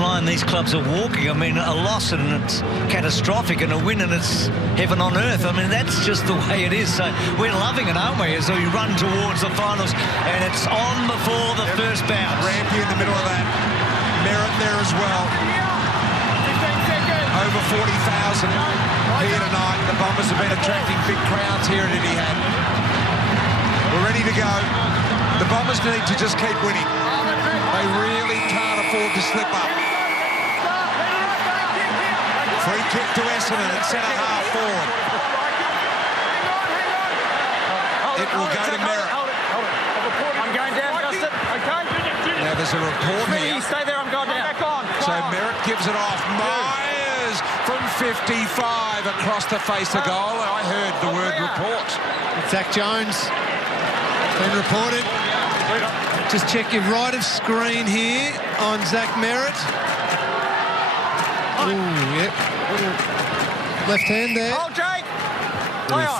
fine line these clubs are walking. I mean, a loss and it's catastrophic, and a win and it's heaven on earth. I mean, that's just the way it is. So we're loving it, aren't we, as we run towards the finals, and it's on before the first bounce. Rampy in the middle of that. Merritt there as well. Over 40,000 here tonight. The Bombers have been attracting big crowds here at Etihad. We're ready to go. The Bombers need to just keep winning. They really can't afford to slip up. Free kick to Essendon at centre half forward. It will go to Merritt. I'm going down, Justin. Okay. Now there's a report here. Stay there, I'm going down. So Merritt gives it off. Myers from 55 across the face of goal. I heard the word report. Zach Jones been reported. Just check your right of screen here on Zach Merritt. Ooh, yep. Left hand there. Oh, Jake.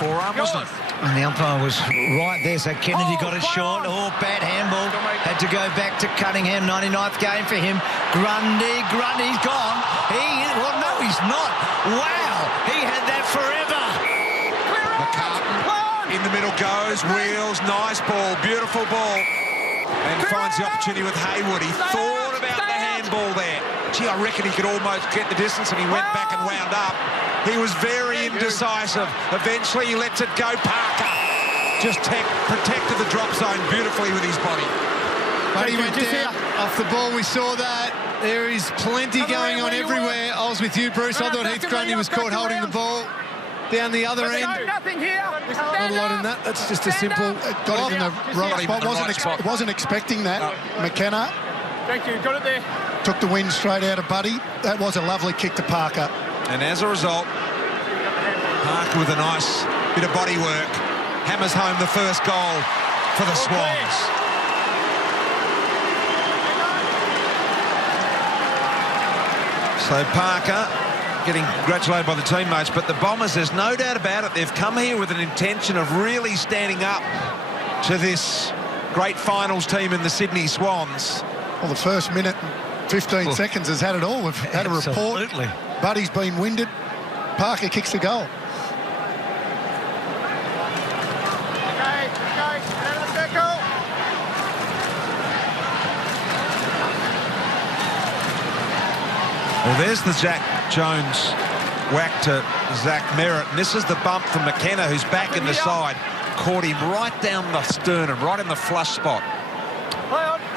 Forearm, wasn't it? And the umpire was right there, so Kennedy got it short. Oh, bad handball. Had to go back to Cunningham. 99th game for him. Grundy's gone. Well, no, he's not. Wow, he had that forever. McCartan in the middle goes, wheels, nice ball, beautiful ball. And finds the opportunity with Hayward. He thought about the handball there. Gee, I reckon he could almost get the distance, and he went back and wound up. He was very indecisive. Eventually, he lets it go. Parker just protected the drop zone beautifully with his body. But he went down off the ball. We saw that. There is plenty going on everywhere. I was with you, Bruce. I thought Heath Grundy was caught holding the ball down the other end. Nothing here. Not a lot in that. That's just a simple. Got it in the wrong spot. Wasn't expecting that. No. McKenna Thank you. Got it there. took the wind straight out of Buddy. That was a lovely kick to Parker. And as a result, Parker with a nice bit of body work hammers home the first goal for the Swans. So Parker getting congratulated by the teammates, but the Bombers, there's no doubt about it, they've come here with an intention of really standing up to this great finals team in the Sydney Swans. Well, the first minute and 15 seconds has had it all. We've had a report. Absolutely. Buddy's been winded. Parker kicks the goal. Well, there's the Zach Jones whack to Zach Merritt. And this is the bump from McKenna, who's back in the side. Caught him right down the sternum, right in the flush spot.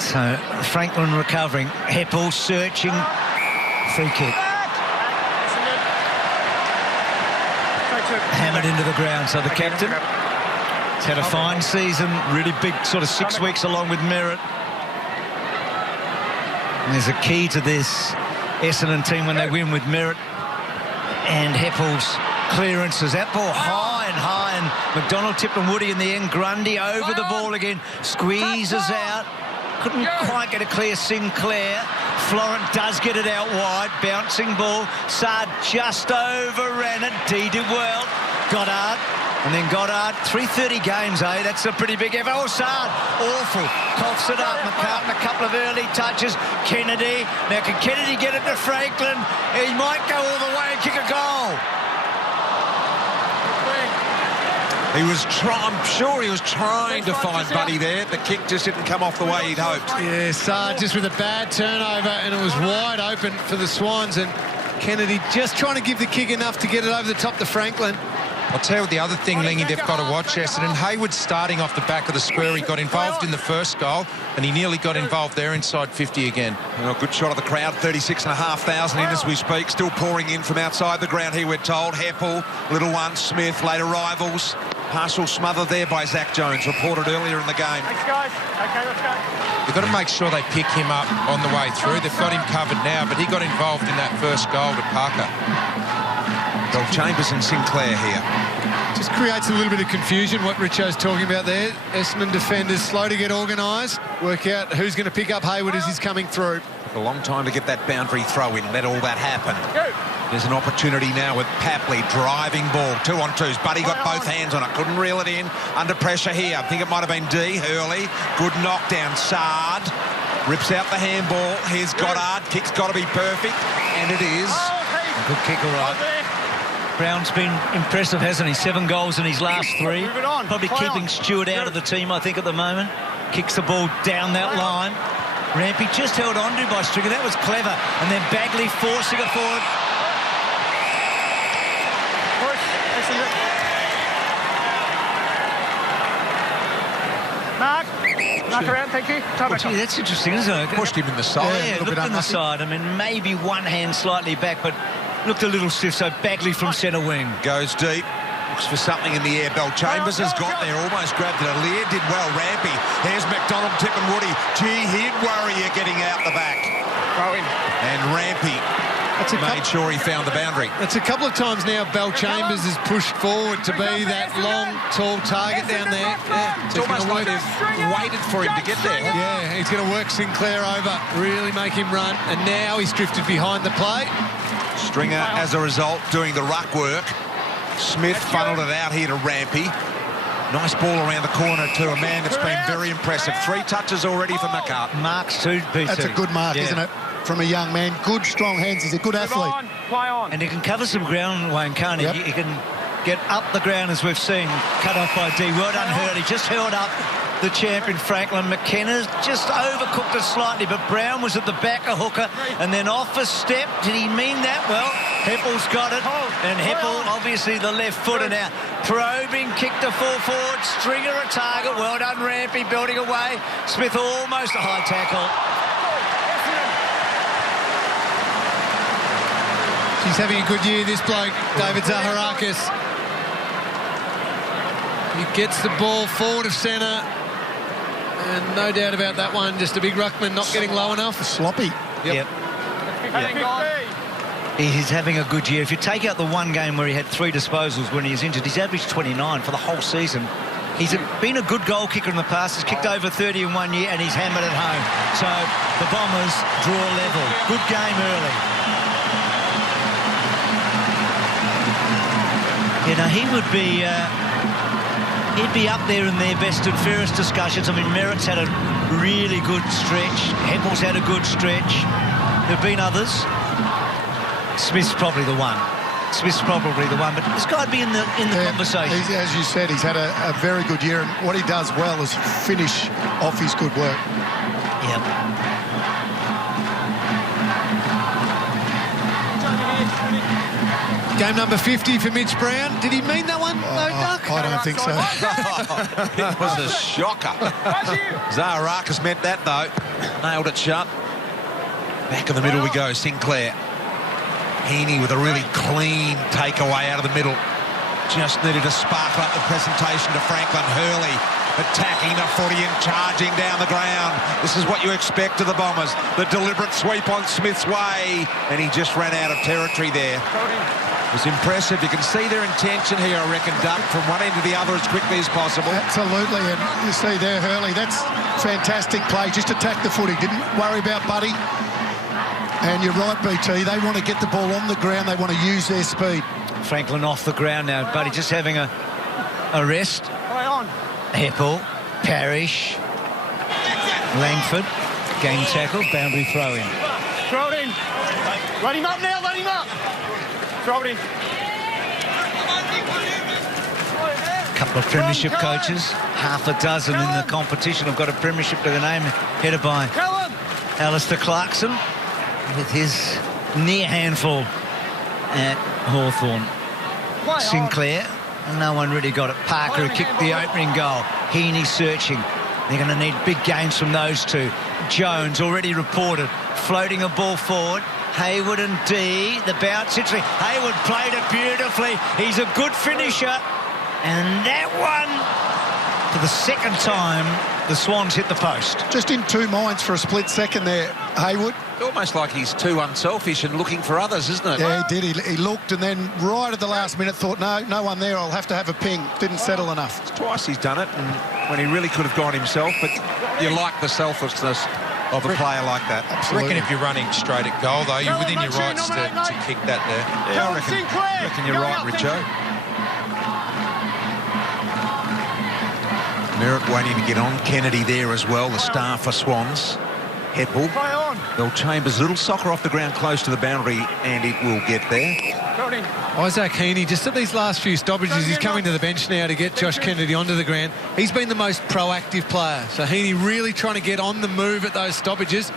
So Franklin recovering. Heppel searching. Free kick. Hammered into the ground. So the captain has had a fine season. Really big sort of 6 weeks along with Merritt. And there's a key to this Essendon team when they win with Merritt and Heppel's clearances. That ball high and McDonald tipped and Woody in the end. Grundy over the ball again, squeezes out. Couldn't quite get a clear Sinclair. Florent does get it out wide. Bouncing ball. Sard just overran it. D did well. Goddard. And then Goddard, 330 games, eh? That's a pretty big effort. Oh, Sard, awful. Coughs it up. McCartan, a couple of early touches. Kennedy. Now, can Kennedy get it to Franklin? He might go all the way and kick a goal. I'm sure he was trying to find Buddy there. The kick just didn't come off the way he'd hoped. Yeah, Sard just with a bad turnover, and it was wide open for the Swans, and Kennedy just trying to give the kick enough to get it over the top to Franklin. I'll tell you the other thing, Lingy, they've got to watch Essendon. Hayward's starting off the back of the square. He got involved in the first goal, and he nearly got involved there inside 50 again. Well, good shot of the crowd, 36,500 in as we speak. Still pouring in from outside the ground here, we're told. Heppel, Little One, Smith, late arrivals. Partial smother there by Zach Jones, reported earlier in the game. Thanks, guys. Okay, let's go. They've got to make sure they pick him up on the way through. They've got him covered now, but he got involved in that first goal with Parker. Well, Chambers and Sinclair here. Just creates a little bit of confusion, what Richo's talking about there. Essendon defenders slow to get organised, work out who's going to pick up Hayward as he's coming through. A long time to get that boundary throw in, let all that happen. There's an opportunity now with Papley, driving ball, 2-on-2s. Buddy got both hands on it, couldn't reel it in. Under pressure here, I think it might have been D, Hurley. Good knockdown, Sard. Rips out the handball. Here's Goddard. Kick's got to be perfect. And it is. Good kick, all right. Brown's been impressive, hasn't he? 7 goals in his last 3. Probably keeping Stewart out of the team, I think, at the moment. Kicks the ball down that line. Rampy just held on to by Stringer. That was clever. And then Bagley forcing it forward. Knock around, thank you. Gee, that's interesting, isn't it? Pushed him in the side. Yeah, looked in the side. I mean, maybe one hand slightly back, but looked a little stiff. So Bagley from centre wing. Goes deep. Looks for something in the air. Bell Chambers has got there. Almost grabbed it. Lear did well. Rampy. Here's McDonald tipping Woody. Gee, he'd worry you getting out the back. And Rampy made sure he found the boundary. It's a couple of times now Bell Chambers has pushed forward to be that long, tall target down there. Yeah, it's almost like they've waited for him to get there. Yeah, he's going to work Sinclair over, really make him run, and now he's drifted behind the play. Stringer, as a result, doing the ruck work. Smith funneled it out here to Rampy. Nice ball around the corner to a man that's been very impressive. 3 touches already for McCart. Marks too, PT. That's a good mark, isn't it? From a young man. Good, strong hands. He's a good athlete. Play on. And he can cover some ground, Wayne, can't he? Yep. He can get up the ground, as we've seen. Cut off by D. Well done, Hurley. Just held up the champion, Franklin. McKenna just overcooked it slightly, but Brown was at the back of hooker, and then off a step. Did he mean that? Well, Heppel's got it, and Heppel, obviously the left footer now. Probing, kick to full forward, Stringer a target. Well done, Rampy, building away. Smith almost a high tackle. He's having a good year, this bloke, David Zaharakis. He gets the ball forward of centre, and no doubt about that one, just a big ruckman not getting low enough. Sloppy. Yep. He's having a good year. If you take out the one game where he had 3 disposals when he was injured, he's averaged 29 for the whole season. He's been a good goal kicker in the past. He's kicked over 30 in 1 year, and he's hammered it home. So the Bombers draw level. Good game early. You know, he would be... he'd be up there in their best and fairest discussions. I mean, Merritt's had a really good stretch. Heppel's had a good stretch. There have been others. Smith's probably the one. But this guy'd be in the conversation. As you said, he's had a very good year, and what he does well is finish off his good work. Yep. Game number 50 for Mitch Brown. Did he mean that one? No, Duck? I don't think so. It was a shocker. Zaharakis meant that, though. Nailed it shut. Back in the middle we go. Sinclair. Heaney with a really clean takeaway out of the middle. Just needed to sparkle up the presentation to Franklin. Hurley attacking the footy and charging down the ground. This is what you expect of the Bombers. The deliberate sweep on Smith's way, and he just ran out of territory there. It was impressive. You can see their intention here, I reckon, Duck, from one end to the other as quickly as possible. Absolutely, and you see there, Hurley, that's fantastic play. Just attack the footy. Didn't worry about Buddy. And you're right, BT, they want to get the ball on the ground. They want to use their speed. Franklin off the ground now. Buddy just having a rest. Play on. Heppel, Parrish, Langford, game tackle, boundary throw in. Throw it in. Let him up now, let him up. Throw it in. A couple of premiership coaches, half a dozen in the competition have got a premiership to their name, headed by Alistair Clarkson with his near handful at Hawthorn. Sinclair, no one really got it. Parker, who kicked the opening goal. Heaney searching. They're going to need big games from those two. Jones already reported, floating a ball forward. Hayward and D, the bounce. Hayward played it beautifully. He's a good finisher. And that one, for the second time, the Swans hit the post. Just in 2 minds for a split second there, Hayward. Almost like he's too unselfish and looking for others, isn't it? Yeah, he did. He looked, and then right at the last minute thought, no one there, I'll have to have a ping. Didn't settle enough. It's twice he's done it, and when he really could have gone himself, but you like the selflessness of a player like that. I reckon if you're running straight at goal, though, you're within your rights to kick that there. Yeah, I reckon you're right, Richo. Merritt waiting to get on. Kennedy there as well, the star for Swans. Heppel. Bill Chambers, little soccer off the ground close to the boundary, and it will get there. Isaac Heaney, just at these last few stoppages, he's coming to the bench now to get Josh Kennedy onto the ground. He's been the most proactive player. So Heaney really trying to get on the move at those stoppages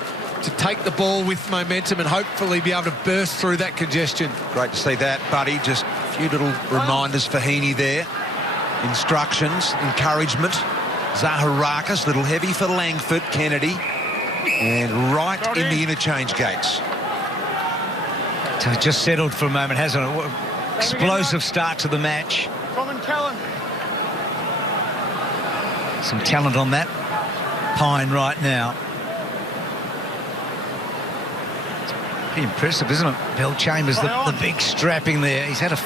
to take the ball with momentum and hopefully be able to burst through that congestion. Great to see that, Buddy. Just a few little reminders for Heaney there. Instructions, encouragement. Zaharakis, little heavy for Langford, Kennedy. And right in the interchange gates. So it just settled for a moment, hasn't it? What explosive start to the match. Some talent on that Pine right now. It's pretty impressive, isn't it? Bill Chambers, the big strapping there. He's had a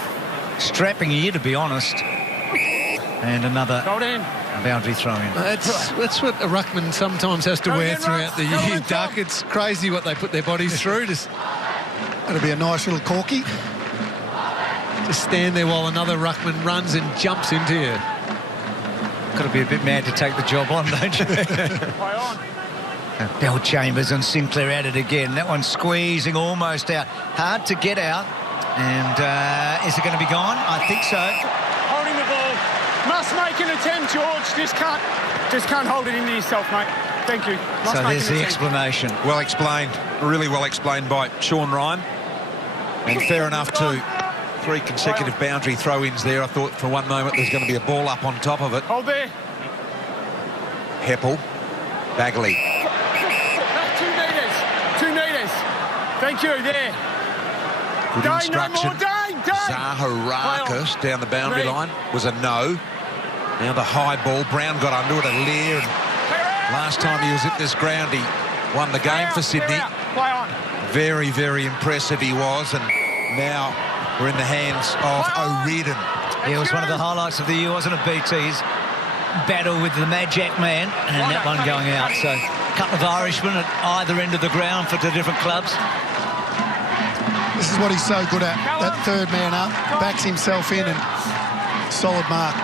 strapping year, to be honest. And another boundary throw in. That's what a ruckman sometimes has to wear throughout the year, Duck. It's crazy what they put their bodies through. That'll be a nice little corky. Just stand there while another ruckman runs and jumps into you. Got to be a bit mad to take the job on, don't you? Bell Chambers and Sinclair at it again. That one squeezing almost out. Hard to get out. And is it going to be gone? I think so. Holding the ball. Must make an attempt, George. Just can't hold it into yourself, mate. Thank you. So there's the explanation. Well explained. Really well explained by Sean Ryan. And fair enough too. 3 consecutive boundary throw-ins there. I thought for one moment there's going to be a ball up on top of it. Hold there. Heppel. Bagley. 2 metres. Thank you, there. Good instruction. Zaharakis down the boundary line was a no. Now the high ball. Brown got under it, a leer. And last time he was at this ground, he won the game for Sydney. Very, very impressive he was. And now we're in the hands of O'Riordan. Yeah, it was one of the highlights of the year, wasn't it, BT's battle with the Mad Jack man, and then that one going out. So a couple of Irishmen at either end of the ground for the different clubs. This is what he's so good at. That third man up, backs himself in, and solid mark.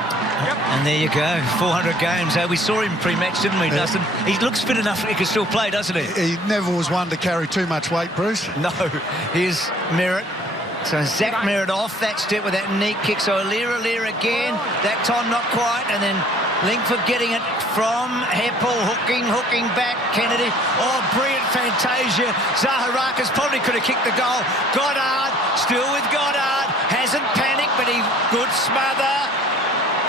And there you go, 400 games. We saw him pre-match, didn't we, Dustin? He looks fit enough, he can still play, doesn't he? He never was one to carry too much weight, Bruce. No, here's Merritt. So Zach Merritt off that step with that neat kick. So Lear again. That time not quite. And then Langford getting it from Heppel. Hooking back. Kennedy. Oh, brilliant Fantasia. Zaharakis probably could have kicked the goal. Goddard, still with Goddard. Hasn't panicked, but he good smother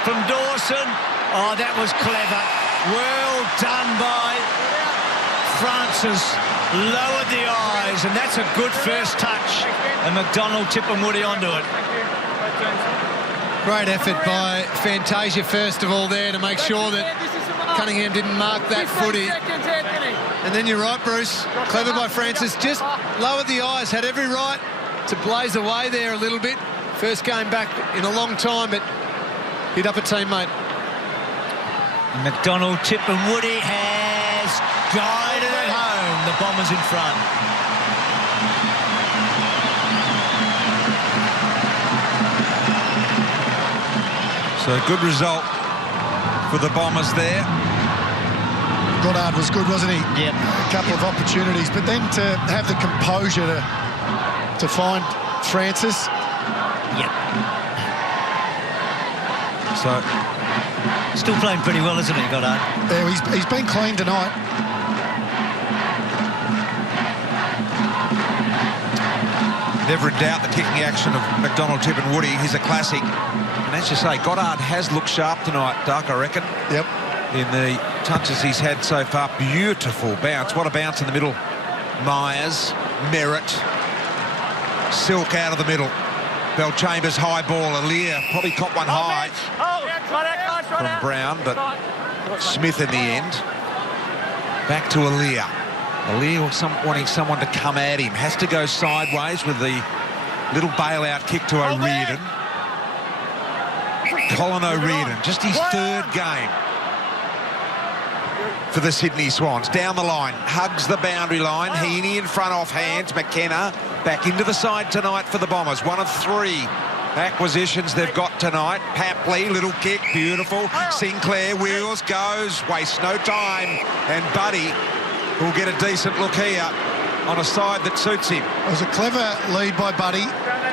from Dawson. Oh, that was clever. Well done by Francis. Lowered the eyes, and that's a good first touch. And McDonald tipping Woody onto it. Great effort by Fantasia, first of all, there to make sure that Cunningham didn't mark that footy. And then you're right, Bruce. Clever by Francis. Just lowered the eyes, had every right to blaze away there a little bit. First game back in a long time, but hit up a teammate. McDonald tipping Woody has guided it home. The Bombers in front. So a good result for the Bombers there. Goddard was good, wasn't he? Yep. A couple of opportunities, but then to have the composure to find Francis. Yep. So still playing pretty well, isn't he, Goddard? Yeah, he's been clean tonight. never in doubt the kicking action of McDonald, Tip and Woody. He's a classic. And as you say, Goddard has looked sharp tonight, Duck, I reckon. Yep. In the touches he's had so far. Beautiful bounce. What a bounce in the middle. Myers, Merritt, Silk out of the middle. Bell Chambers, high ball. Aaliyah probably caught one high from Brown, but Smith in the end. Back to Aaliyah. Aaliyah wanting someone to come at him. Has to go sideways with the little bailout kick to O'Riordan. Colin O'Riordan, just his third game for the Sydney Swans. Down the line, hugs the boundary line. Heaney in front off hands. McKenna back into the side tonight for the Bombers. One of three acquisitions they've got tonight. Papley, little kick, beautiful. Sinclair wheels, goes, wastes no time. And Buddy will get a decent look here on a side that suits him. It was a clever lead by Buddy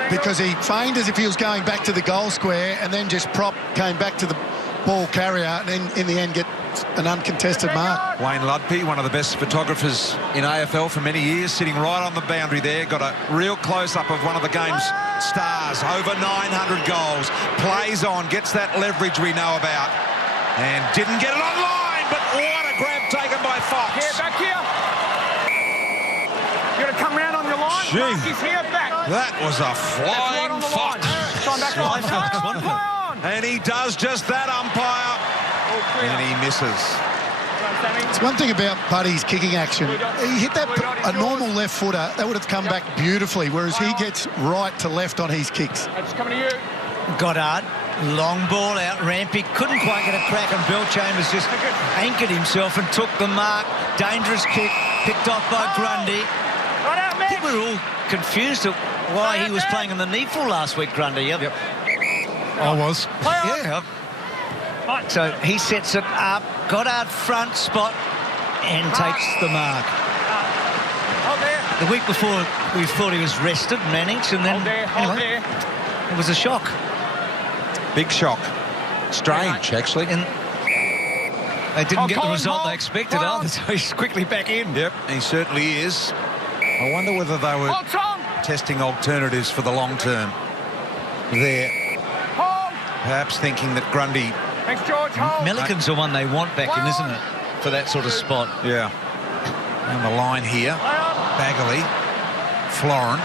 because he feigned as if he was going back to the goal square and then just came back to the ball carrier and then in the end get an uncontested mark. Wayne Ludby, one of the best photographers in AFL for many years, sitting right on the boundary there. Got a real close-up of one of the game's stars. Over 900 goals. Plays on, gets that leverage we know about. And didn't get it online, but what a grab taken by Fox. Here, back here. You're going to come round on your line. Gee. Mark is here, back. That was a flying Right Fox. Time back on. And he does just that, umpire. And he misses. It's one thing about Buddy's kicking action. He hit that a normal left footer, that would have come back beautifully, whereas he gets right to left on his kicks. It's coming to you. Goddard, long ball out, Rampy, couldn't quite get a crack, and Bill Chambers just anchored himself and took the mark. Dangerous kick, picked off by Grundy. Right out, I think we were all confused at why he was playing in the Neefle last week, Grundy. Yep. I was. Yeah. So he sets it up, Goddard front spot, and takes the mark. The week before, we thought he was rested, managed, and then anyway, it was a shock. Big shock. Strange, actually. And they didn't get the result they expected either, so he's quickly back in. Yep, he certainly is. I wonder whether they were testing alternatives for the long term there. Perhaps thinking that Grundy... Thanks, George. Milliken's the one they want back in, isn't it? For that sort of spot. Yeah. On the line here, Bagley, Florent,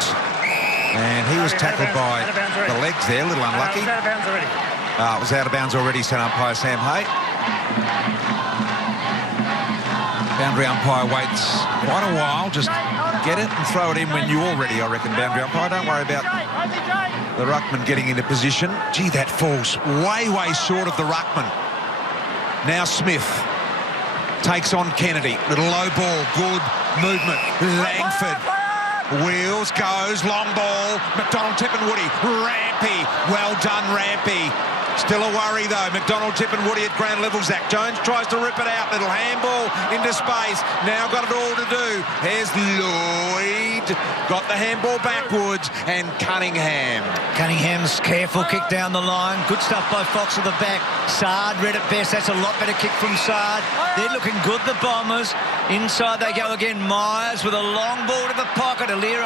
and he was tackled by the legs there, a little unlucky. It was out of bounds already, said umpire Sam Hay. Boundary umpire waits quite a while, just get it and throw it in when you're ready, I reckon, boundary umpire. Don't worry about the ruckman getting into position. Gee, that falls way, way short of the ruckman. Now Smith takes on Kennedy. Little low ball, good movement. Langford wheels, goes, long ball. McDonald, Tippenwoody, Rampy. Well done, Rampy. Still a worry, though. McDonald, Tippenwoody at ground level. Zach Jones tries to rip it out. Little handball into space. Now got it all to do. Here's Lloyd. Got the handball backwards. And Cunningham. Cunningham's careful kick down the line. Good stuff by Fox at the back. Sard read it best. That's a lot better kick from Sard. They're looking good, the Bombers. Inside they go again. Myers with a long ball to the pocket. Aliir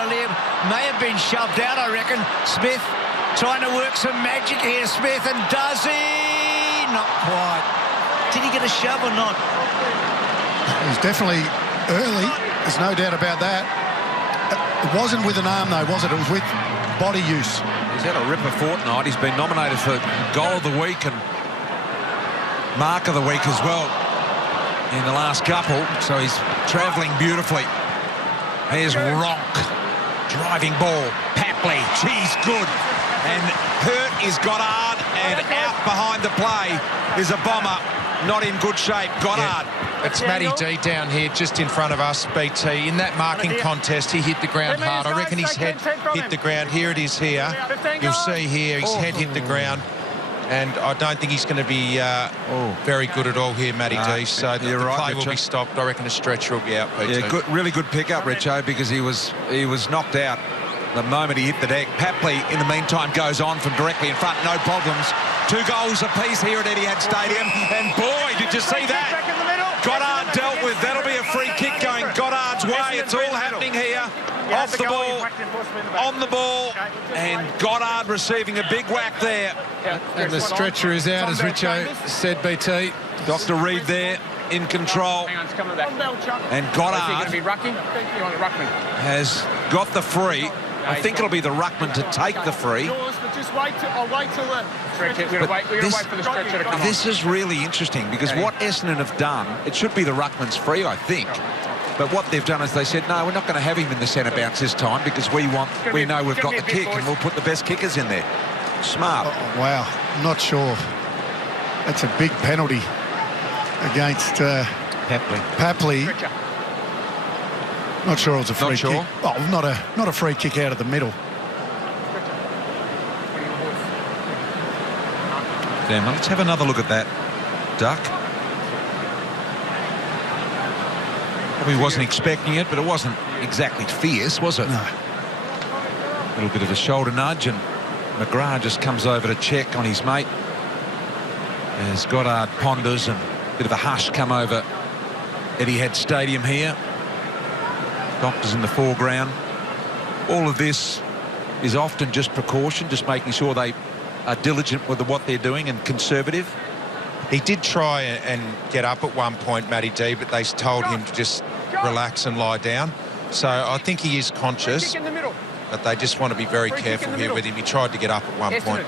may have been shoved out, I reckon. Smith trying to work some magic here, Smith, and does he? Not quite. Did he get a shove or not? It was definitely early. There's no doubt about that. It wasn't with an arm, though, was it? It was with body use. He's had a ripper fortnight. He's been nominated for Goal of the Week and Mark of the Week as well in the last couple, so he's travelling beautifully. Here's Ronk. Driving ball. Papley. Geez, good. And hurt is Goddard, and out behind the play is a Bomber. Not in good shape. Goddard. Yeah. It's Matty D down here just in front of us, BT. In that marking contest, he hit the ground hard. I reckon his head hit the ground. Here it is here. You'll see here his head hit the ground. And I don't think he's going to be very good at all here, Matty D. So the play will be stopped. I reckon a stretcher will be out, BT. Yeah, good, really good pickup, Richo, because he was knocked out the moment he hit the deck. Papley, in the meantime, goes on from directly in front, no problems. 2 goals apiece here at Etihad Stadium, and boy, did you see that? Goddard dealt with. That'll be a free kick going Goddard's way. It's all happening here. Off the ball, on the ball, and Goddard receiving a big whack there. And the stretcher is out, as Richo said, BT. Dr. Reid there in control. And Goddard has got the free. I think it'll be the ruckman to take the free. This is really interesting because what Essendon have done, it should be the ruckman's free, I think. But what they've done is they said, no, we're not going to have him in the centre bounce this time because we know we've got the kick and we'll put the best kickers in there. Smart. Oh, wow, I'm not sure. That's a big penalty against Papley. Not sure it was a free kick. Oh, not a free kick out of the middle. Damn, let's have another look at that, Duck. Probably wasn't expecting it, but it wasn't exactly fierce, was it? No. A little bit of a shoulder nudge, and McGrath just comes over to check on his mate. As Goddard ponders, and a bit of a hush come over Etihad Stadium here. Doctors in the foreground. All of this is often just precaution, just making sure they are diligent with what they're doing and conservative. He did try and get up at one point, Matty D, but they told him to just relax and lie down. So I think he is conscious, but they just want to be very careful here with him. He tried to get up at one point.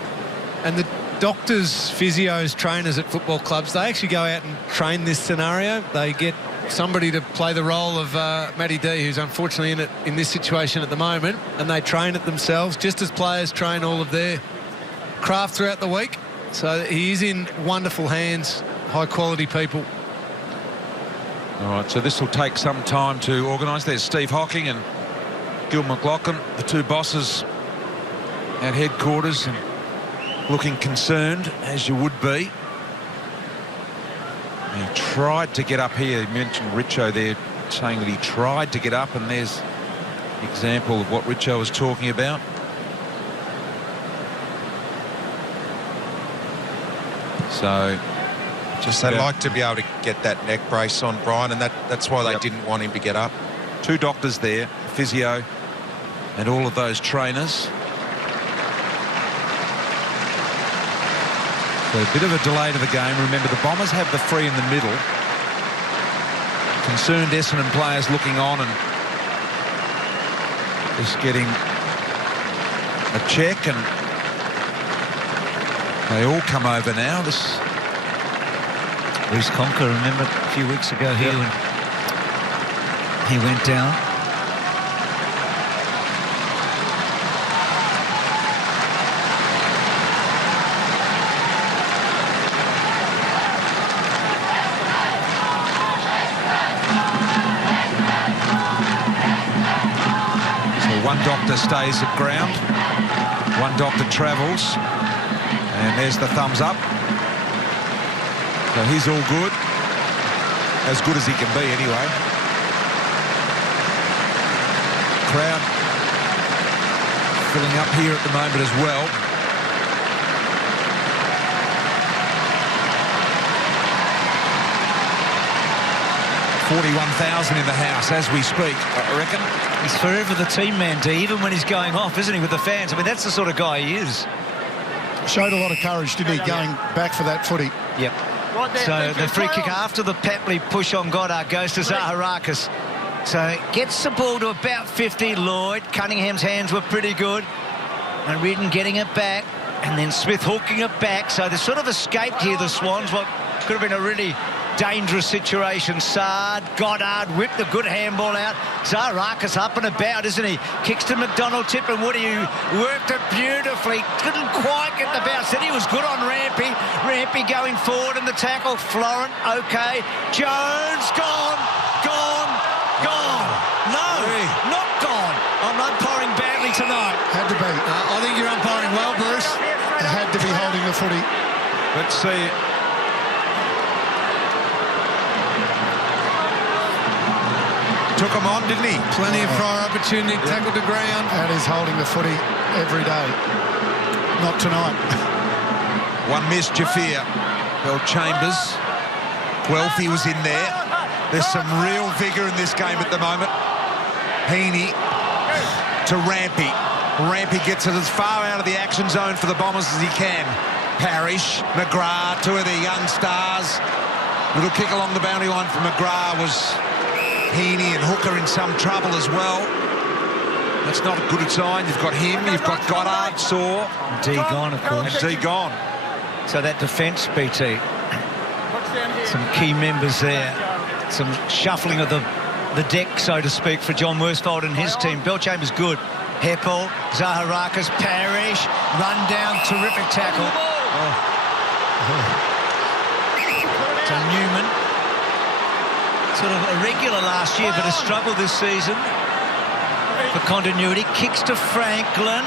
And the doctors, physios, trainers at football clubs, they actually go out and train this scenario. They get somebody to play the role of Matty D, who's unfortunately in this situation at the moment, and they train it themselves, just as players train all of their craft throughout the week. So he is in wonderful hands, high-quality people. All right, so this will take some time to organise. There's Steve Hocking and Gil McLaughlin, the two bosses at headquarters, and looking concerned, as you would be. He tried to get up here. You mentioned Richo there, saying that he tried to get up, and there's an example of what Richo was talking about. So Just they'd like to be able to get that neck brace on, Brian, and that's why they didn't want him to get up. two doctors there, physio and all of those trainers. So a bit of a delay to the game. Remember, the Bombers have the free in the middle. Concerned Essendon players looking on and just getting a check, and they all come over now. This Reece Conker, remember a few weeks ago here when he went down. One doctor stays at ground, one doctor travels, and there's the thumbs up. So he's all good as he can be anyway. Crowd filling up here at the moment as well. $41,000 in the house as we speak, I reckon. He's forever the team man, D, even when he's going off, isn't he, with the fans? I mean, that's the sort of guy he is. Showed a lot of courage, didn't he, going back for that footy. Yep. So the free kick after the Papley push on Goddard goes to Zaharakis. So gets the ball to about 50. Lloyd, Cunningham's hands were pretty good. And Reardon getting it back. And then Smith hooking it back. So they sort of escaped here, the Swans. What could have been a really dangerous situation. Sard, Goddard whipped a good handball out. Zaharakis up and about, isn't he? Kicks to McDonald, Tip and Woody, who worked it beautifully. Couldn't quite get the bounce. Then he was good on Rampy. Rampy going forward in the tackle. Florent, okay. Jones, gone. No, not gone. I'm umpiring badly tonight. Had to be. I think you're umpiring well, Bruce. Had to be holding the footy. Let's see. Took him on, didn't he? Plenty of prior opportunity, tackled the ground. And he's holding the footy every day. Not tonight. One miss, Jafir. Well, Chambers. Guelphy was in there. There's some real vigour in this game at the moment. Heaney to Rampy. Rampy gets it as far out of the action zone for the Bombers as he can. Parrish, McGrath, two of their young stars. Little kick along the boundary line from McGrath was Heaney and Hooker in some trouble as well. That's not a good sign. You've got him, you've got Goddard, Saw. D gone, of course. And D gone. So that defence, BT. Some key members there. Some shuffling of the deck, so to speak, for John Worsfold and his team. Belchamber's good. Heppel, Zaharakis, Parrish, run down, terrific tackle. So Newman, sort of a regular last year, but has struggled this season for continuity. Kicks to Franklin.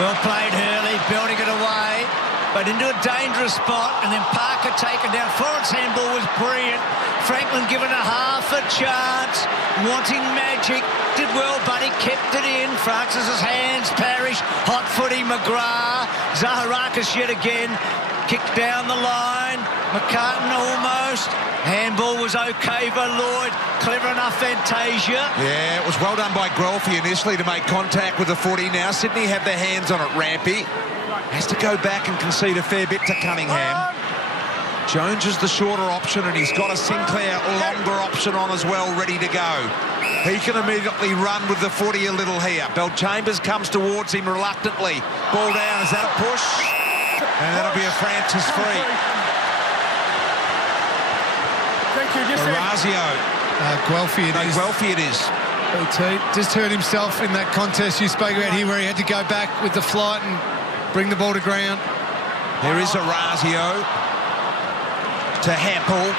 Well played, Hurley, building it away. but into a dangerous spot, and then Parker taken down. Florence handball was brilliant. Franklin given a half a chance, wanting magic. Did well, but he kept it in. Francis's hands, Parrish, hot footy, McGrath. Zaharakis yet again, kicked down the line. McCartan almost. Handball was okay by Lloyd. Clever enough, Fantasia. Yeah, it was well done by Guelphy initially to make contact with the footy. Now Sydney have their hands on it. Rampy has to go back and concede a fair bit to Cunningham. Jones is the shorter option, and he's got a Sinclair longer option on as well, ready to go. He can immediately run with the footy a little here. Belchambers comes towards him reluctantly. Ball down. Is that a push? And that'll be a Francis free. Thank you. Orazio. Guelphy it is. Guelphy it is. Just hurt himself in that contest you spoke about here, where he had to go back with the flight and bring the ball to ground. There is Orazio to Heppel.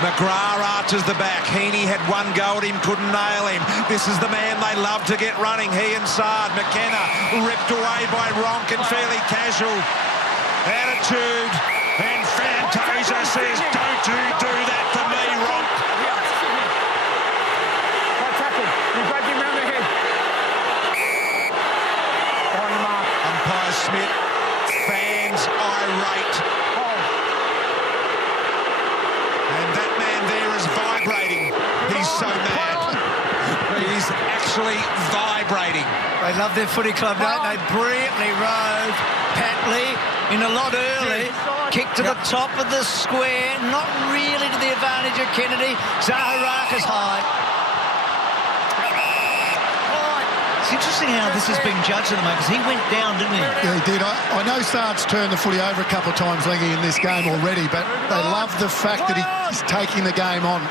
McGrath arches the back. Heaney had one go at him, couldn't nail him. This is the man they love to get running. He and Sard. McKenna ripped away by Ronk and fairly casual. Attitude. And Fantasia says, don't you do that to me, Ronk. You break him round the head. Umpire Smith. Fans irate. And that man there is vibrating. He's so mad. He's actually vibrating. They love their footy club, don't they? Brilliantly rode. Patley in a lot early. Kick to the top of the square. Not really to the advantage of Kennedy. Zaharakis high. It's interesting how this has been judged at the moment, because he went down, didn't he? Yeah, he did. I know Sard's turned the footy over a couple of times, Leggy, in this game already, but they love the fact that he's taking the game on.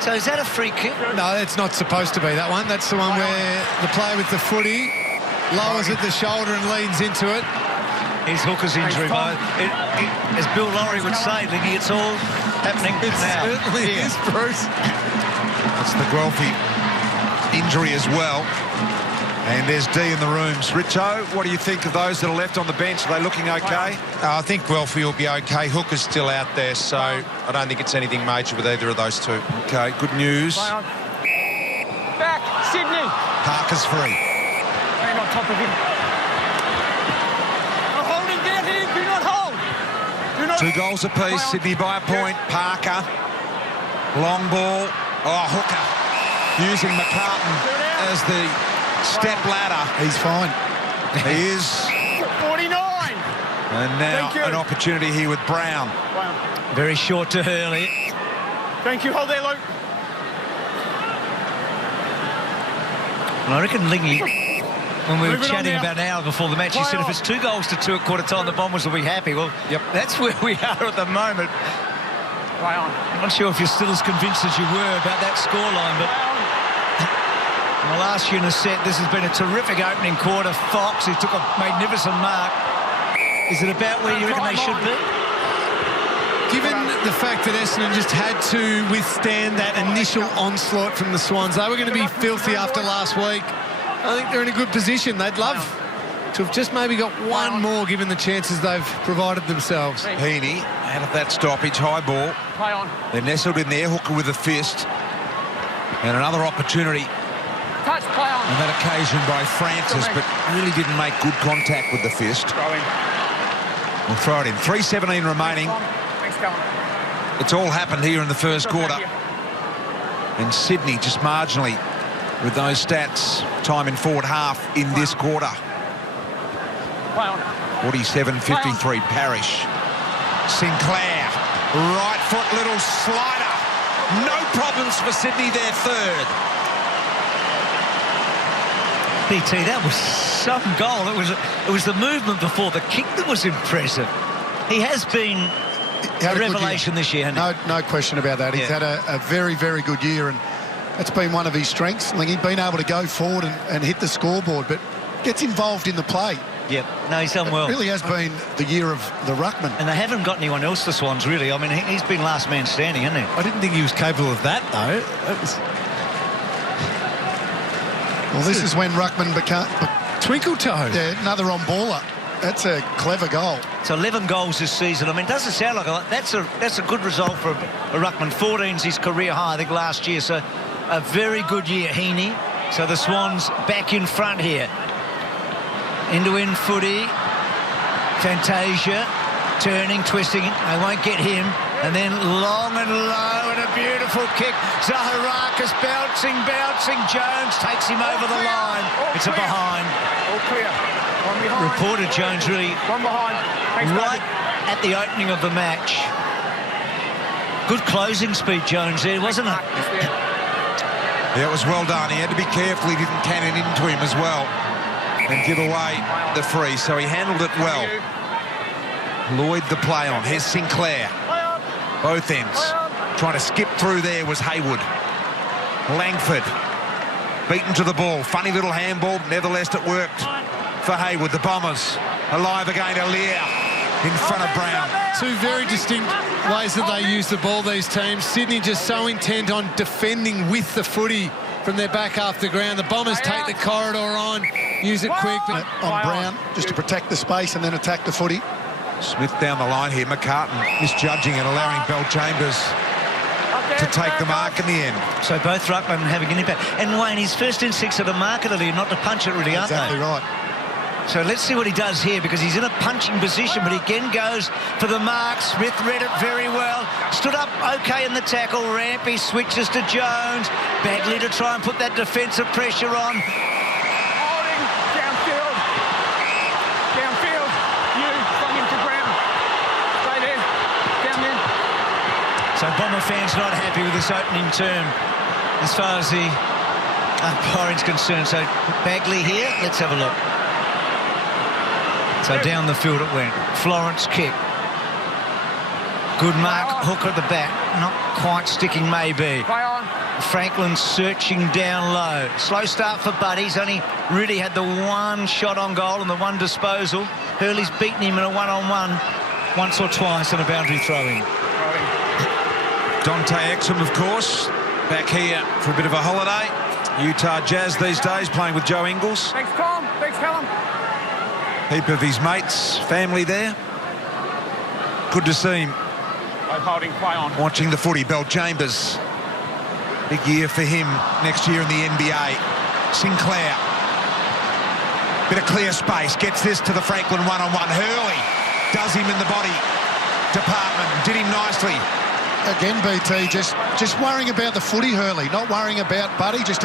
So is that a free kick? No, it's not supposed to be that one. That's the one where the player with the footy lowers at the shoulder and leans into it. His hooker's injury, as Bill Laurie would say, Leggy, it's all happening now. It certainly is, Bruce. That's the Guelphy injury as well. And there's D in the rooms. Richo, what do you think of those that are left on the bench? Are they looking okay? I think Guelphy will be okay. Hooker's still out there, so I don't think it's anything major with either of those two. Okay, good news. Back, Sydney. Parker's free. Hang on top of him. Hold him down here. Do not hold. Do not. 2 goals apiece. Sydney by a point. Parker. Long ball. Oh, Hooker. Using McCartan as the step ladder. He's fine. He is. 49. And now an opportunity here with Brown. Very short to Hurley. Thank you. Hold there, Luke. And I reckon Lingy, when we were Moving on chatting now. about an hour before the match, he said if it's 2 goals to 2 at quarter time, the Bombers will be happy. Well, that's where we are at the moment. I'm not sure if you're still as convinced as you were about that scoreline, but in the last unit set, this has been a terrific opening quarter. Fox, who took a magnificent mark. Is it about where you reckon they should be? Given the fact that Essendon just had to withstand that initial onslaught from the Swans, they were going to be filthy after last week. I think they're in a good position. They'd love to have just maybe got one more given the chances they've provided themselves. Heaney out of that stoppage, high ball. Play on. They're nestled in there, Hooker with a fist. And another opportunity Touch, play on. on that occasion by Francis, but really didn't make good contact with the fist. We'll throw it in. 3:17 remaining. Thanks, Colin. It's all happened here in the first quarter. And Sydney just marginally with those stats, time in forward half in this quarter. 47-53, Parrish. Sinclair, right foot little slider. No problems for Sydney, their third. BT, that was some goal. It was the movement before the kick that was impressive. He has been a revelation this year, hasn't he? No question about that. He's had a very, very good year, and that's been one of his strengths. Like, he's been able to go forward and hit the scoreboard, but gets involved in the play. Yep. No, he's done well. It really has been the year of the ruckman. And they haven't got anyone else, the Swans, really. I mean, he's been last man standing, hasn't he? I didn't think he was capable of that, though. Well, this is when ruckman became Twinkle toe. another on-baller. That's a clever goal. It's 11 goals this season. I mean, it doesn't sound like that's a good result for a ruckman. 14's his career high, I think, last year. So a very good year, Heaney. So the Swans back in front here. End-to-end footy. Fantasia turning, twisting. They won't get him. And then long and low and a beautiful kick. Zaharakis bouncing. Jones takes him over the line. It's a behind. All clear. One behind. Reported Jones really One behind. Thanks, right at the opening of the match. Good closing speed, Jones, there, wasn't it? Yeah, it was well done. He had to be careful he didn't cannon into him as well and give away the free. So he handled it well. Lloyd the play on. Here's Sinclair. Both ends. Trying to skip through there was Hayward. Langford beaten to the ball. Funny little handball. Nevertheless, it worked for Hayward. The Bombers alive again. Alier in front of Brown. Two very distinct ways that they use the ball, these teams. Sydney just so intent on defending with the footy from their back half the ground. The Bombers take the corridor on, use it quick. But on Brown, just to protect the space and then attack the footy. Smith down the line here. McCartan misjudging and allowing Bell Chambers to take the mark in the end. So both ruckmen having an impact. And Wayne, his first instincts are to mark it early, not to punch it really, aren't Exactly they? right. So let's see what he does here, because he's in a punching position, but he again goes for the mark. Smith read it very well. Stood up okay in the tackle. Rampy switches to Jones. Bagley to try and put that defensive pressure on. Holding. Downfield. Downfield. You. Flung him to ground. Stay there. Down there. So Bomber fans not happy with this opening term as far as the umpiring's concerned. So Bagley here, let's have a look. So down the field it went. Florence kick. Good mark, hooker at the back. Not quite sticking, maybe. Play on. Franklin searching down low. Slow start for Buddy. He's only really had the one shot on goal and the one disposal. Hurley's beaten him in a one-on-one once or twice on a boundary throw-in. Dante Exum, of course, back here for a bit of a holiday. Utah Jazz these days, playing with Joe Ingles. Thanks, Tom. Thanks, Callum. Heap of his mates, family there. Good to see him Holding. Play on. watching the footy. Bell Chambers, big year for him next year in the NBA. Sinclair, bit of clear space, gets this to the Franklin one-on-one. Hurley does him in the body department, did him nicely. Again, BT, just worrying about the footy, Hurley, not worrying about Buddy, just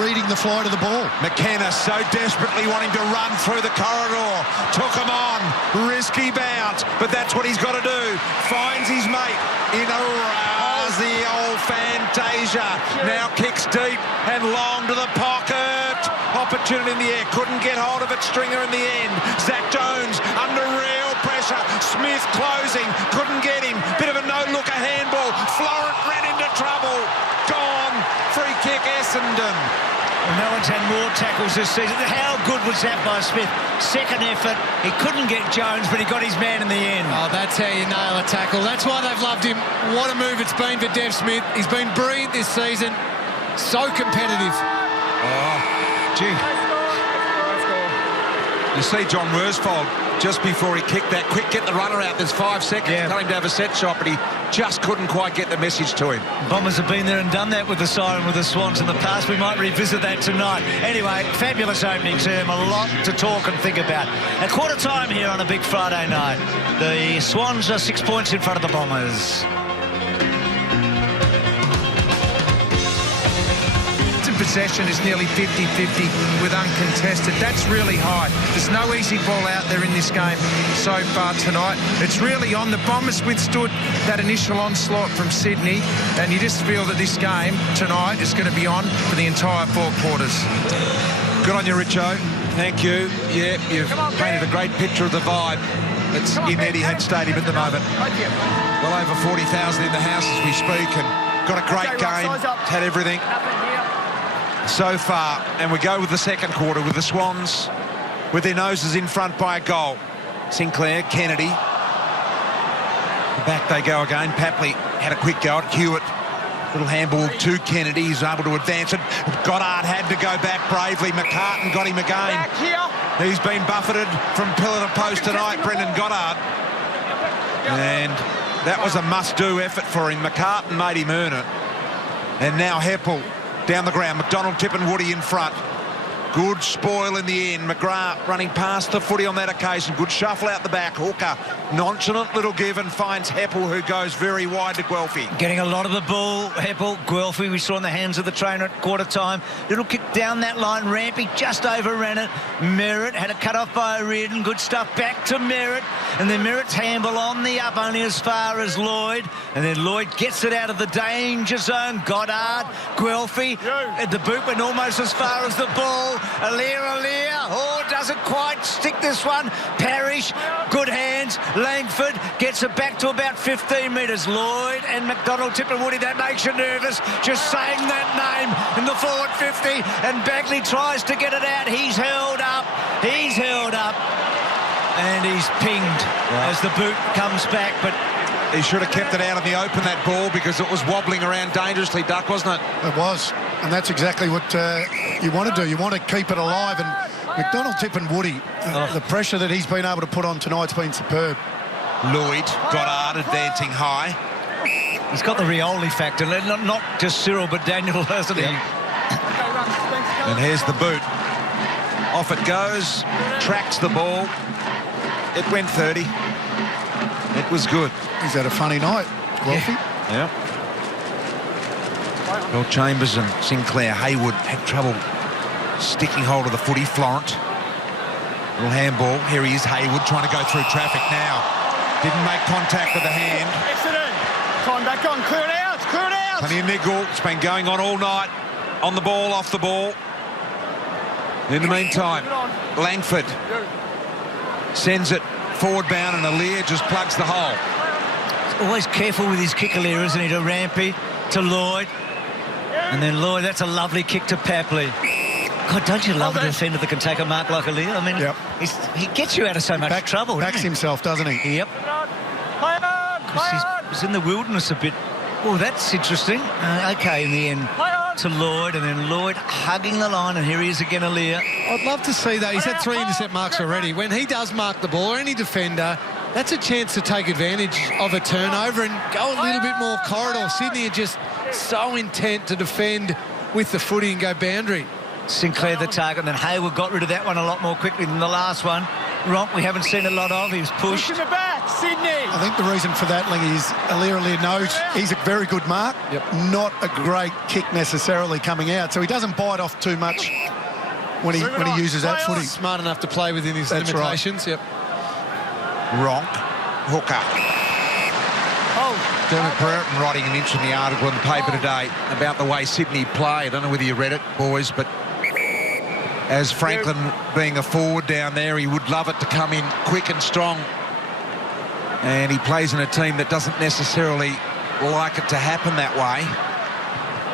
reading the flight of the ball. McKenna so desperately wanting to run through the corridor. Took him on. Risky bounce, but that's what he's got to do. Finds his mate in a rouse. The old Fantasia now kicks deep and long to the pocket. Opportunity in the air. Couldn't get hold of it. Stringer in the end. Zach Jones under real pressure. Smith closing. Couldn't get him. Bit of a no-looker handball. Florent ran into trouble. Gone. Free kick, Essendon. Well, no one's had more tackles this season. How good was that by Smith? Second effort. He couldn't get Jones, but he got his man in the end. oh, that's how you nail a tackle. That's why they've loved him. What a move it's been for Dev Smith. He's been brilliant this season. So competitive. Oh, gee. You see John Worsfold just before he kicked that. Quick, get the runner out. There's 5 seconds. Yeah. Tell him to have a set shot, but he just couldn't quite get the message to him. Bombers have been there and done that with the Siren, with the Swans in the past. We might revisit that tonight. Anyway, fabulous opening term. A lot to talk and think about. At quarter time here on a big Friday night. The Swans are 6 points in front of the Bombers. Possession is nearly 50-50 with uncontested. That's really high. There's no easy ball out there in this game so far tonight. It's really on. The Bombers withstood that initial onslaught from Sydney, and you just feel that this game tonight is going to be on for the entire 4 quarters. Good on you, Richo. Thank you. Yeah, you've painted a great picture of the vibe that's in Etihad Stadium at the moment. Well over 40,000 in the house as we speak, and got a great game. Had everything so far, and we go with the second quarter with the Swans with their noses in front by a goal. Sinclair, Kennedy, back they go again. Papley had a quick go at Hewitt. Little handball to Kennedy. He's able to advance it. Goddard had to go back bravely. McCartan got him again. Back here. He's been buffeted from pillar to post tonight, Brendan Goddard. And that was a must-do effort for him. McCartan made him earn it. And now Heppel down the ground. McDonald, Tip and Woody in front. Good spoil in the end. McGrath running past the footy on that occasion. Good shuffle out the back. Hooker, nonchalant little give and finds Heppel, who goes very wide to Guelphy. Getting a lot of the ball, Heppel. Guelphy, we saw in the hands of the trainer at quarter time. Little kick down that line. Rampy just overran it. Merritt had a cut off by Reardon. Good stuff back to Merritt. And then Merritt's handball on the up only as far as Lloyd. And then Lloyd gets it out of the danger zone. Goddard, Guelphy. At the boot went almost as far as the ball. Alir, oh, doesn't quite stick this one. Parrish, good hands. Langford gets it back to about 15 metres. Lloyd and McDonald, Tip and Woody, that makes you nervous. Just saying that name in the forward 50. And Bagley tries to get it out. He's held up. He's held up. And he's pinged as the boot comes back. But he should have kept it out in the open, that ball, because it was wobbling around dangerously, Duck, wasn't it? It was. And that's exactly what you want to do. You want to keep it alive. And McDonald, Tip and Woody, the pressure that he's been able to put on tonight's been superb. Lloyd, Goddard advancing high. He's got the Rioli factor. Not just Cyril, but Daniel, hasn't he? And here's the boot. Off it goes. Tracks the ball. It went 30. It was good. He's had a funny night, Wolfie. Yeah. Well, Chambers and Sinclair. Haywood had trouble sticking hold of the footy. Florent. Little handball. Here he is, Haywood, trying to go through traffic now. Didn't make contact with the hand. Excellent. Time back on. Clear it out. Clear it out. Plenty of niggle. It's been going on all night. On the ball, off the ball. In the meantime, Langford sends it forward bound and Alir just plugs the hole. He's always careful with his kick, Alir, isn't he? To Rampy, to Lloyd. And then Lloyd, that's a lovely kick to Papley. God, don't you love a defender that can take a mark like Alir? I mean, he gets you out of so much trouble. Backs himself, doesn't he? Yep. He's in the wilderness a bit. Oh, that's interesting. Okay, in the end, to Lloyd, and then Lloyd hugging the line, and here he is again, Alir. I'd love to see that. He's had 3 intercept marks already. When he does mark the ball, or any defender, that's a chance to take advantage of a turnover and go a little bit more corridor. Sydney are just so intent to defend with the footy and go boundary. Sinclair the target, and then Hayward got rid of that one a lot more quickly than the last one. Ronk, we haven't seen a lot of. He was pushed. Push in the back, Sydney. I think the reason for that, Lingy, is Alir knows he's a very good mark, not a great kick necessarily coming out, so he doesn't bite off too much when he uses that footy. Smart enough to play within his limitations. Right. Yep. Ronk, Hooker. Dermot Brereton writing an interesting article in the paper today about the way Sydney play. I don't know whether you read it, boys, but as Franklin being a forward down there, he would love it to come in quick and strong. And he plays in a team that doesn't necessarily like it to happen that way.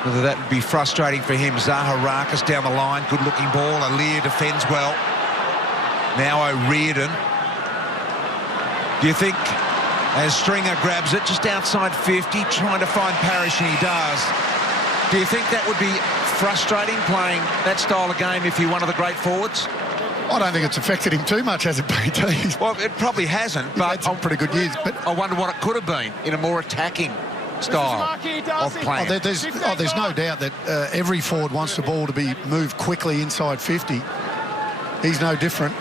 Whether that would be frustrating for him. Zaharakis down the line, good-looking ball. Alir defends well. Now O'Riordan. Do you think, as Stringer grabs it just outside 50, trying to find Parrish, and he does, do you think that would be frustrating, playing that style of game, if you're one of the great forwards? I don't think it's affected him too much, has it, BT? Well, it probably hasn't, He's but had some pretty good years. But I wonder what it could have been in a more attacking style of playing. There's no doubt that every forward wants the ball to be moved quickly inside 50. He's no different.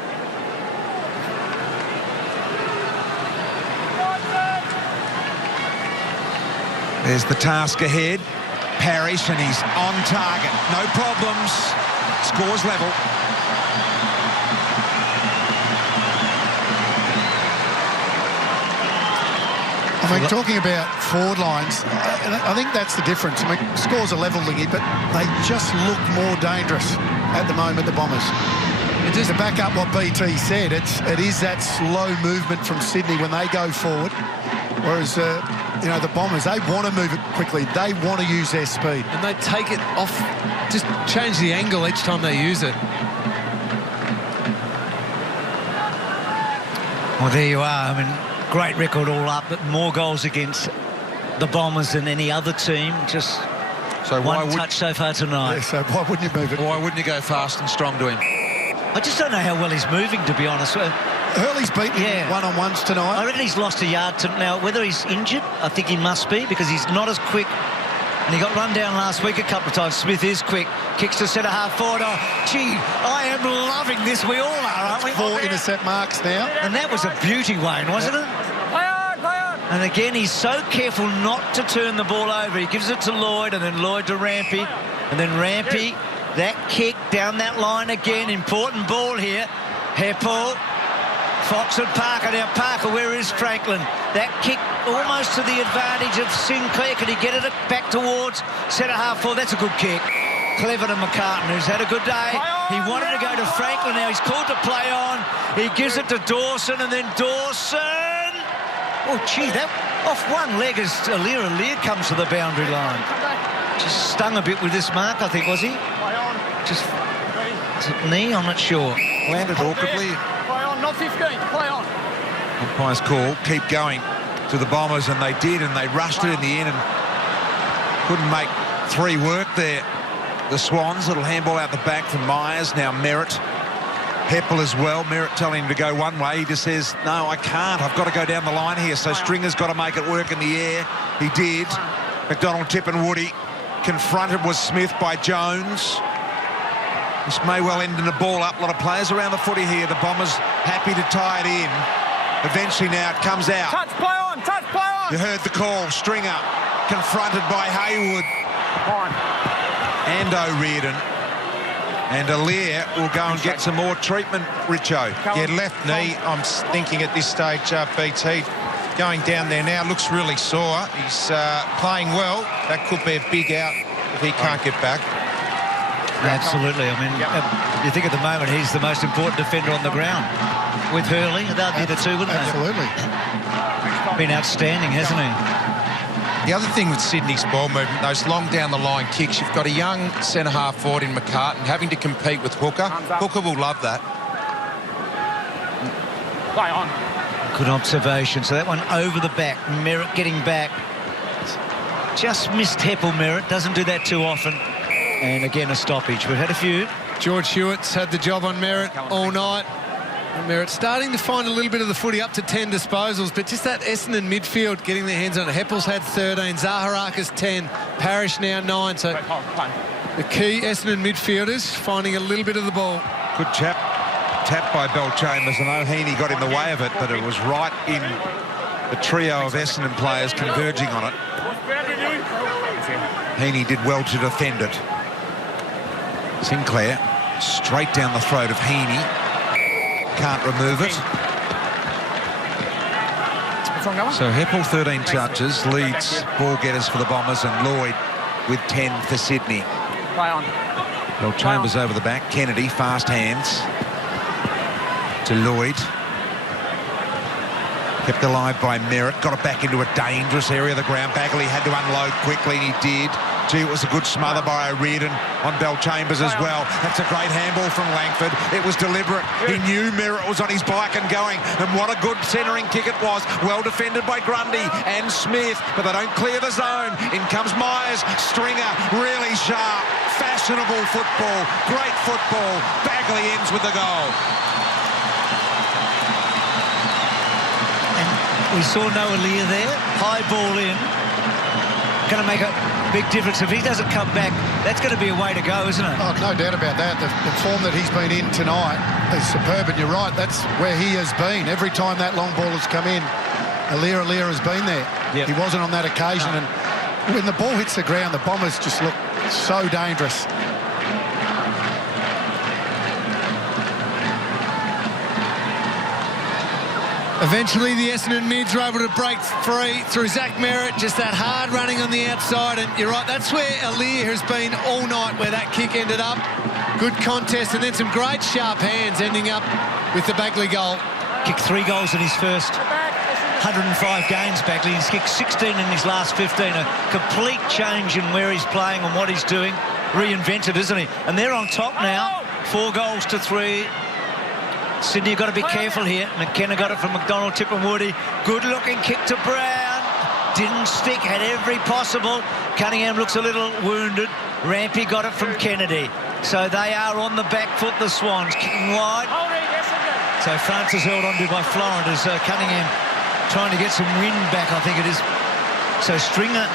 There's the task ahead. Parrish, and he's on target. No problems. Scores level. I mean, talking about forward lines, I think that's the difference. I mean, scores are level, Lingy, but they just look more dangerous at the moment, the Bombers. And just to back up what BT said, it is that slow movement from Sydney when they go forward, whereas the Bombers, they want to move it quickly. They want to use their speed. And they take it off, just change the angle each time they use it. Well, there you are. I mean, great record all up, but more goals against the Bombers than any other team. Just one touch so far tonight. Yeah, so why wouldn't you move it? Why wouldn't you go fast and strong to him? I just don't know how well he's moving, to be honest. Hurley's beaten one-on-ones tonight. I reckon he's lost a yard to now. Whether he's injured, I think he must be, because he's not as quick. And he got run down last week a couple of times. Smith is quick. Kicks to centre half forward. Oh, gee, I am loving this. We all are, aren't we? 4 intercept marks now. And that was a beauty, Wayne, wasn't it? And again, he's so careful not to turn the ball over. He gives it to Lloyd, and then Lloyd to Rampy. And then Rampy, that kick down that line again. Important ball here. Heppel. Fox and Parker. Now, Parker, where is Franklin? That kick almost to the advantage of Sinclair. Can he get it back towards centre half forward? That's a good kick. Clever to McCartan, who's had a good day. He wanted to go to Franklin. Now he's called to play on. He gives it to Dawson, and then Dawson. Oh, gee, that off one leg as Aliir comes to the boundary line. Just stung a bit with this mark, I think, was he? Just, is it knee? I'm not sure. Landed awkwardly. Play on, not 15. Play on. Umpire's call, keep going to the Bombers, and they did, and they rushed it in the end and couldn't make 3 work there. The Swans, little handball out the back from Myers. Now Merritt. Heppel as well. Merritt telling him to go one way. He just says, no, I can't. I've got to go down the line here. So Stringer's got to make it work in the air. He did. McDonald, Tip and Woody confronted was Smith by Jones. This may well end in a ball up. A lot of players around the footy here. The Bombers happy to tie it in. Eventually now it comes out. Touch, play on, touch, play on. You heard the call. Stringer confronted by Haywood. And O'Riordan. And Aliir will go and get some more treatment, Richo. Yeah, left knee, I'm thinking at this stage, BT, going down there now, looks really sore. He's playing well. That could be a big out if he can't get back. Absolutely. I mean, you think at the moment he's the most important defender on the ground. With Hurley, they'd be the two, wouldn't they? Absolutely. Been outstanding, hasn't he? The other thing with Sydney's ball movement, those long down-the-line kicks, you've got a young centre-half forward in McCartan having to compete with Hooker. Hooker will love that. Play on. Good observation. So that one over the back. Merritt getting back. Just missed Heppel, Merritt. Doesn't do that too often. And again, a stoppage. We've had a few. George Hewitt's had the job on Merritt all night. And Merritt starting to find a little bit of the footy, up to 10 disposals, but just that Essendon midfield getting their hands on it. Heppel's had 13, Zaharakis 10, Parrish now 9. So the key Essendon midfielders finding a little bit of the ball. Good tap by Bell Chambers, and O'Heaney got in the way of it, but it was right in the trio of Essendon players converging on it. Heaney did well to defend it. Sinclair straight down the throat of Heaney. Can't remove it. So Heppel 13 touches, leads ball getters for the Bombers, and Lloyd with 10 for Sydney. Play on. Well, Chambers over the back. Kennedy, fast hands to Lloyd. Kept alive by Merritt. Got it back into a dangerous area of the ground. Bagley had to unload quickly, and he did. Gee, it was a good smother by O'Riordan on Bell Chambers as well. That's a great handball from Langford. It was deliberate. He knew Merritt was on his bike and going. And what a good centering kick it was. Well defended by Grundy and Smith, but they don't clear the zone. In comes Myers. Stringer, really sharp. Fashionable football. Great football. Bagley ends with the goal. We saw no Aliir there. High ball in. Going to make a big difference. If he doesn't come back, that's going to be a way to go, isn't it? Oh, no doubt about that. The form that he's been in tonight is superb, and you're right, that's where he has been. Every time that long ball has come in, Aliir has been there. Yep. He wasn't on that occasion, and when the ball hits the ground, the Bombers just look so dangerous. Eventually, the Essendon mids were able to break free through Zach Merritt, just that hard running on the outside. And you're right, that's where Aliir has been all night, where that kick ended up. Good contest, and then some great sharp hands ending up with the Bagley goal. Kicked 3 goals in his first 105 games, Bagley. He's kicked 16 in his last 15. A complete change in where he's playing and what he's doing. Reinvented, isn't he? And they're on top now. 4 goals to 3. Sydney, you've got to be careful here. McKenna got it from McDonald, Tip and Woody. Good-looking kick to Brown. Didn't stick, had every possible. Cunningham looks a little wounded. Rampy got it from Kennedy. So they are on the back foot, the Swans, kicking wide. So Francis held on to by Florent as Cunningham trying to get some wind back, I think it is. So Stringer,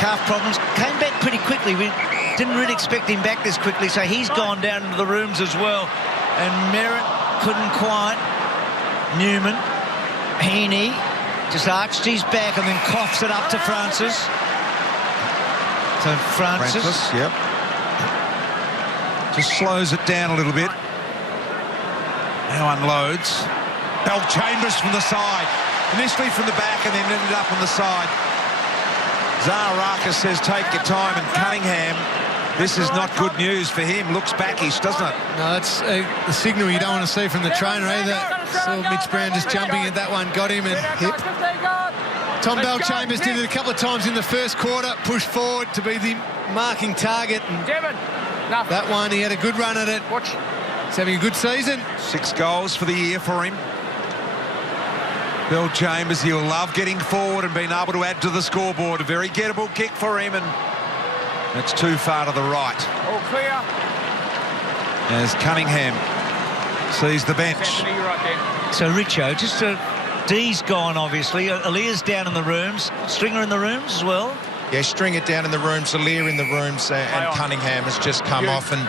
calf problems, came back pretty quickly. We didn't really expect him back this quickly, so he's gone down into the rooms as well. And Merritt couldn't quite. Newman, Heaney, just arched his back and then coughs it up to Francis. So Francis, yep. Just slows it down a little bit. Now unloads. Chambers from the side. Initially from the back and then ended up on the side. Zaharakis says take your time, and Cunningham, this is not good news for him. Looks backish, doesn't it? No, that's the signal you don't want to see from the trainer either. Saw Mitch Brown just jumping at that one, got him and hit. Tom Chambers did it a couple of times in the first quarter, pushed forward to be the marking target. And that one, he had a good run at it. He's having a good season. 6 goals for the year for him. Chambers, he'll love getting forward and being able to add to the scoreboard. A very gettable kick for him, and it's too far to the right. All clear. As Cunningham sees the bench. So Richo, just D's gone obviously. Aaliyah's down in the rooms. Stringer in the rooms as well. Yeah, Stringer down in the rooms, Aaliyah in the rooms, and Cunningham has just come off, and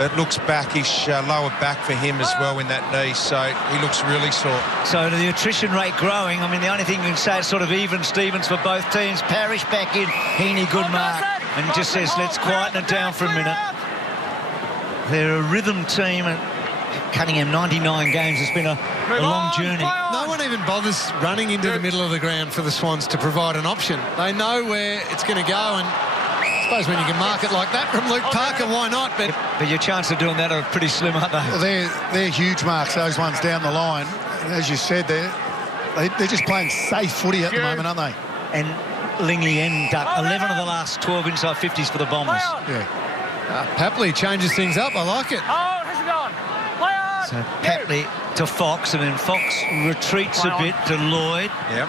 it looks backish, lower back for him as well in that knee, so he looks really sore. So the attrition rate growing. I mean, the only thing you can say is sort of even Stevens for both teams. Parrish back in, Heaney good mark, and he just says let's quieten it down for a minute. They're a rhythm team, and Cunningham 99 games. It's been a long journey. No one even bothers running into the middle of the ground for the Swans to provide an option. They know where it's going to go, and I suppose when you can mark it like that from Luke Parker, why not? But your chances of doing that are pretty slim, aren't they? Well, they're huge marks, those ones down the line. And as you said, they're just playing safe footy at the moment, aren't they? And Lingley and Duck, 11 of the last 12 inside 50s for the Bombers. Yeah. Papley changes things up. I like it. So Papley to Fox, and then Fox retreats a bit to Lloyd. Yep.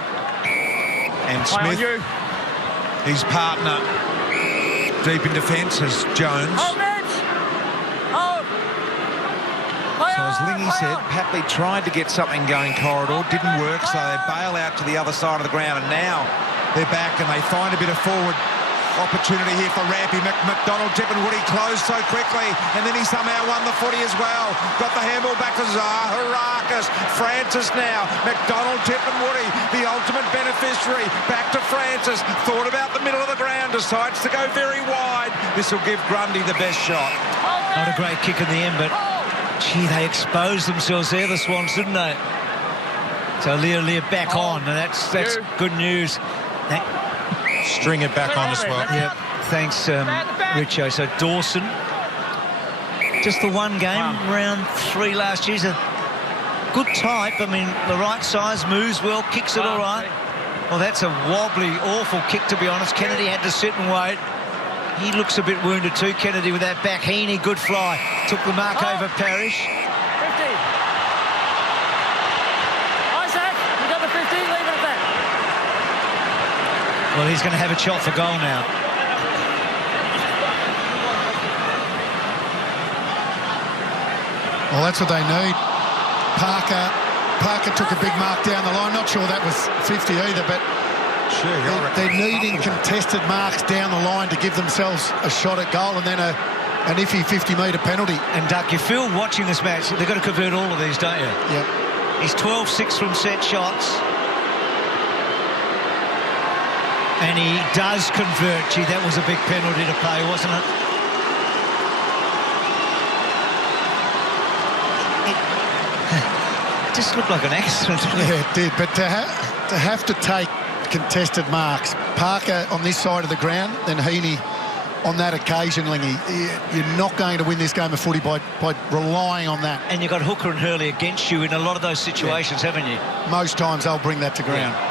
And Smith, his partner, deep in defence is Jones. So as Lingy said, Papley tried to get something going corridor, didn't work, so they bail out to the other side of the ground, and now they're back and they find a bit of forward opportunity here for Rampy. McDonald, Woody closed so quickly, and then he somehow won the footy as well. Got the handball back to Zaharakis. Francis now. McDonald, Woody, the ultimate beneficiary. Back to Francis. Thought about the middle of the ground. Decides to go very wide. This will give Grundy the best shot. Not a great kick in the end, but gee, they exposed themselves there, the Swans, didn't they? So Lear back on, and that's good news. Stringer back on as well. Yep, thanks, Richo. So Dawson, just the one game, round 3 last year. He's a good type. I mean, the right size, moves well, kicks it all right. Well, that's a wobbly, awful kick, to be honest. Kennedy had to sit and wait. He looks a bit wounded too, Kennedy, with that back. Heaney, good fly. Took the mark over Parrish. 50. Isaac, you got the 50, leave it at that. Well, he's going to have a shot for goal now. Well, that's what they need. Parker took a big mark down the line. Not sure that was 50 either, but they're needing contested marks down the line to give themselves a shot at goal, and then an iffy 50-metre penalty. And, Duck, you feel watching this match, they've got to convert all of these, don't you? Yep. He's 12-6 from set shots. And he does convert. Gee, that was a big penalty to pay, wasn't it? It just looked like an accident. Yeah, it did. But to have to take contested marks, Parker on this side of the ground, then Heaney on that occasion, Lingy, you're not going to win this game of footy by relying on that. And you've got Hooker and Hurley against you in a lot of those situations, haven't you? Most times they'll bring that to ground. Yeah.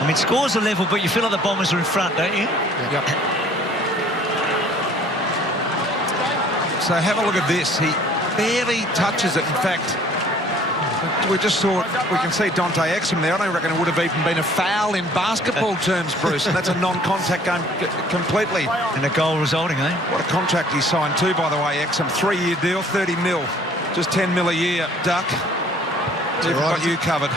I mean, scores are level, but you feel like the Bombers are in front, don't you? Yep. So have a look at this. He barely touches it. In fact, We just thought, we can see Dante Exum there. I don't reckon it would have even been a foul in basketball terms, Bruce. And that's a non-contact game completely. And a goal resulting, eh? What a contract he signed too, by the way, Exum. 3-year deal, 30 mil. Just 10 mil a year, Duck. We've got you covered.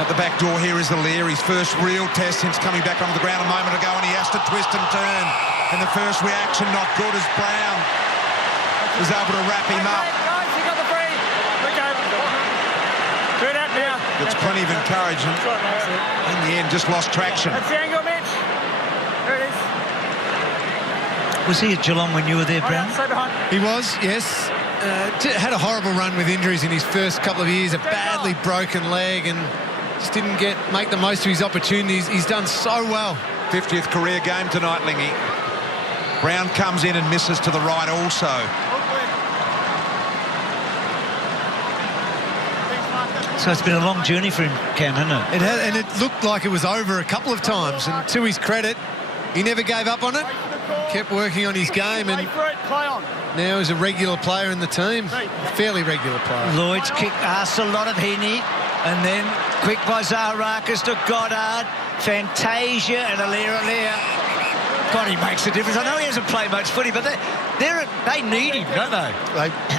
At the back door here is the Lear. His first real test since coming back onto the ground a moment ago, and he has to twist and turn. And the first reaction not good as Brown was able to wrap him up. Gets plenty of encouragement. In the end, just lost traction. That's the angle, Mitch. There it is. Was he at Geelong when you were there, Brown? He was, yes. Had a horrible run with injuries in his first couple of years, a badly broken leg, and just didn't make the most of his opportunities. He's done so well. 50th career game tonight, Lingy. Brown comes in and misses to the right also. So it's been a long journey for him, Cam, hasn't it? It has, and it looked like it was over a couple of times, and to his credit, he never gave up on it. Kept working on his game, and now he's a regular player in the team. A fairly regular player. Lloyd's kick asked a lot of Heaney, and then quick by Zaharakis to Goddard, Fantasia and Alir. God, he makes a difference. I know he hasn't played much footy, but they need him, don't they?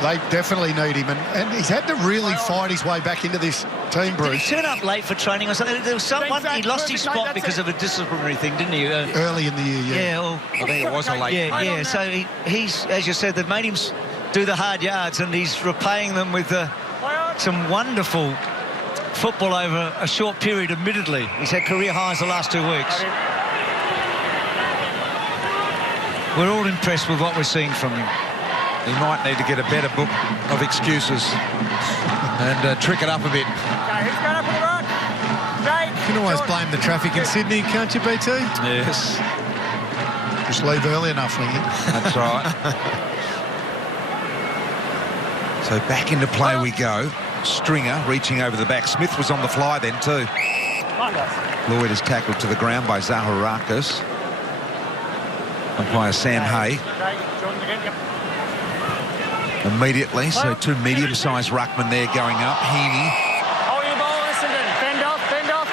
They definitely need him, and he's had to really fight his way back into this team, Bruce. Did he turn up late for training or something? There was someone, he lost his spot because of a disciplinary thing, didn't he? Early in the year, yeah. Yeah, I think it was a late. Yeah. So he's, as you said, they've made him do the hard yards, and he's repaying them with some wonderful football over a short period. Admittedly, he's had career highs the last 2 weeks. We're all impressed with what we're seeing from him. He might need to get a better book of excuses and trick it up a bit. You can always blame the traffic in Sydney, can't you, BT? Yes. Just leave early enough, Lingy. That's right. So back into play we go. Stringer reaching over the back. Smith was on the fly then too. Lloyd is tackled to the ground by Zaharakis. Umpire Sam Hay. Immediately, so two medium-sized ruckmen there going up. Heaney. Hold your ball, Essendon. Bend off.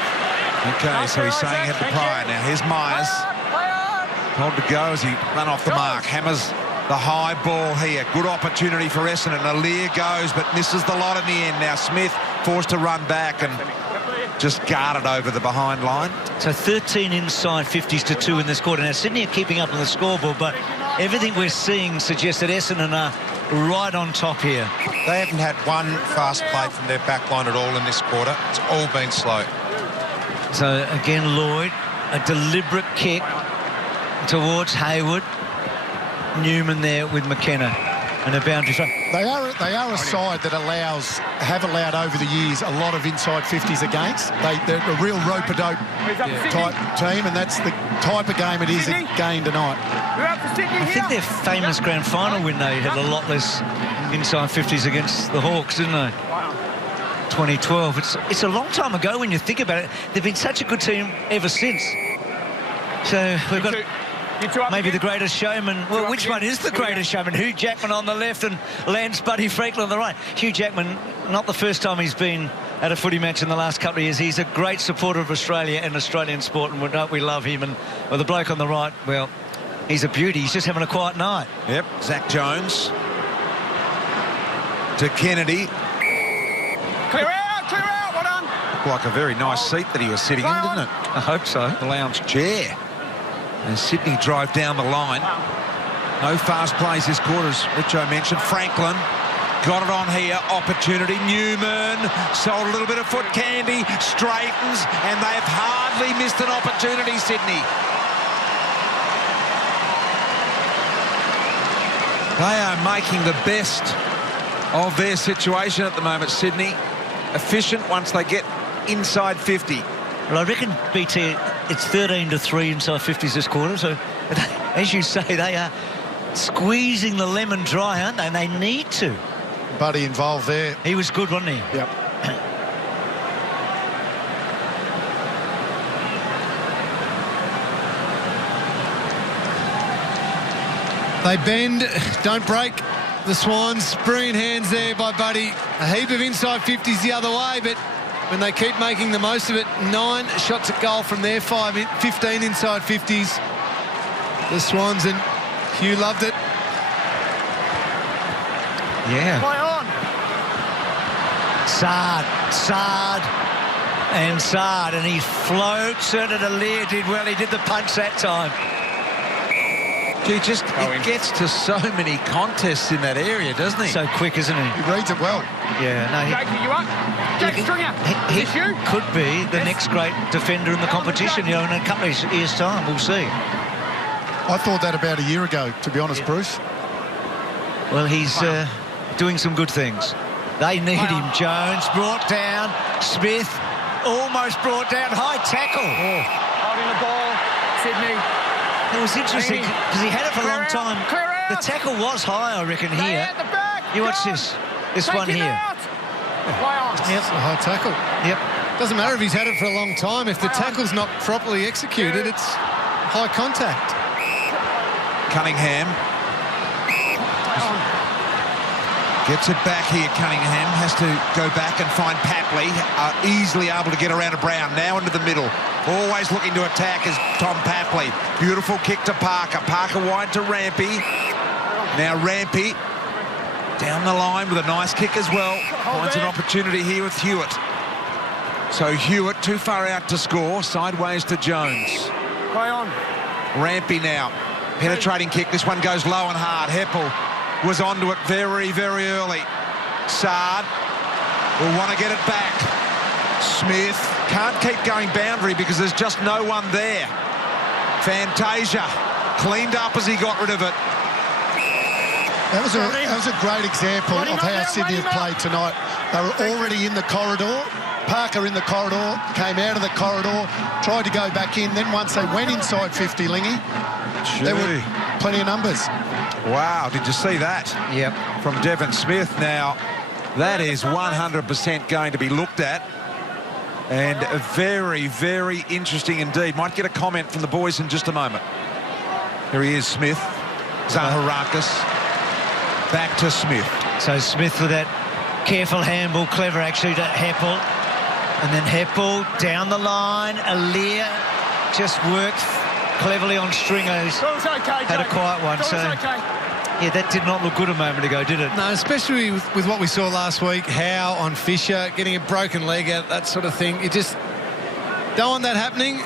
Okay, so he's saying head to Pryor. Now here's Myers. Told to go as he ran off the mark. Hammers the high ball here. Good opportunity for Essendon. Alir goes, but misses the lot in the end. Now Smith forced to run back and just guarded over the behind line. So 13 inside 50s to 2 in this quarter. Now Sydney are keeping up on the scoreboard, but everything we're seeing suggests that Essendon are right on top here. They haven't had one fast play from their back line at all in this quarter. It's all been slow. So again, Lloyd, a deliberate kick towards Hayward. Newman there with McKenna. And a boundary throw. They are a side that have allowed over the years a lot of inside 50s against. They're a real rope-a-dope type team, and that's the type of game it is again tonight. I think their famous grand final win, they had a lot less inside 50s against the Hawks, didn't they? 2012. It's a long time ago when you think about it. They've been such a good team ever since. So we've got maybe the greatest showman. Well, which one is the greatest showman? Hugh Jackman on the left and Lance Buddy Franklin on the right. Hugh Jackman, not the first time he's been at a footy match in the last couple of years. He's a great supporter of Australia and Australian sport, and we love him. And well, the bloke on the right, well, he's a beauty. He's just having a quiet night. Yep, Zach Jones to Kennedy. Clear out, well done. Looked like a very nice seat that he was sitting in, didn't it? I hope so. The lounge chair. As Sydney drive down the line. No fast plays this quarter, as Richo mentioned. Franklin got it on here. Opportunity. Newman sold a little bit of foot candy. Straightens, and they've hardly missed an opportunity, Sydney. They are making the best of their situation at the moment, Sydney. Efficient once they get inside 50. Well, I reckon, BT, it's 13-3 inside 50s this quarter. So, as you say, they are squeezing the lemon dry, aren't they? And they need to. Buddy involved there. He was good, wasn't he? Yep. They bend, don't break. the Swans. Brilliant hands there by Buddy. A heap of inside 50s the other way, but when they keep making the most of it, 9 shots at goal from their 15 inside 50s. The Swans, and Hugh loved it. Yeah. Play on. Saad, and he floats it, and Alir did well. He did the punch that time. He just gets to so many contests in that area, doesn't he? So quick, isn't he? He reads it well. Yeah, no, Jake, are you up? Jake Stringer. he Is this you? could be the next great defender in the competition, you know, in a couple of years' time. We'll see. I thought that about a year ago, to be honest, Bruce. Well, he's doing some good things. They need him. Jones brought down. Smith almost brought down. High tackle. Holding the ball. Sydney. It was interesting because he had it for a long time. Clear out. The tackle was high, I reckon, Stay here. at the back. You watch Go. this Take one him here. out. Play on. Yep. A high tackle. Yep. Doesn't matter if he's had it for a long time. If the tackle's not properly executed, it's high contact. Cunningham gets it back here. Cunningham has to go back and find Papley. Easily able to get around to Brown. Now into the middle. Always looking to attack is Tom Papley. Beautiful kick to Parker. Parker wide to Rampy. Now Rampy down the line with a nice kick as well. Finds an opportunity here with Hewitt. So Hewitt too far out to score. Sideways to Jones. Play on. Rampy now. Penetrating kick. This one goes low and hard. Heppel was onto it very, very early. Saad will want to get it back. Smith can't keep going boundary because there's just no one there. Fantasia cleaned up as he got rid of it. That was a great example of how Sydney have played tonight. They were already in the corridor. Parker in the corridor, came out of the corridor, tried to go back in. Then once they went inside 50, Lingy, there were plenty of numbers. Wow, did you see that? Yep. From Devon Smith. Now, that is 100% going to be looked at. And very, very interesting indeed. Might get a comment from the boys in just a moment. Here he is, Smith. Zaharakis. Back to Smith. So Smith with that careful handball, clever actually to Heppel. And then Heppel down the line. Alir just worked cleverly on Stringer. He's had a quiet one. So yeah, that did not look good a moment ago, did it? No, especially with what we saw last week. Howe on Fisher, getting a broken leg out, that sort of thing. You just don't want that happening.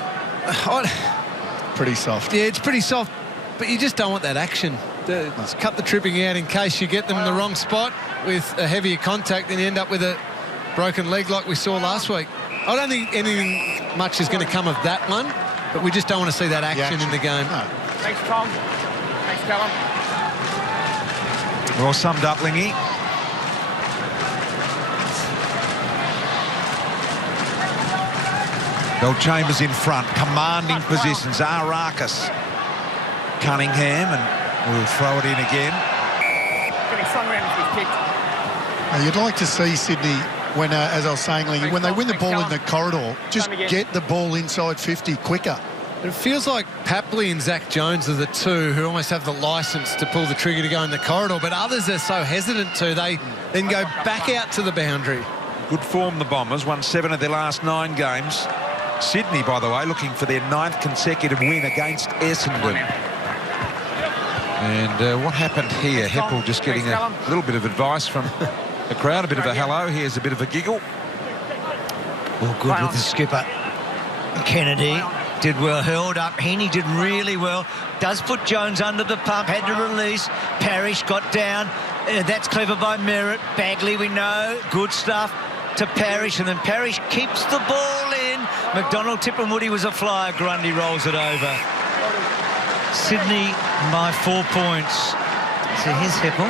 Pretty soft. Yeah, it's pretty soft, but you just don't want that action. Just cut the tripping out in case you get them in the wrong spot with a heavier contact and you end up with a broken leg like we saw last week. I don't think anything much is going to come of that one, but we just don't want to see that action in the game. No. Thanks, Tom. Thanks, Callum. Well summed up, Lingy. Bill Chambers in front, commanding position. Zaharakis. Cunningham, and we'll throw it in again. Getting swung around with his kick. You'd like to see Sydney, when, as I was saying, Lingy, when they win the ball in the corridor, just get the ball inside 50 quicker. It feels like Papley and Zach Jones are the two who almost have the licence to pull the trigger to go in the corridor, but others are so hesitant to. They then go back out to the boundary. Good form, the Bombers. Won 7 of their last 9 games. Sydney, by the way, looking for their 9th consecutive win against Essendon. And what happened here? Heppel just getting a little bit of advice from the crowd, a bit of a hello. Here's a bit of a giggle. All good with the skipper. Kennedy did well, held up. Heaney did really well. Does put Jones under the pump, had to release. Parrish got down. That's clever by Merritt. Bagley, we know, good stuff to Parrish, and then Parrish keeps the ball in. McDonald, Tipperwoody was a flyer. Grundy rolls it over. Sydney by 4 points. So here's Heppel.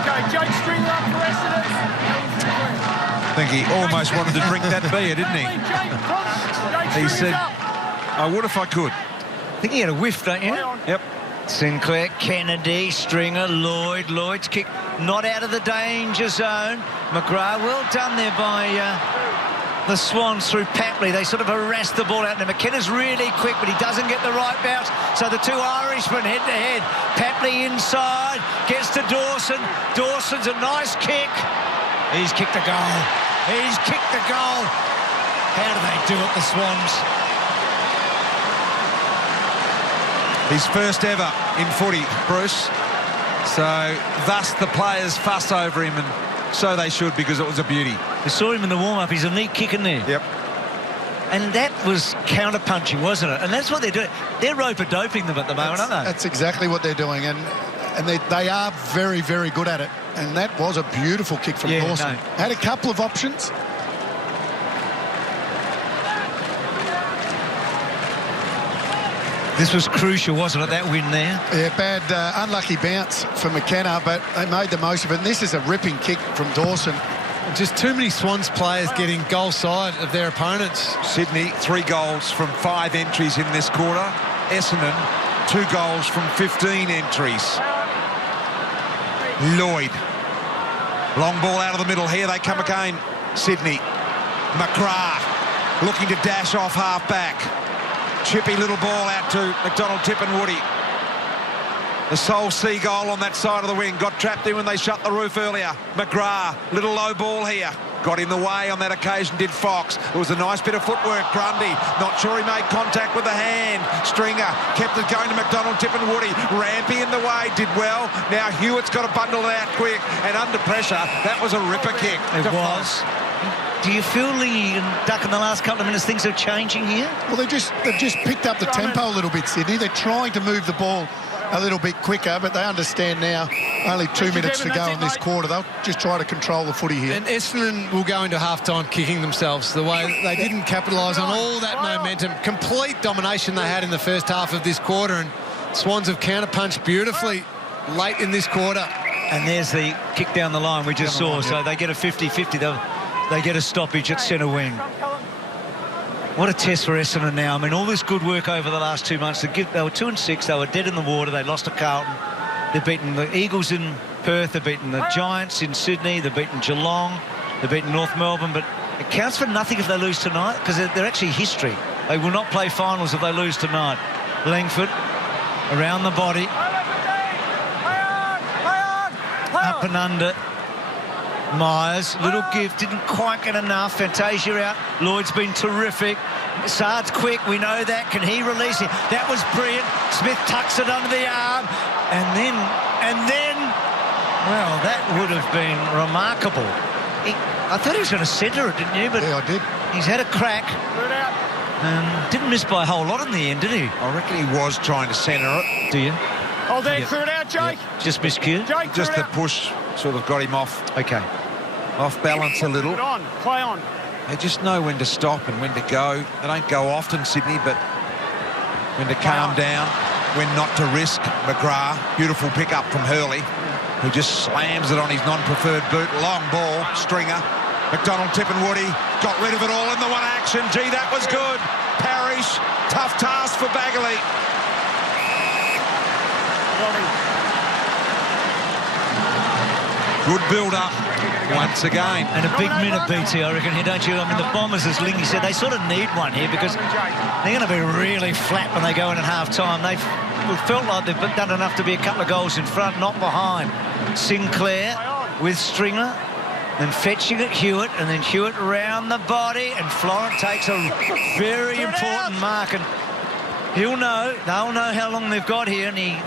Okay, Jake Stringer up for Essendon. I think he almost wanted to drink that beer, didn't he? He said, I would if I could. I think he had a whiff, don't you? Yep. Sinclair, Kennedy, Stringer, Lloyd. Lloyd's kick not out of the danger zone. McGrath, well done there by the Swans through Papley. They sort of harass the ball out. Now McKenna's really quick, but he doesn't get the right bounce. So the two Irishmen head-to-head. Papley inside, gets to Dawson. Dawson's a nice kick. He's kicked a goal. He's kicked the goal. How do they do it, the Swans? His first ever in footy, Bruce. So thus the players fuss over him, and so they should, because it was a beauty. We saw him in the warm-up. He's a neat kick in there. Yep. And that was counter-punching, wasn't it? And that's what they're doing. They're rope-a-doping them at the moment, aren't they? That's exactly what they're doing, and they are very, very good at it. And that was a beautiful kick from Dawson. No. Had a couple of options. This was crucial, wasn't it, that win there? Yeah, bad, unlucky bounce for McKenna, but they made the most of it. And this is a ripping kick from Dawson. Just too many Swans players getting goal side of their opponents. Sydney, 3 goals from 5 entries in this quarter. Essendon, 2 goals from 15 entries. Lloyd. Long ball out of the middle. Here they come again. Sydney. McGrath looking to dash off half-back. Chippy little ball out to McDonald, Tip and Woody. The sole seagull on that side of the wing. Got trapped in when they shut the roof earlier. McGrath, little low ball here. Got in the way on that occasion, did Fox. It was a nice bit of footwork. Grundy, not sure he made contact with the hand. Stringer kept it going to McDonald, Tip and Woody. Rampy in the way, did well. Now Hewitt's got to bundle it out quick. And under pressure, that was a ripper kick. It was. Do you feel, Lee and Duck, in the last couple of minutes things are changing here? Well, they've just picked up the tempo a little bit, Sydney. They're trying to move the ball a little bit quicker, but they understand now only 2 minutes to go in this quarter. They'll just try to control the footy here. And Essendon will go into half-time kicking themselves. The way they didn't capitalise on all that momentum. Complete domination they had in the first half of this quarter, and Swans have counterpunched beautifully late in this quarter. And there's the kick down the line we just saw. So they get a 50-50. They get a stoppage at centre wing. What a test for Essendon now. I mean, all this good work over the last 2 months. They were 2-6. They were dead in the water. They lost to Carlton. They've beaten the Eagles in Perth. They've beaten the Giants in Sydney. They've beaten Geelong. They've beaten North Melbourne. But it counts for nothing if they lose tonight, because they're actually history. They will not play finals if they lose tonight. Langford around the body. Up and under. Myers, little gift, didn't quite get enough. Fantasia out. Lloyd's been terrific. Sard's quick, we know that. Can he release it? That was brilliant. Smith tucks it under the arm. And then, well, that would have been remarkable. I thought he was going to centre it, didn't you? But yeah, I did. He's had a crack. Didn't miss by a whole lot in the end, did he? I reckon he was trying to centre it. Do you? Oh, there, clear it out, Jake. Just miscued? Jake, Just the push sort of got him off. Okay. Off balance a little. Play on. They just know when to stop and when to go. They don't go often, Sydney, but when to calm down, when not to risk. McGrath, beautiful pick-up from Hurley, who just slams it on his non-preferred boot. Long ball, Stringer. McDonald, Tip and Woody got rid of it all in the one action. Gee, that was good. Parrish, tough task for Bagley. Good build-up once again. And a big minute, BT, I reckon here, don't you? I mean, the Bombers, as Lingy said, they sort of need one here, because they're going to be really flat when they go in at half-time. They've felt like they've done enough to be a couple of goals in front, not behind. Sinclair with Stringer, then fetching at Hewitt, and then Hewitt around the body, and Florent takes a very important mark, and they'll know how long they've got here, and he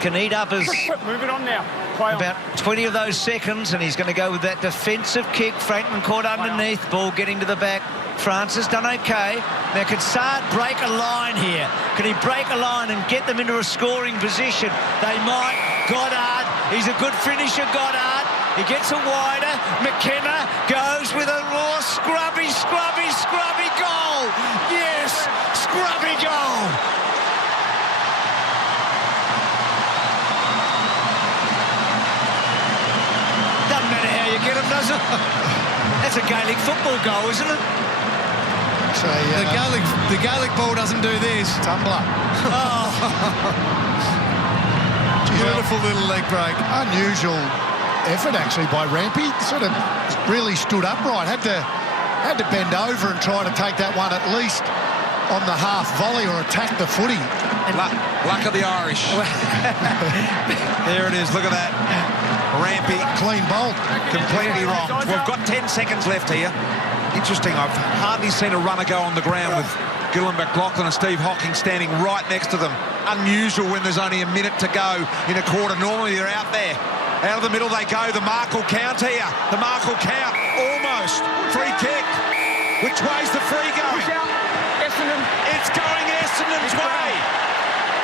can eat up his... Move it on now. About 20 of those seconds, and he's going to go with that defensive kick. Franklin caught underneath, ball getting to the back. Francis done okay. Now, can Sard break a line here? Can he break a line and get them into a scoring position? They might. Goddard, he's a good finisher, Goddard. He gets it wider. McKenna goes with a raw scrubby goal. Yes, scrubby goal. Doesn't matter how you get them, does it? That's a Gaelic football goal, isn't it? So, The Gaelic ball doesn't do this. Tumbler. Oh. Beautiful little leg break. Unusual effort, actually, by Rampy. Sort of really stood upright. Had to had to bend over and try to take that one at least on the half volley or attack the footy. Luck of the Irish. There it is, look at that. Rampy. Clean bolt. Completely wrong. We've got 10 seconds left here. Interesting, I've hardly seen a runner go on the ground with Gillan McLaughlin and Steve Hocking standing right next to them. Unusual when there's only a minute to go in a quarter. Normally they're out there. Out of the middle they go. The mark will count here. The mark will count. Almost. Free kick. Which way's the free going? Essendon. It's going Essendon's way.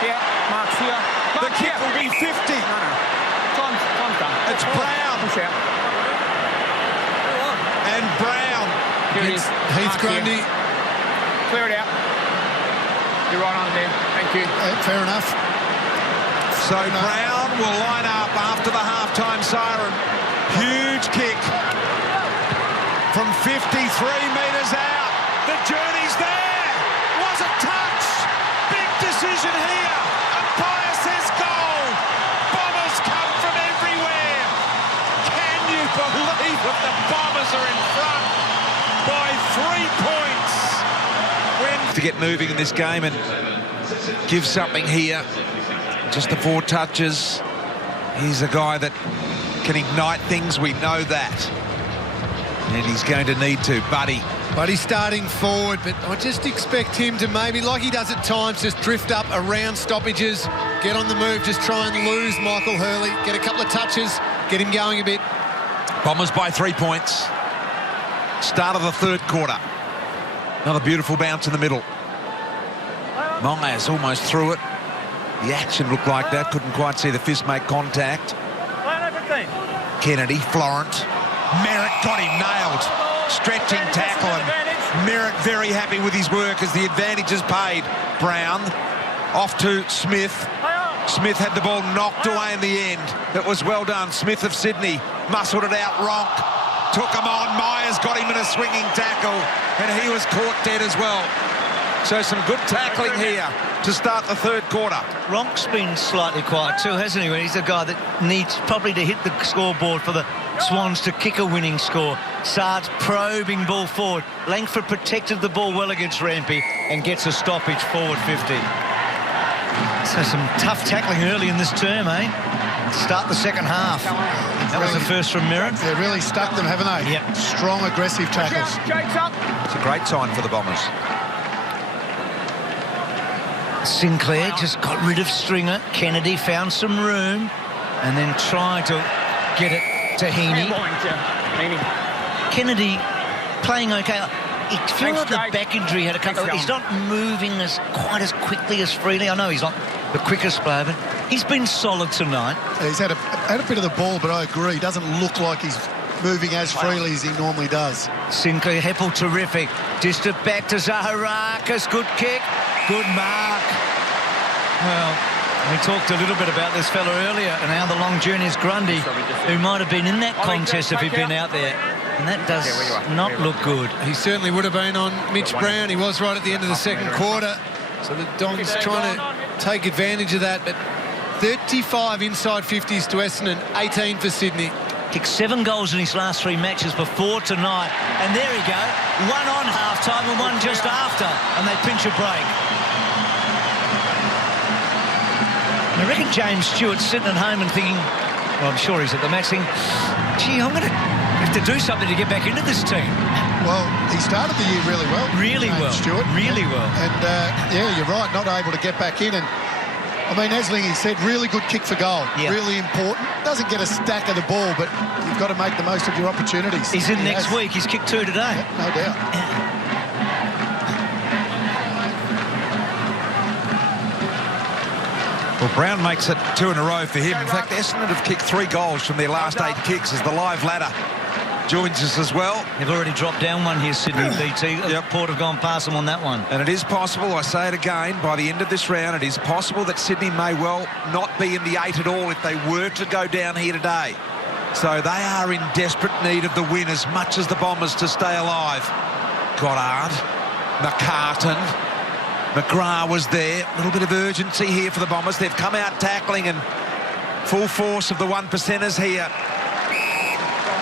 Yeah, Mark's here. The kick will be 50. No. Time's done. It's Brown. Push out. And Brown. Here it is. Heath Mark's Grundy. here. Clear it out. You're right on there. Thank you. Fair enough. So Brown will line up after the half-time siren. Huge kick from 53 metres out. The journey's there. Was a touch. Big decision here. Umpire says goal. Bombers come from everywhere. Can you believe it? The Bombers are in front by 3 points. To get moving in this game and give something here. Just the 4 touches. He's a guy that can ignite things, we know that. And he's going to need to. Buddy's starting forward, but I just expect him to maybe, like he does at times, just drift up around stoppages, get on the move, just try and lose Michael Hurley, get a couple of touches, get him going a bit. Bombers by 3 points. Start of the third quarter. Another beautiful bounce in the middle. Myers almost threw it. The action looked like that. Couldn't quite see the fist make contact. Kennedy, Florent. Merritt got him nailed. Stretching tackle, and Merritt very happy with his work as the advantage is paid. Brown off to Smith. Smith had the ball knocked away in the end. That was well done. Smith of Sydney muscled it out. Ronk took him on. Myers got him in a swinging tackle, and he was caught dead as well. So some good tackling here to start the third quarter. Ronk's been slightly quiet too, hasn't he? He's a guy that needs probably to hit the scoreboard for the Swans to kick a winning score. Sart's probing ball forward. Langford protected the ball well against Rampy and gets a stoppage forward 50. So some tough tackling early in this term, eh? Start the second half. That was the first from Merritt. They really stuck them, haven't they? Yep. Strong, aggressive tackles. Jake's up. It's a great sign for the Bombers. Sinclair just got rid of Stringer. Kennedy found some room and then tried to get it to Heaney. Kennedy playing okay. He feel like the back injury had a couple of... He's not moving quite as quickly as Freely. I know he's not the quickest player, but he's been solid tonight. He's had a bit of the ball, but I agree. He doesn't look like he's moving as freely as he normally does. Sinclair, Heppel, terrific. Distant back to Zaharakis. Good kick. Good mark. Well, we talked a little bit about this fella earlier and how the long journey is Grundy, who might have been in that contest if he'd been out there. And that does not look good. He certainly would have been on Mitch Brown. He was right at the end of the second quarter. So the Dons trying to take advantage of that. But 35 inside 50s to Essendon, 18 for Sydney. Kicked 7 goals in his last 3 matches before tonight. And there he go. One on half-time and one just after. And they pinch a break. I reckon James Stewart's sitting at home and thinking, well, I'm sure he's at the match thinking, gee, I'm going to have to do something to get back into this team. Well, he started the year really well. Really well. Stewart. Really well. And, yeah, you're right, not able to get back in. And, I mean, as Lingy said, really good kick for goal. Yeah. Really important. Doesn't get a stack of the ball, but you've got to make the most of your opportunities. He's in next week. He's kicked 2 today. Yeah, no doubt. Well, Brown makes it 2 in a row for him. In fact, Essendon have kicked 3 goals from their last 8 kicks as the live ladder joins us as well. They've already dropped down one here, Sydney BT. Yep. Port have gone past them on that one. And it is possible, I say it again, by the end of this round, it is possible that Sydney may well not be in the 8 at all if they were to go down here today. So they are in desperate need of the win as much as the Bombers to stay alive. Goddard, McCartan, McGrath was there. A little bit of urgency here for the Bombers. They've come out tackling and full force of the 1%ers here.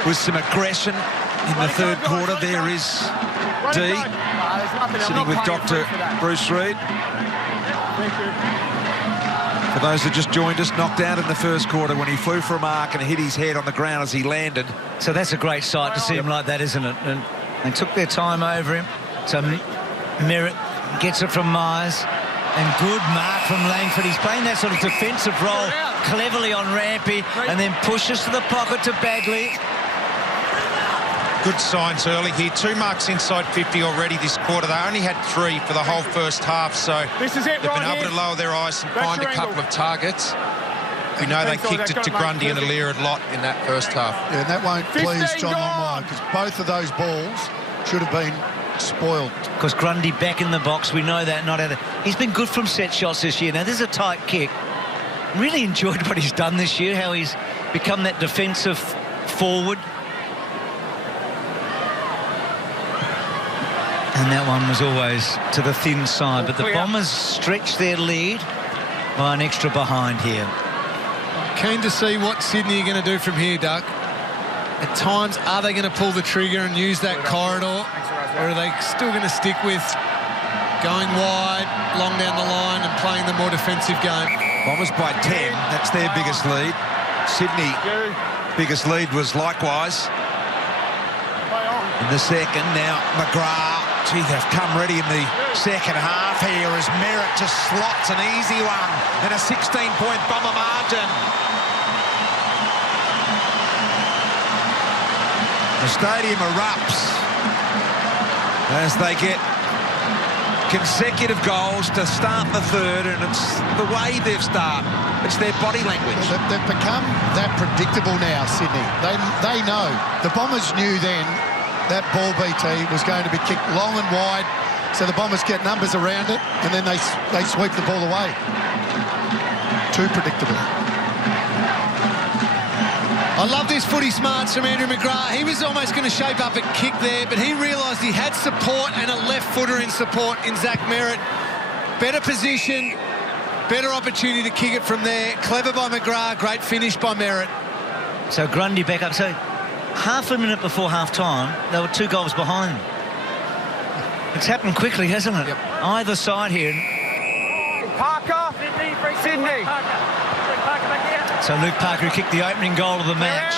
With some aggression in the third quarter. There is D, sitting with Dr. Bruce Reid. For those that just joined us, knocked out in the first quarter when he flew for a mark and hit his head on the ground as he landed. So that's a great sight to see him like that, isn't it? And they took their time over him. So Merritt gets it from Myers. And good mark from Langford. He's playing that sort of defensive role cleverly on Rampy and then pushes to the pocket to Bagley. Good signs early here. 2 marks inside 50 already this quarter. They only had 3 for the whole first half, so this is it, they've been able to lower their eyes and find a couple of targets. We know they kicked it to Grundy and Alira a lot in that first half. Yeah, and that won't please John Longmire, because both of those balls should have been spoiled. Because Grundy back in the box, we know that, not out of... He's been good from set shots this year. Now, this is a tight kick. Really enjoyed what he's done this year, how he's become that defensive forward. And that one was always to the thin side, but the Bombers stretched their lead by an extra behind here. Keen to see what Sydney are going to do from here, Duck. At times, are they going to pull the trigger and use that corridor, or are they still going to stick with going wide, long down the line and playing the more defensive game? Bombers by 10, that's their biggest lead. Sydney, biggest lead was likewise. In the second, now McGrath. Gee, they've come ready in the second half here as Merritt just slots an easy one and a 16-point Bomber margin. The stadium erupts as they get consecutive goals to start the third, and it's the way they've started. It's their body language. Well, they've become that predictable now, Sydney. They know. The Bombers knew then that ball, BT, was going to be kicked long and wide, so the Bombers get numbers around it, and then they sweep the ball away. Too predictable. I love this footy smarts from Andrew McGrath. He was almost going to shape up a kick there, but he realised he had support and a left footer in support in Zach Merritt. Better position, better opportunity to kick it from there. Clever by McGrath, great finish by Merritt. So Grundy back up. So half a minute before half-time, they were 2 goals behind. It's happened quickly, hasn't it? Yep. Either side here. Parker, Sydney. So Luke Parker kicked the opening goal of the match.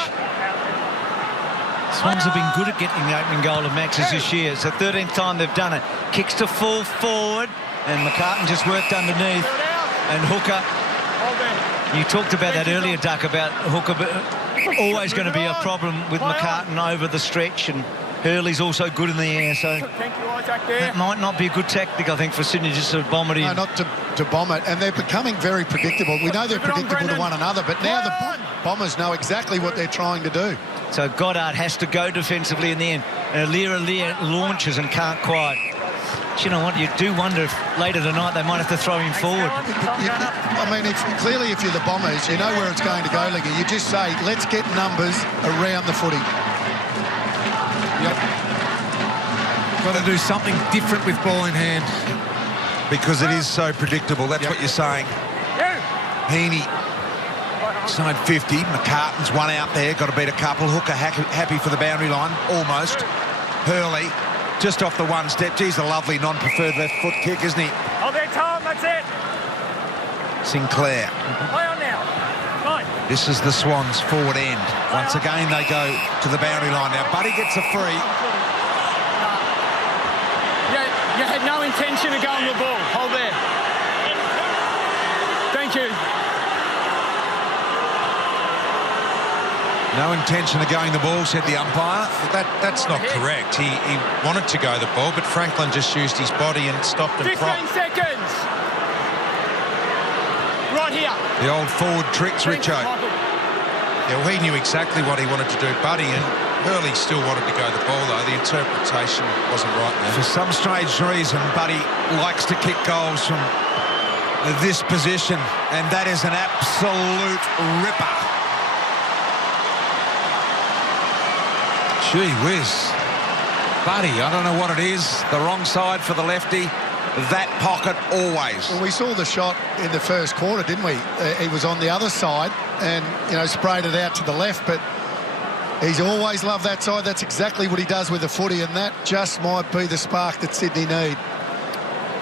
Swans have been good at getting the opening goal of matches this year. It's the 13th time they've done it. Kicks to full forward, and McCartan just worked underneath. And Hooker, you talked about that earlier, Duck, about Hooker always going to be a problem with McCartan over the stretch, and Hurley's also good in the air, so that might not be a good tactic, I think, for Sydney, just to bomb it in. No, not to bomb it, and they're becoming very predictable. We know they're predictable to one another, but now the Bombers know exactly what they're trying to do. So Goddard has to go defensively in the end, and Alira launches and can't quite. But you know what, you do wonder if later tonight they might have to throw him forward. I mean, clearly if you're the Bombers, you know where it's going to go, Liggy. You just say, let's get numbers around the footy. Yep. Got to do something different with ball in hand. Because it is so predictable, that's what you're saying. Heaney, side 50, McCartan's one out there, got to beat a couple. Hooker happy for the boundary line, almost. Hurley, just off the one step. Geez, a lovely non-preferred left foot kick, isn't he? Oh, there, Tom, that's it. Sinclair. Play on now. Right. This is the Swans' forward end. Once again, they go to the boundary line. Now, Buddy gets a free. You had no intention of going the ball. Hold there. Thank you. No intention of going the ball, said the umpire. That's not correct. He wanted to go the ball, but Franklin just used his body and stopped him. 15 seconds. Right here. The old forward tricks, Richo. Yeah, well, he knew exactly what he wanted to do, Buddy, and Hurley still wanted to go the ball, though. The interpretation wasn't right there. For some strange reason, Buddy likes to kick goals from this position, and that is an absolute ripper. Gee whiz. Buddy, I don't know what it is. The wrong side for the lefty. That pocket always. Well, we saw the shot in the first quarter, didn't we? He was on the other side and, you know, sprayed it out to the left, but He's always loved that side. That's exactly what he does with the footy, and that just might be the spark that Sydney need.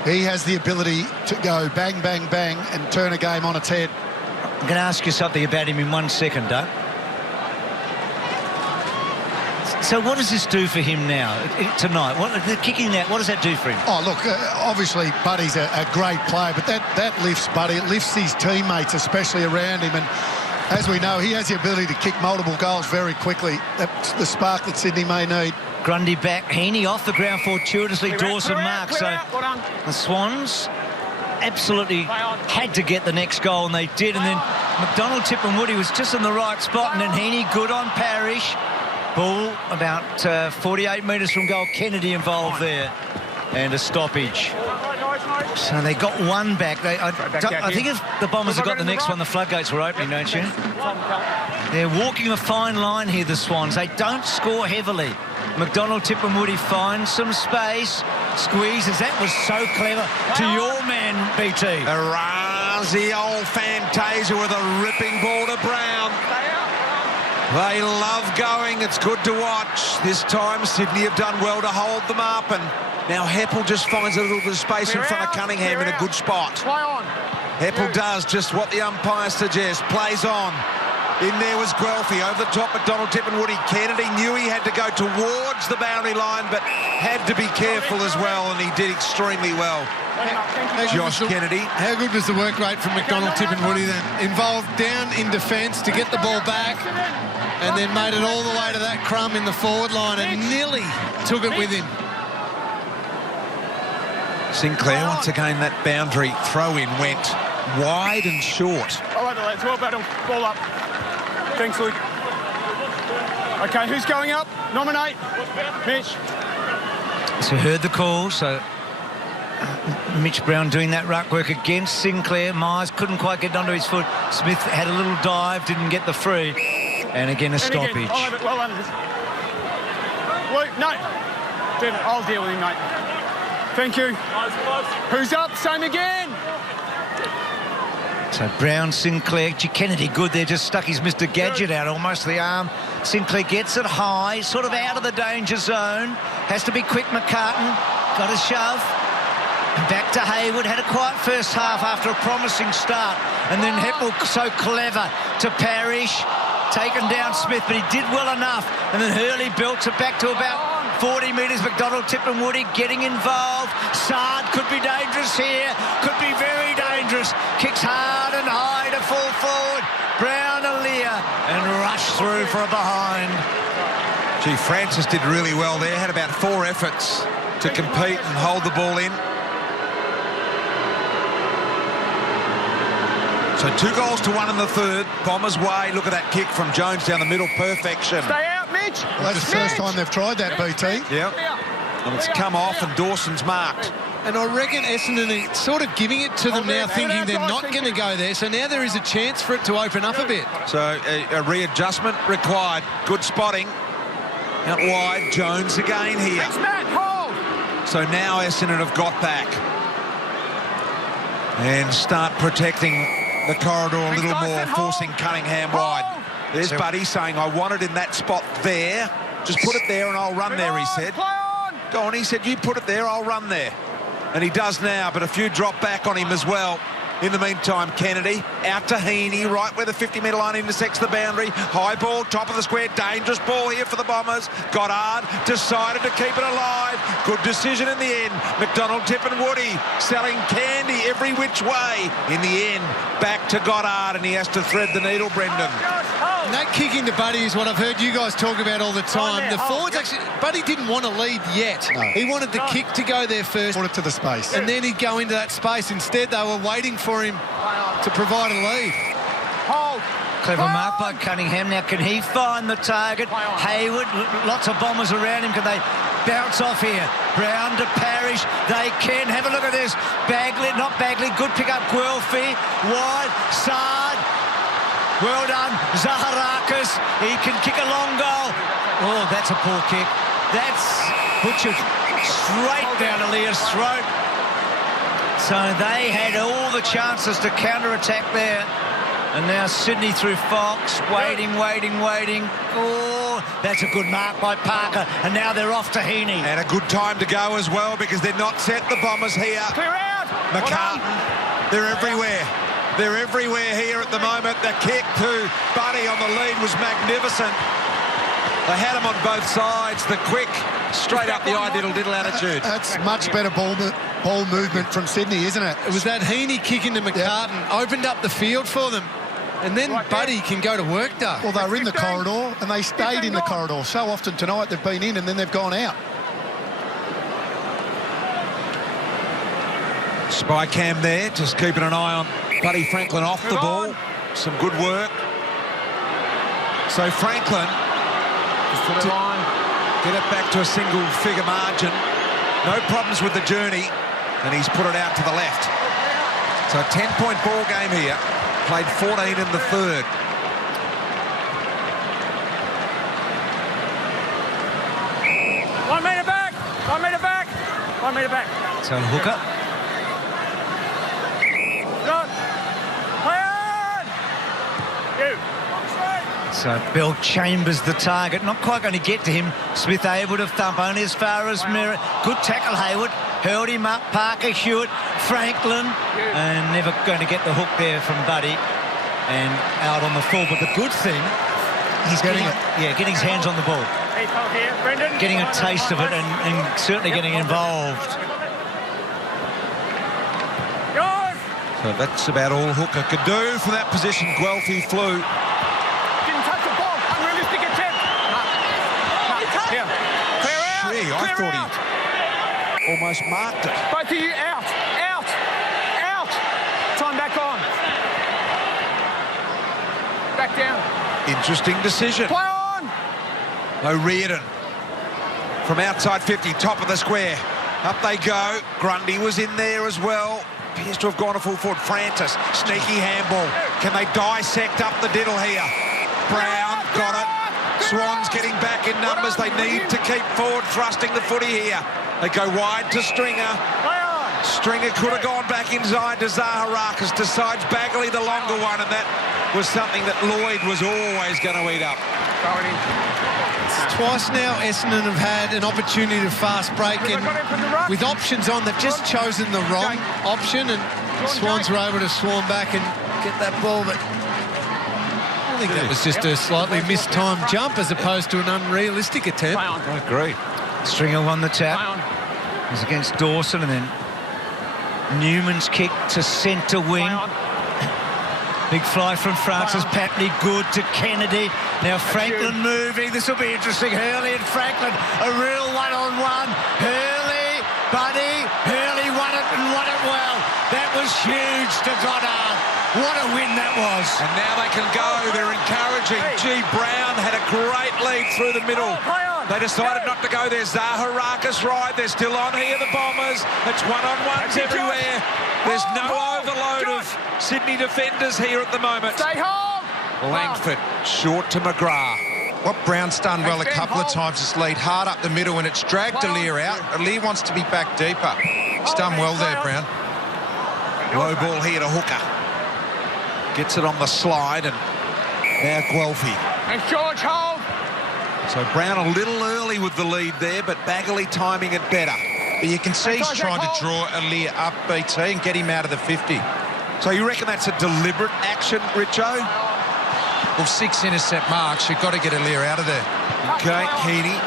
He has the ability to go bang, bang, bang and turn a game on its head. I'm going to ask you something about him in 1 second, Doug. So what does this do for him now, tonight? The kicking out, what does that do for him? Oh, look, obviously Buddy's a great player, but that lifts Buddy. It lifts his teammates, especially around him. And as we know, he has the ability to kick multiple goals very quickly. That's the spark that Sydney may need. Grundy back, Heaney off the ground fortuitously, Dawson marks. So the Swans absolutely had to get the next goal, and they did. And then McDonald, Tip and Woody was just in the right spot, and then Heaney good on Parrish. Ball about 48 metres from goal. Kennedy involved there, and a stoppage. So they got one back. I think if the Bombers have got the next one, the floodgates were opening, don't you? They're walking a fine line here, the Swans. They don't score heavily. McDonald, Tip and Woody find some space. Squeezes. That was so clever to your man, BT. The old Fantasia with a ripping ball to Brown. They love going. It's good to watch. This time, Sydney have done well to hold them up, and now Heppel just finds a little bit of space in front of Cunningham in a good spot. Heppel does just what the umpire suggests. Plays on. In there was Guelphy. Over the top, McDonald, Tip and Woody. Kennedy knew he had to go towards the boundary line, but had to be careful as well, and he did extremely well. Josh Kennedy. How good was the work rate from McDonald, Tip and Woody then? Involved down in defence to get the ball back, and then made it all the way to that crumb in the forward line and nearly took it with him. Sinclair, once again, that boundary throw-in went wide and short. All right, lads, well battled. Ball up. Thanks, Luke. OK, who's going up? Nominate. Mitch. So heard the call, so Mitch Brown doing that ruck work against Sinclair. Myers couldn't quite get onto his foot. Smith had a little dive, didn't get the free. And again, a stoppage. Again, I'll have it well under this. Luke, no. I'll deal with him, mate. Thank you. Who's up? Same again. So Brown, Sinclair, Kennedy good there, just stuck his Mr. Gadget out, almost the arm. Sinclair gets it high, sort of out of the danger zone. Has to be quick, McCartan. Got a shove. And back to Hayward. Had a quiet first half after a promising start. And then Heppel so clever to Parrish. Taken down Smith, but he did well enough. And then Hurley built it back to about 40 metres. McDonald, Tip and Woody getting involved. Sard could be dangerous here. Could be very dangerous. Kicks hard and high to fall forward. Brown, Aaliyah, and rush through for a behind. Gee, Francis did really well there. Had about 4 efforts to compete and hold the ball in. So 2 goals to 1 in the third. Bombers way. Look at that kick from Jones down the middle. Perfection. Stay out, Mitch. Well, that's the first time they've tried that, BT. Yep. And it's come off, and Dawson's marked. And I reckon Essendon are sort of giving it to them now, thinking they're not going to go there. So now there is a chance for it to open up a bit. So a readjustment required. Good spotting. Out wide, Jones again here. Thanks, Matt. Hold. So now Essendon have got back. And start protecting the corridor a little more, forcing Cunningham wide. There's Buddy saying, I want it in that spot there. Just put it there and I'll run there, he said. Go on, he said, you put it there, I'll run there. And he does now, but a few drop back on him as well. In the meantime, Kennedy out to Heaney, right where the 50-metre line intersects the boundary. High ball, top of the square, dangerous ball here for the Bombers. Goddard decided to keep it alive. Good decision in the end. McDonald, Tip and Woody selling candy every which way. In the end, back to Goddard, and he has to thread the needle, Brendan. And that kick into Buddy is what I've heard you guys talk about all the time. The forwards actually, Buddy didn't want to lead yet. No. He wanted the kick to go there first. Put it to the space. And then he'd go into that space. Instead, they were waiting for him to provide a lead. Hold. Clever mark by Cunningham. Now, can he find the target? Hayward, lots of Bombers around him. Can they bounce off here? Brown to Parrish. They can. Have a look at this. Bagley, not Bagley. Good pick up. Guelphy. Wide. Sard. Well done. Zaharakis. He can kick a long goal. Oh, that's a poor kick. That's butchered straight down Aaliyah's throat. So they had all the chances to counter-attack there. And now Sydney through Fox, waiting. Oh, That's a good mark by Parker, and now they're off to Heaney. And a good time to go as well, because they're not set, the Bombers here. Clear out. McCartan, they're everywhere. They're everywhere here at the moment. The kick to Buddy on the lead was magnificent. They had him on both sides. The quick, straight up the diddle attitude. That's much better ball movement from Sydney, isn't it? It was that Heaney kick into McCartan, opened up the field for them. And then Buddy can go to work, though. Well, they were in the corridor, and they stayed in the corridor. So often tonight they've been in, and then they've gone out. Spy cam there, just keeping an eye on Buddy Franklin off the ball. Some good work. So Franklin, to get it back to a single-figure margin. No problems with the journey, and he's put it out to the left. So a 10-point ball game here. Played 14 in the third. One metre back. 1 metre back. 1 metre back. So hooker. Good. Play on. You. So Bell chambers the target. Not quite going to get to him. Smith able to thump only as far as Merritt. Good tackle, Hayward. Held him up. Parker, Hewitt, Franklin. And never going to get the hook there from Buddy. And out on the full. But the good thing, he's getting it. Yeah, getting his hands on the ball. Getting a taste of it and certainly getting involved. So that's about all Hooker could do from that position. Guelphy flew. Didn't touch the ball. Unrealistic attempt. Here. Clear out. Gee, I thought he almost marked it. Both of you out. Out. Out. Time back on. Back down. Interesting decision. Play on. O'Riordan from outside 50, top of the square. Up they go. Grundy was in there as well. Appears to have gone a full forward. Francis, sneaky handball. Can they dissect up the diddle here? Brown got it. Swans getting back in numbers. They need to keep forward, thrusting the footy here. They go wide to Stringer. Stringer could have gone back inside to Zaharakis. Decides Bagley the longer one, and that was something that Lloyd was always going to eat up. Twice now Essendon have had an opportunity to fast break, and with options on, they've just chosen the wrong option, and Swans were able to swarm back and get that ball, but I think that was just a slightly mistimed jump as opposed to an unrealistic attempt. I agree. Stringer won the tap. It was against Dawson, and then Newman's kick to centre wing. Big fly from Francis Patney, good to Kennedy. Now Franklin moving. This will be interesting. Hurley and Franklin, a real one-on-one. Hurley, Buddy, Hurley won it and won it well. That was huge to Goddard. What a win that was. And now they can go. They're encouraging. G. Brown had a great lead through the middle. They decided not to go there. Zaharakis right. They're still on here, the Bombers. It's one-on-ones everywhere. There's no overload of Sydney defenders here at the moment. Stay home. Langford short to McGrath. What Brown's done well a couple of times is lead hard up the middle, and it's dragged Alear out. Alear wants to be back deeper. He's done well there, Brown. Low ball here to Hooker. Gets it on the slide, and now Guelphy. And George, hold. So Brown a little early with the lead there, but Bagley timing it better. But you can see he's trying to draw Alear up, BT, and get him out of the 50. So you reckon that's a deliberate action, Richo? Well, 6 intercept marks, you've got to get Alear out of there. Okay, Heaney.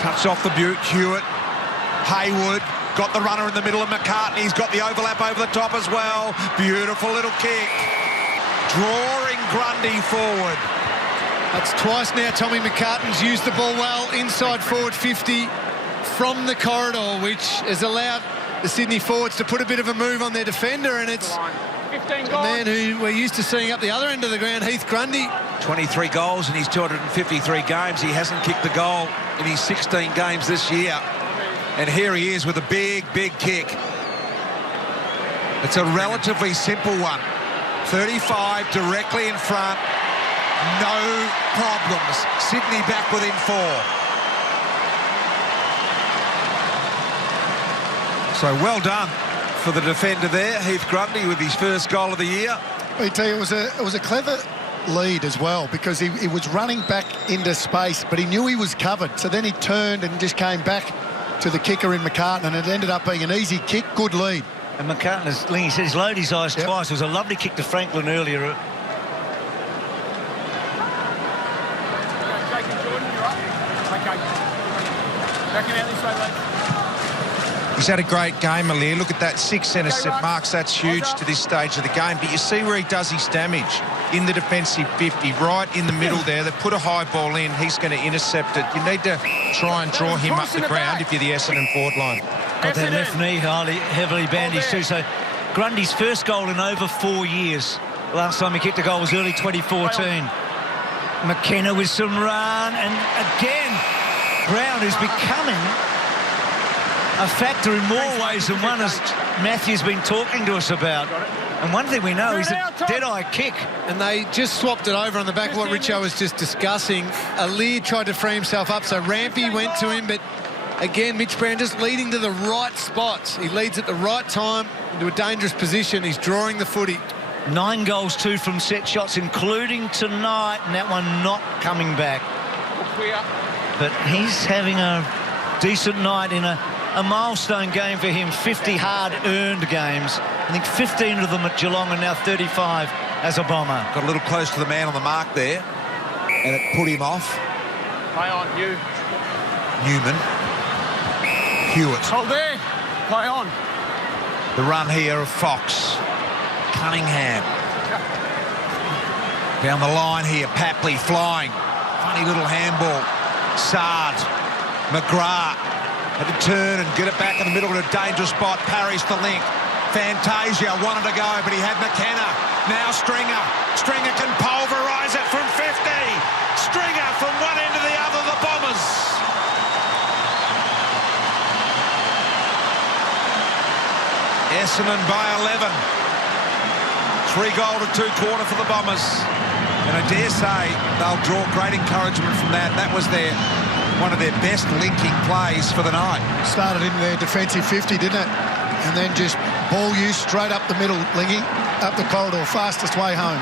Touched off the butte. Hewitt. Hayward. Got the runner in the middle of McCartney. He's got the overlap over the top as well. Beautiful little kick. Drawing Grundy forward. That's twice now Tommy McCartan's used the ball well inside forward 50 from the corridor, which has allowed the Sydney forwards to put a bit of a move on their defender, and it's a man who we're used to seeing up the other end of the ground, Heath Grundy. 23 goals in his 253 games. He hasn't kicked the goal in his 16 games this year. And here he is with a big, big kick. It's a relatively simple one. 35 directly in front. No problems. Sydney back within 4. So well done for the defender there, Heath Grundy, with his first goal of the year. BT, it was a clever lead as well, because he was running back into space, but he knew he was covered. So then he turned and just came back to the kicker in McCartan, and it ended up being an easy kick, good lead. And McCartan, as Lingy said, he's lowered his eyes twice. It was a lovely kick to Franklin earlier. He's had a great game, Alir. Look at that 6 intercept marks. That's huge to this stage of the game. But you see where he does his damage in the defensive 50, right in the middle there. They put a high ball in. He's going to intercept it. You need to try and draw him up the ground if you're the Essendon forward line. Got that left knee heavily bandaged too. So Grundy's first goal in over 4 years. Last time he kicked a goal was early 2014. McKenna with some run, and again Brown is becoming a factor in more ways than one, as Matthew's been talking to us about. And one thing we know is a dead-eye kick. And they just swapped it over on the back of what Richo was just discussing. Alir tried to free himself up, so Rampy went to him, but again, Mitch Brown just leading to the right spots. He leads at the right time into a dangerous position. He's drawing the footy. 9 goals, 2 from set shots, including tonight, and that one not coming back. But he's having a decent night in a milestone game for him. 50 hard-earned games. I think 15 of them at Geelong, and now 35 as a Bomber. Got a little close to the man on the mark there, and it put him off. Play on, you. Newman. Hewitt. Hold there. Play on. The run here of Fox. Cunningham. Down the line here, Papley flying. Funny little handball. Sard. McGrath had to turn and get it back in the middle of a dangerous spot. Parries the link. Fantasia wanted to go, but he had McKenna. Now Stringer. Stringer can pulverise it from 50. Stringer from one end to the other, the Bombers. Essendon by 11. 3 goal to 2 quarter for the Bombers. And I dare say they'll draw great encouragement from that. That was one of their best linking plays for the night. Started in their defensive 50, didn't it? And then just ball use straight up the middle, Lingy, up the corridor, fastest way home.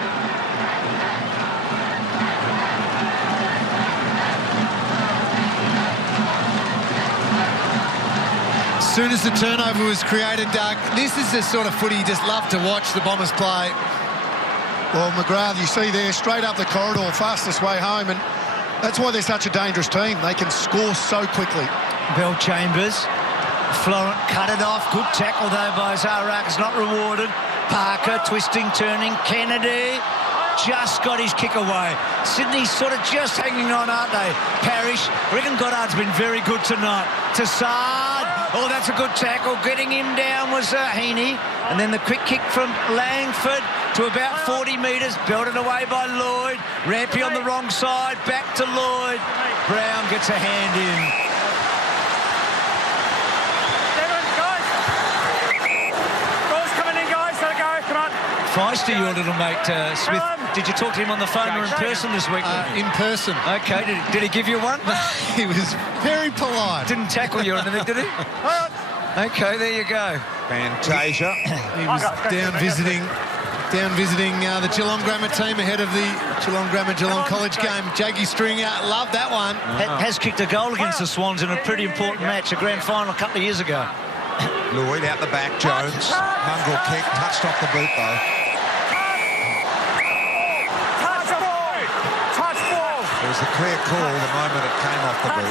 As soon as the turnover was created, Doug, this is the sort of footy you just love to watch the Bombers play. Well, McGrath, you see there, straight up the corridor, fastest way home, and that's why they're such a dangerous team. They can score so quickly. Bell Chambers. Florent cut it off. Good tackle, though, by Zarak. It's not rewarded. Parker twisting, turning. Kennedy just got his kick away. Sydney's sort of just hanging on, aren't they? Parrish. I reckon Goddard's been very good tonight. Tassard. Oh, that's a good tackle. Getting him down was Heaney. And then the quick kick from Langford to about 40 metres. Belted away by Lloyd. Rampy on the wrong side. Back to Lloyd. Brown gets a hand in. Feisty, your little mate, Smith. Did you talk to him on the phone or in person this week? In person. Okay, did he give you one? He was very polite. Didn't tackle you or anything, did he? Okay, there you go. Fantasia. He was down visiting the Geelong Grammar team ahead of the Geelong Grammar-Geelong College game. Jaggy Stringer, loved that one. Has kicked a goal against the Swans in a pretty important match, a grand final a couple of years ago. Lloyd out the back, Jones. Mongrel kick, touched off the boot, though. It was a clear call the moment it came off the boot.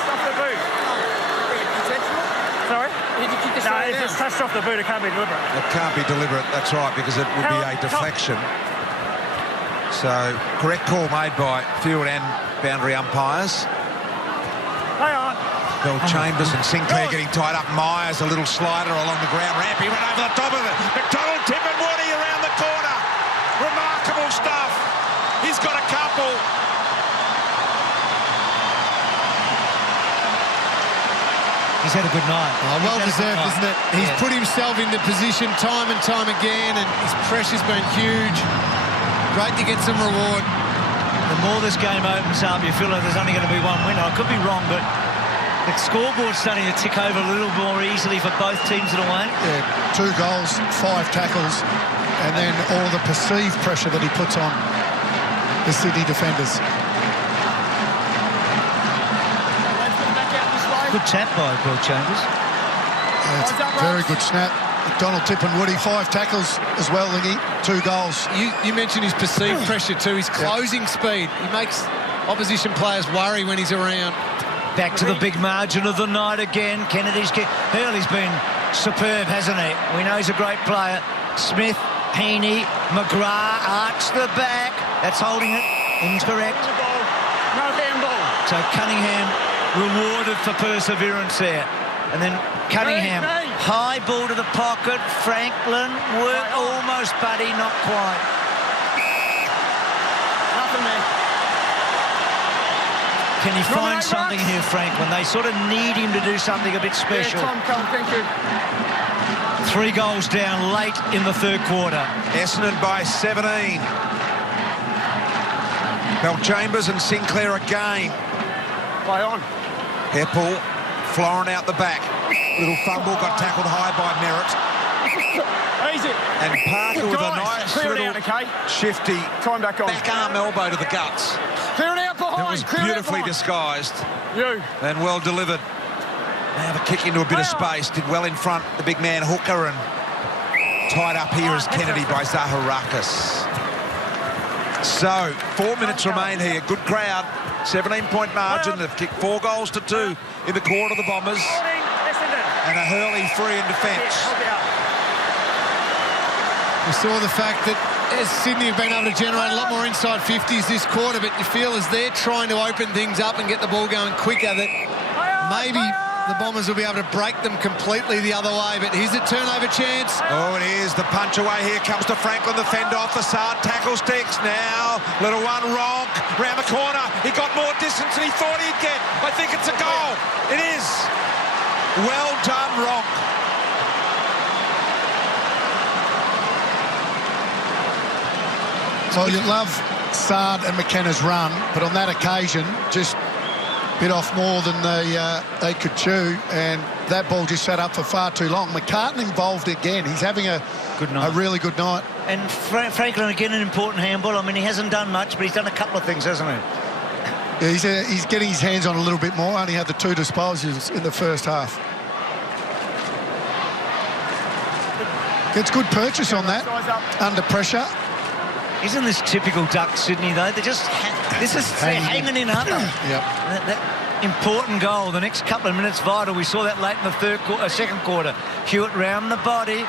Sorry? No, if it's touched off the boot, it can't be deliberate. It can't be deliberate, that's right, because it would be a deflection. So, correct call made by field and boundary umpires. Hang on. Bell Chambers and Sinclair getting tied up. Myers, a little slider along the ground. Rampy went over the top of it. McDonald, Tip and Woody around the corner. Remarkable stuff. He's got a couple. He's had a good night. Oh, well deserved, isn't it? He's put himself into position time and time again, and his pressure's been huge. Great to get some reward. The more this game opens up, you feel like there's only going to be one winner. I could be wrong, but the scoreboard's starting to tick over a little more easily for both teams in a way. Yeah, 2 goals, 5 tackles, and then all the perceived pressure that he puts on. the Sydney defenders. Good tap by Will Chambers. Yeah, very good snap. Donald Tipungwuti, 5 tackles as well, Lingy, 2 goals. You mentioned his perceived pressure too, his closing speed. He makes opposition players worry when he's around. Back to the big margin of the night again. Kennedy's kick. Hurley's been superb, hasn't he? We know he's a great player. Smith, Heaney, McGrath, arch the back. That's holding it. Incorrect. No handball. So Cunningham rewarded for perseverance there. And then Cunningham, high ball to the pocket. Franklin, work almost, buddy, not quite. Nothing there. Can he find something here, Franklin? They sort of need him to do something a bit special. Yeah, Tom, thank you. 3 goals down late in the 3rd quarter. Essendon by 17. Bell Chambers and Sinclair again. Play on. Heppel, Florin out the back. Little fumble, got tackled high by Merritt. Easy. And Parker with a nice Clear it little out, okay? shifty Time back on. back arm elbow to the guts. Clear it out behind. It was Clear beautifully it out disguised You. and well delivered. Now the kick into a bit of space. Did well in front, the big man Hooker, and tied up here is Kennedy by Zaharakis. So, 4 minutes remain here. Good crowd. 17-point margin. They've kicked 4 goals to 2 in the quarter of the Bombers. And a Hurley free in defence. We saw the fact that as Sydney have been able to generate a lot more inside 50s this quarter, but you feel as they're trying to open things up and get the ball going quicker that maybe the Bombers will be able to break them completely the other way. But here's a turnover chance. Oh, it is. The punch away here comes to Franklin. The fend off. Facade tackle sticks now. Little one, Ronk, round the corner. He got more distance than he thought he'd get. I think it's a goal. It is. Well done, Ronk. Well, you love Sard and McKenna's run, but on that occasion, just bit off more than they could chew, and that ball just sat up for far too long. McCartan involved again. He's having a really good night. And Franklin, again, an important handball. I mean, he hasn't done much, but he's done a couple of things, hasn't he? Yeah, he's getting his hands on a little bit more. Only had the 2 disposals in the first half. Gets good purchase on that, under pressure. Isn't this typical Duck Sydney, though? They're just they're hanging in, aren't they? Yep. That important goal. The next couple of minutes vital. We saw that late in the 2nd quarter. Hewitt round the body.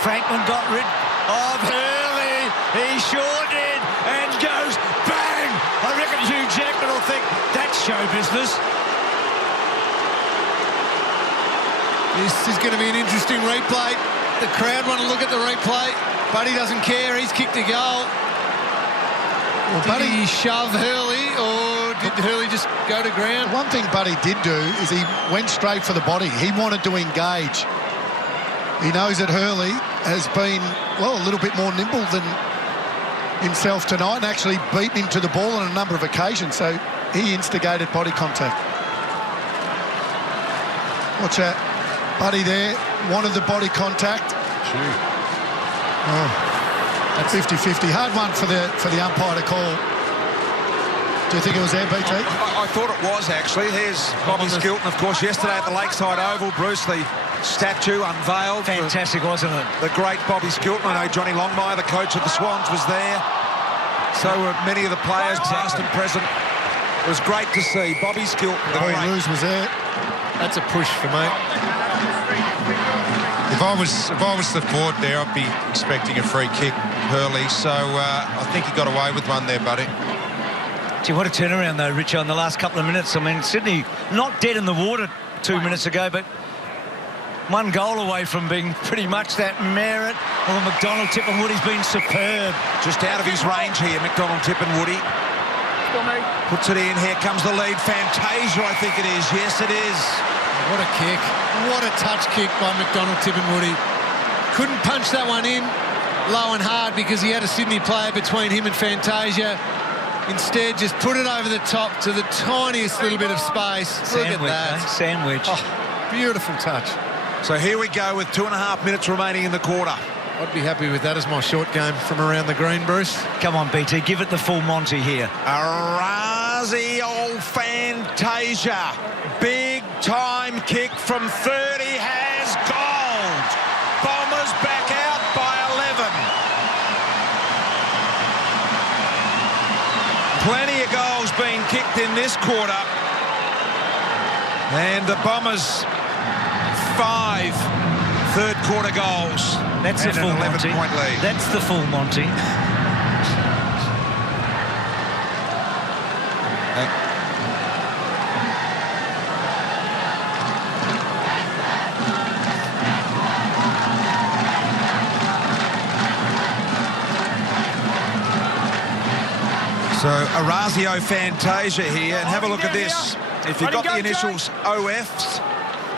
Franklin got rid of Hurley. He sure did. And goes bang. I reckon Hugh Jackman will think that's show business. This is going to be an interesting replay. The crowd want to look at the replay. Buddy doesn't care. He's kicked a goal. Well, Did he shove Hurley, or did Hurley just go to ground? One thing Buddy did do is he went straight for the body. He wanted to engage. He knows that Hurley has been, well, a little bit more nimble than himself tonight and actually beaten him to the ball on a number of occasions, so he instigated body contact. Watch that. Buddy there wanted the body contact. Oh, that's 50-50. Hard one for the umpire to call. Do you think it was there, BT? I thought it was, actually. Here's Bobby Skilton, of course, yesterday at the Lakeside Oval. Bruce, the statue unveiled. Fantastic, wasn't it? The great Bobby Skilton. I know Johnny Longmire, the coach of the Swans, was there. So were many of the players, past and present. It was great to see. Bobby Skilton, the Roy great. Lewis was there. That's a push for me. If I was the forward there, I'd be expecting a free kick, Hurley. So I think he got away with one there, buddy. Gee, what a turnaround, though, Richard, in the last couple of minutes. I mean, Sydney not dead in the water 2 minutes ago, but 1 goal away from being pretty much that Merritt. Well, McDonald Tipungwuti's been superb. Just out of his range here, McDonald Tipungwuti. Puts it in. Here comes the lead. Fantasia, I think it is. Yes, it is. What a kick. What a touch kick by McDonald Tipungwuti. Couldn't punch that one in low and hard because he had a Sydney player between him and Fantasia. Instead, just put it over the top to the tiniest little bit of space. Look at that. Sandwich. Oh, beautiful touch. So here we go with 2.5 minutes remaining in the quarter. I'd be happy with that as my short game from around the green, Bruce. Come on, BT, give it the full Monty here. Arazi old Fantasia. Big time kick from 30 has gold. Bombers back out by 11. Plenty of goals being kicked in this quarter. And the Bombers 5 third quarter goals. That's the full Monty. 11-point lead. That's the full Monty. So Orazio Fantasia here, and have a look at this. If you've got the initials OFs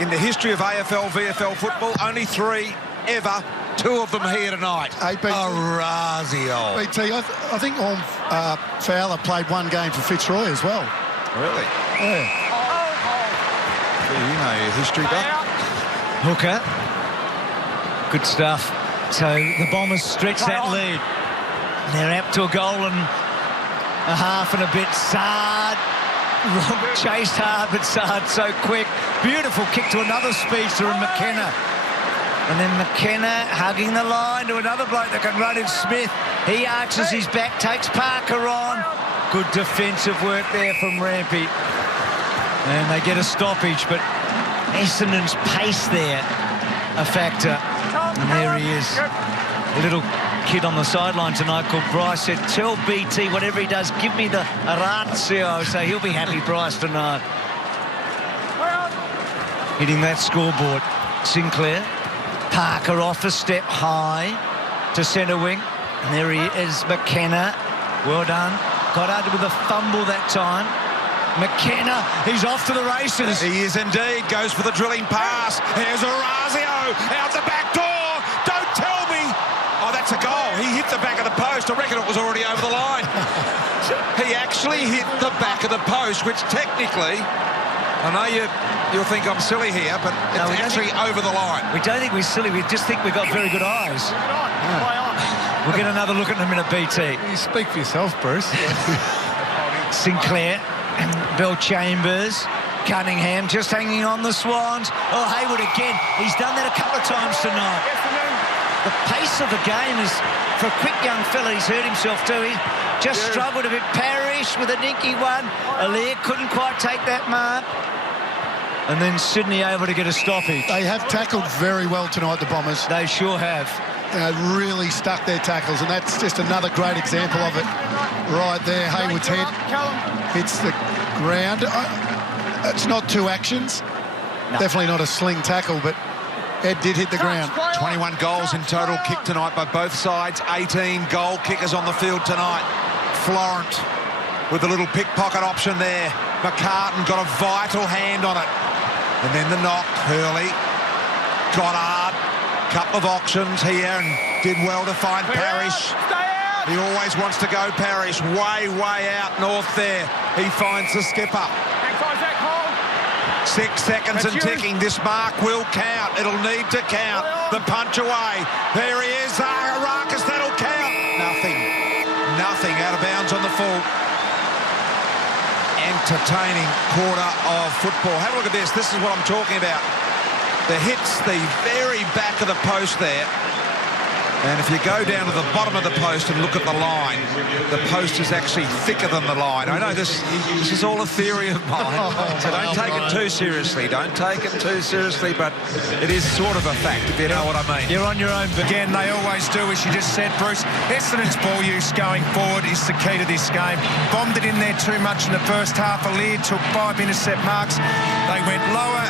in the history of AFL, VFL football, only 3 ever. 2 of them here tonight. Orazio. BT, I think Orm Fowler played 1 game for Fitzroy as well. Really? Yeah. You know your history, Doc. Hooker. Good stuff. So the Bombers stretch that lead. They're up to a goal and a half and a bit. Saad chased hard, but Saad so quick. Beautiful kick to another speedster in McKenna. And then McKenna hugging the line to another bloke that can run in Smith. He arches his back, takes Parker on. Good defensive work there from Rampy. And they get a stoppage, but Essendon's pace there, a factor. And there he is. A little kid on the sideline tonight called Bryce said, tell BT whatever he does, give me the Orazio. So he'll be happy, Bryce, tonight. Hitting that scoreboard. Sinclair. Parker off a step high to centre wing. And there he is, McKenna. Well done. Got under with a fumble that time. McKenna, he's off to the races. He is indeed. Goes for the drilling pass. Here's Orazio out the back door. Don't tell me. Oh, that's a goal. He hit the back of the post. I reckon it was already over the line. He actually hit the back of the post, which technically, I know you'll think I'm silly here, but it's actually over the line. We don't think we're silly. We just think we've got very good eyes. We'll get another look at it in a minute, BT. You speak for yourself, Bruce. Sinclair, Bell Chambers, Cunningham just hanging on the Swans. Oh, Hayward again. He's done that a couple of times tonight. The pace of the game is, for a quick young fella, he's hurt himself too. He just struggled a bit. Parrish with a dinky one. Alair couldn't quite take that mark. And then Sydney able to get a stoppage. They have tackled very well tonight, the Bombers. They sure have. Really stuck their tackles, and that's just another great example of it right there. Hayward's head hits the ground. It's not 2 actions. No. Definitely not a sling tackle, but Ed did hit the ground. 21 goals in total kicked tonight by both sides. 18 goal kickers on the field tonight. Florent with a little pickpocket option there. McCartan got a vital hand on it. And then the knock, Hurley. Goddard, couple of auctions here and did well to find Parrish. He always wants to go Parrish. Way out north there. He finds the skipper. 6 seconds and ticking. This mark will count. It'll need to count. The punch away. There he is. Zaharakis, that'll count. Nothing out of bounds on the full. Entertaining quarter of football. Have a look at this. This is what I'm talking about. The hits the very back of the post there. And if you go down to the bottom of the post and look at the line, the post is actually thicker than the line. I know this is all a theory of mine, so don't take it too seriously. Don't take it too seriously, but it is sort of a fact, if you know what I mean. You're on your own. Again, they always do, as you just said, Bruce. Essendon's ball use going forward is the key to this game. Bombed it in there too much in the first half. Alair took 5 intercept marks. They went lower.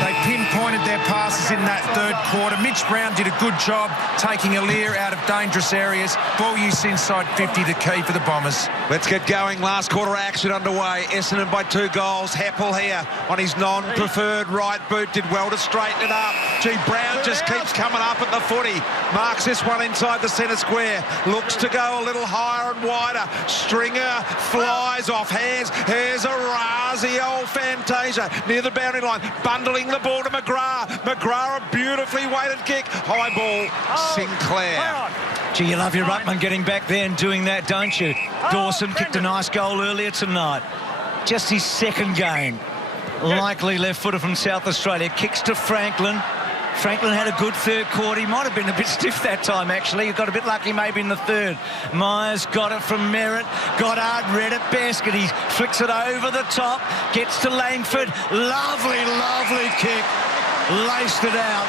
They pinpointed their passes in that third quarter. Mitch Brown did a good job taking Alair out of dangerous areas. Ball use inside 50, the key for the Bombers. Let's get going. Last quarter action underway. Essendon by 2 goals. Heppel here on his non-preferred right boot. Did well to straighten it up. Gee, Brown just keeps coming up at the footy. Marks this one inside the centre square. Looks to go a little higher and wider. Stringer flies off hands. Here's Orazio Fantasia near the boundary line. Bundling the ball to McGrath. McGrath, a beautifully weighted kick. High ball, Sinclair. Gee, you love your ruckman getting back there and doing that, don't you? Dawson kicked a nice goal earlier tonight. Just his second game. Likely left-footer from South Australia. Kicks to Franklin. Franklin had a good third quarter. He might have been a bit stiff that time, actually. He got a bit lucky maybe in the third. Myers got it from Merritt. Goddard read it best. He flicks it over the top. Gets to Langford. Lovely, lovely kick. Laced it out.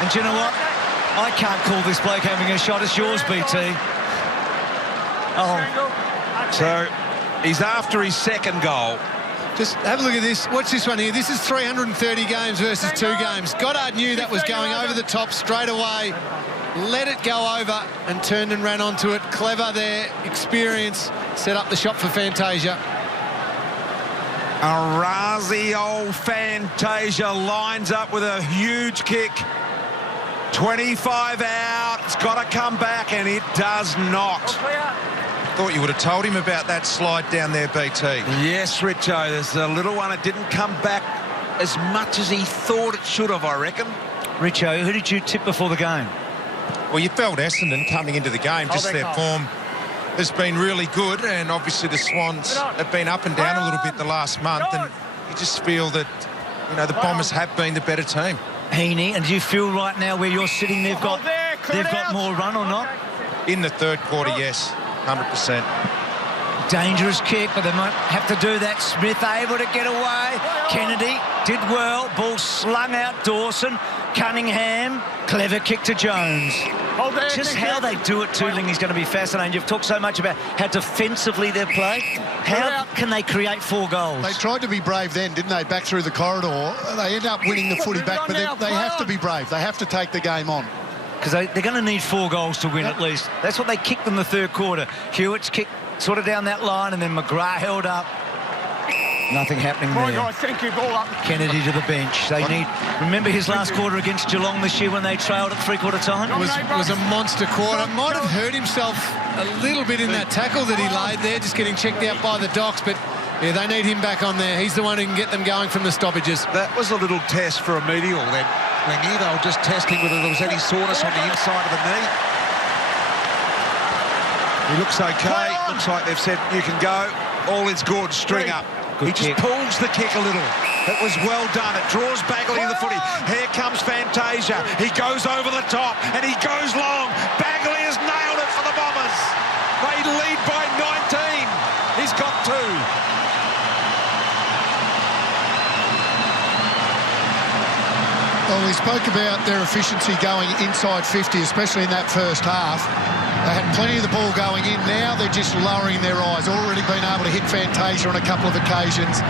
And do you know what? I can't call this bloke having a shot. It's yours, BT. Oh. So he's after his second goal. Just have a look at this. Watch this one here. This is 330 games versus 2 games. Goddard knew that was going over the top straight away. Let it go over and turned and ran onto it. Clever there. Experience. Set up the shot for Fantasia. Arazi, old Fantasia, lines up with a huge kick. 25 out. It's got to come back, and it does not. Thought you would have told him about that slide down there, BT. Yes, Richo, there's a little one. It didn't come back as much as he thought it should have, I reckon. Richo, who did you tip before the game? Well, you felt Essendon coming into the game, just their form has been really good, and obviously the Swans have been up and down a little bit the last month, and you just feel that, you know, the Bombers have been the better team. Heaney, and do you feel right now where you're sitting they've got more run or not? In the third quarter, yes, 100%. Dangerous kick, but they might have to do that. Smith able to get away. Kennedy did well. Ball slung out. Dawson. Cunningham. Clever kick to Jones. Just how they do it, Tootling, is going to be fascinating. You've talked so much about how defensively they've played. How can they create 4 goals? They tried to be brave then, didn't they? Back through the corridor. They end up winning the footy back, but they have to be brave. They have to take the game on. Because they're going to need 4 goals to win at least. That's what they kicked in the third quarter. Hewitt's kicked sort of down that line, and then McGrath held up. Nothing happening there. Guys, thank you. Ball up. Kennedy to the bench. They need. Remember his last quarter against Geelong this year when they trailed at 3/4 time? It was a monster quarter. Might have hurt himself a little bit in that tackle that he laid there, just getting checked out by the Docs, but yeah, they need him back on there. He's the one who can get them going from the stoppages. That was a little test for a medial then. They were just testing whether there was any soreness on the inside of the knee. He looks okay. Looks like they've said you can go. All is good. String up. He just pulls the kick a little. It was well done. It draws Bagley to the footy. Here comes Fantasia. He goes over the top and he goes long. Bagley has nailed it for the Bombers. They lead by 19. He's got 2. Well, we spoke about their efficiency going inside 50, especially in that first half. They had plenty of the ball going in. Now they're just lowering their eyes. Already been able to hit Fantasia on a couple of occasions.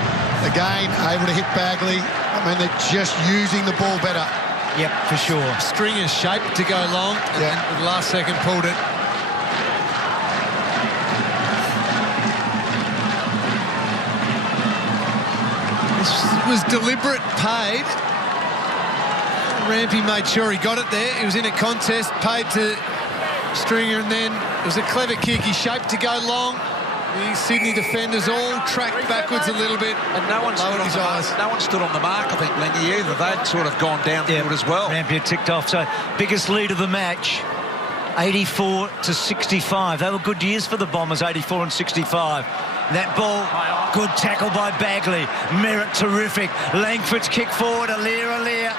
Again, able to hit Bagley. I mean, they're just using the ball better. Yep, for sure. Stringer shaped to go long, and then at the last second pulled it. This was deliberate, paid. Rampy made sure he got it there. He was in a contest, paid to Stringer, and then it was a clever kick. He shaped to go long. The Sydney defenders all tracked backwards a little bit, and no one stood on his eyes. No one stood on the mark, I think, Lenny, either. They'd sort of gone downfield as well. Rampier ticked off. So biggest lead of the match, 84-65. They were good years for the Bombers, 84 and 65. That ball, good tackle by Bagley. Merritt, terrific. Langford's kick forward. Aliir.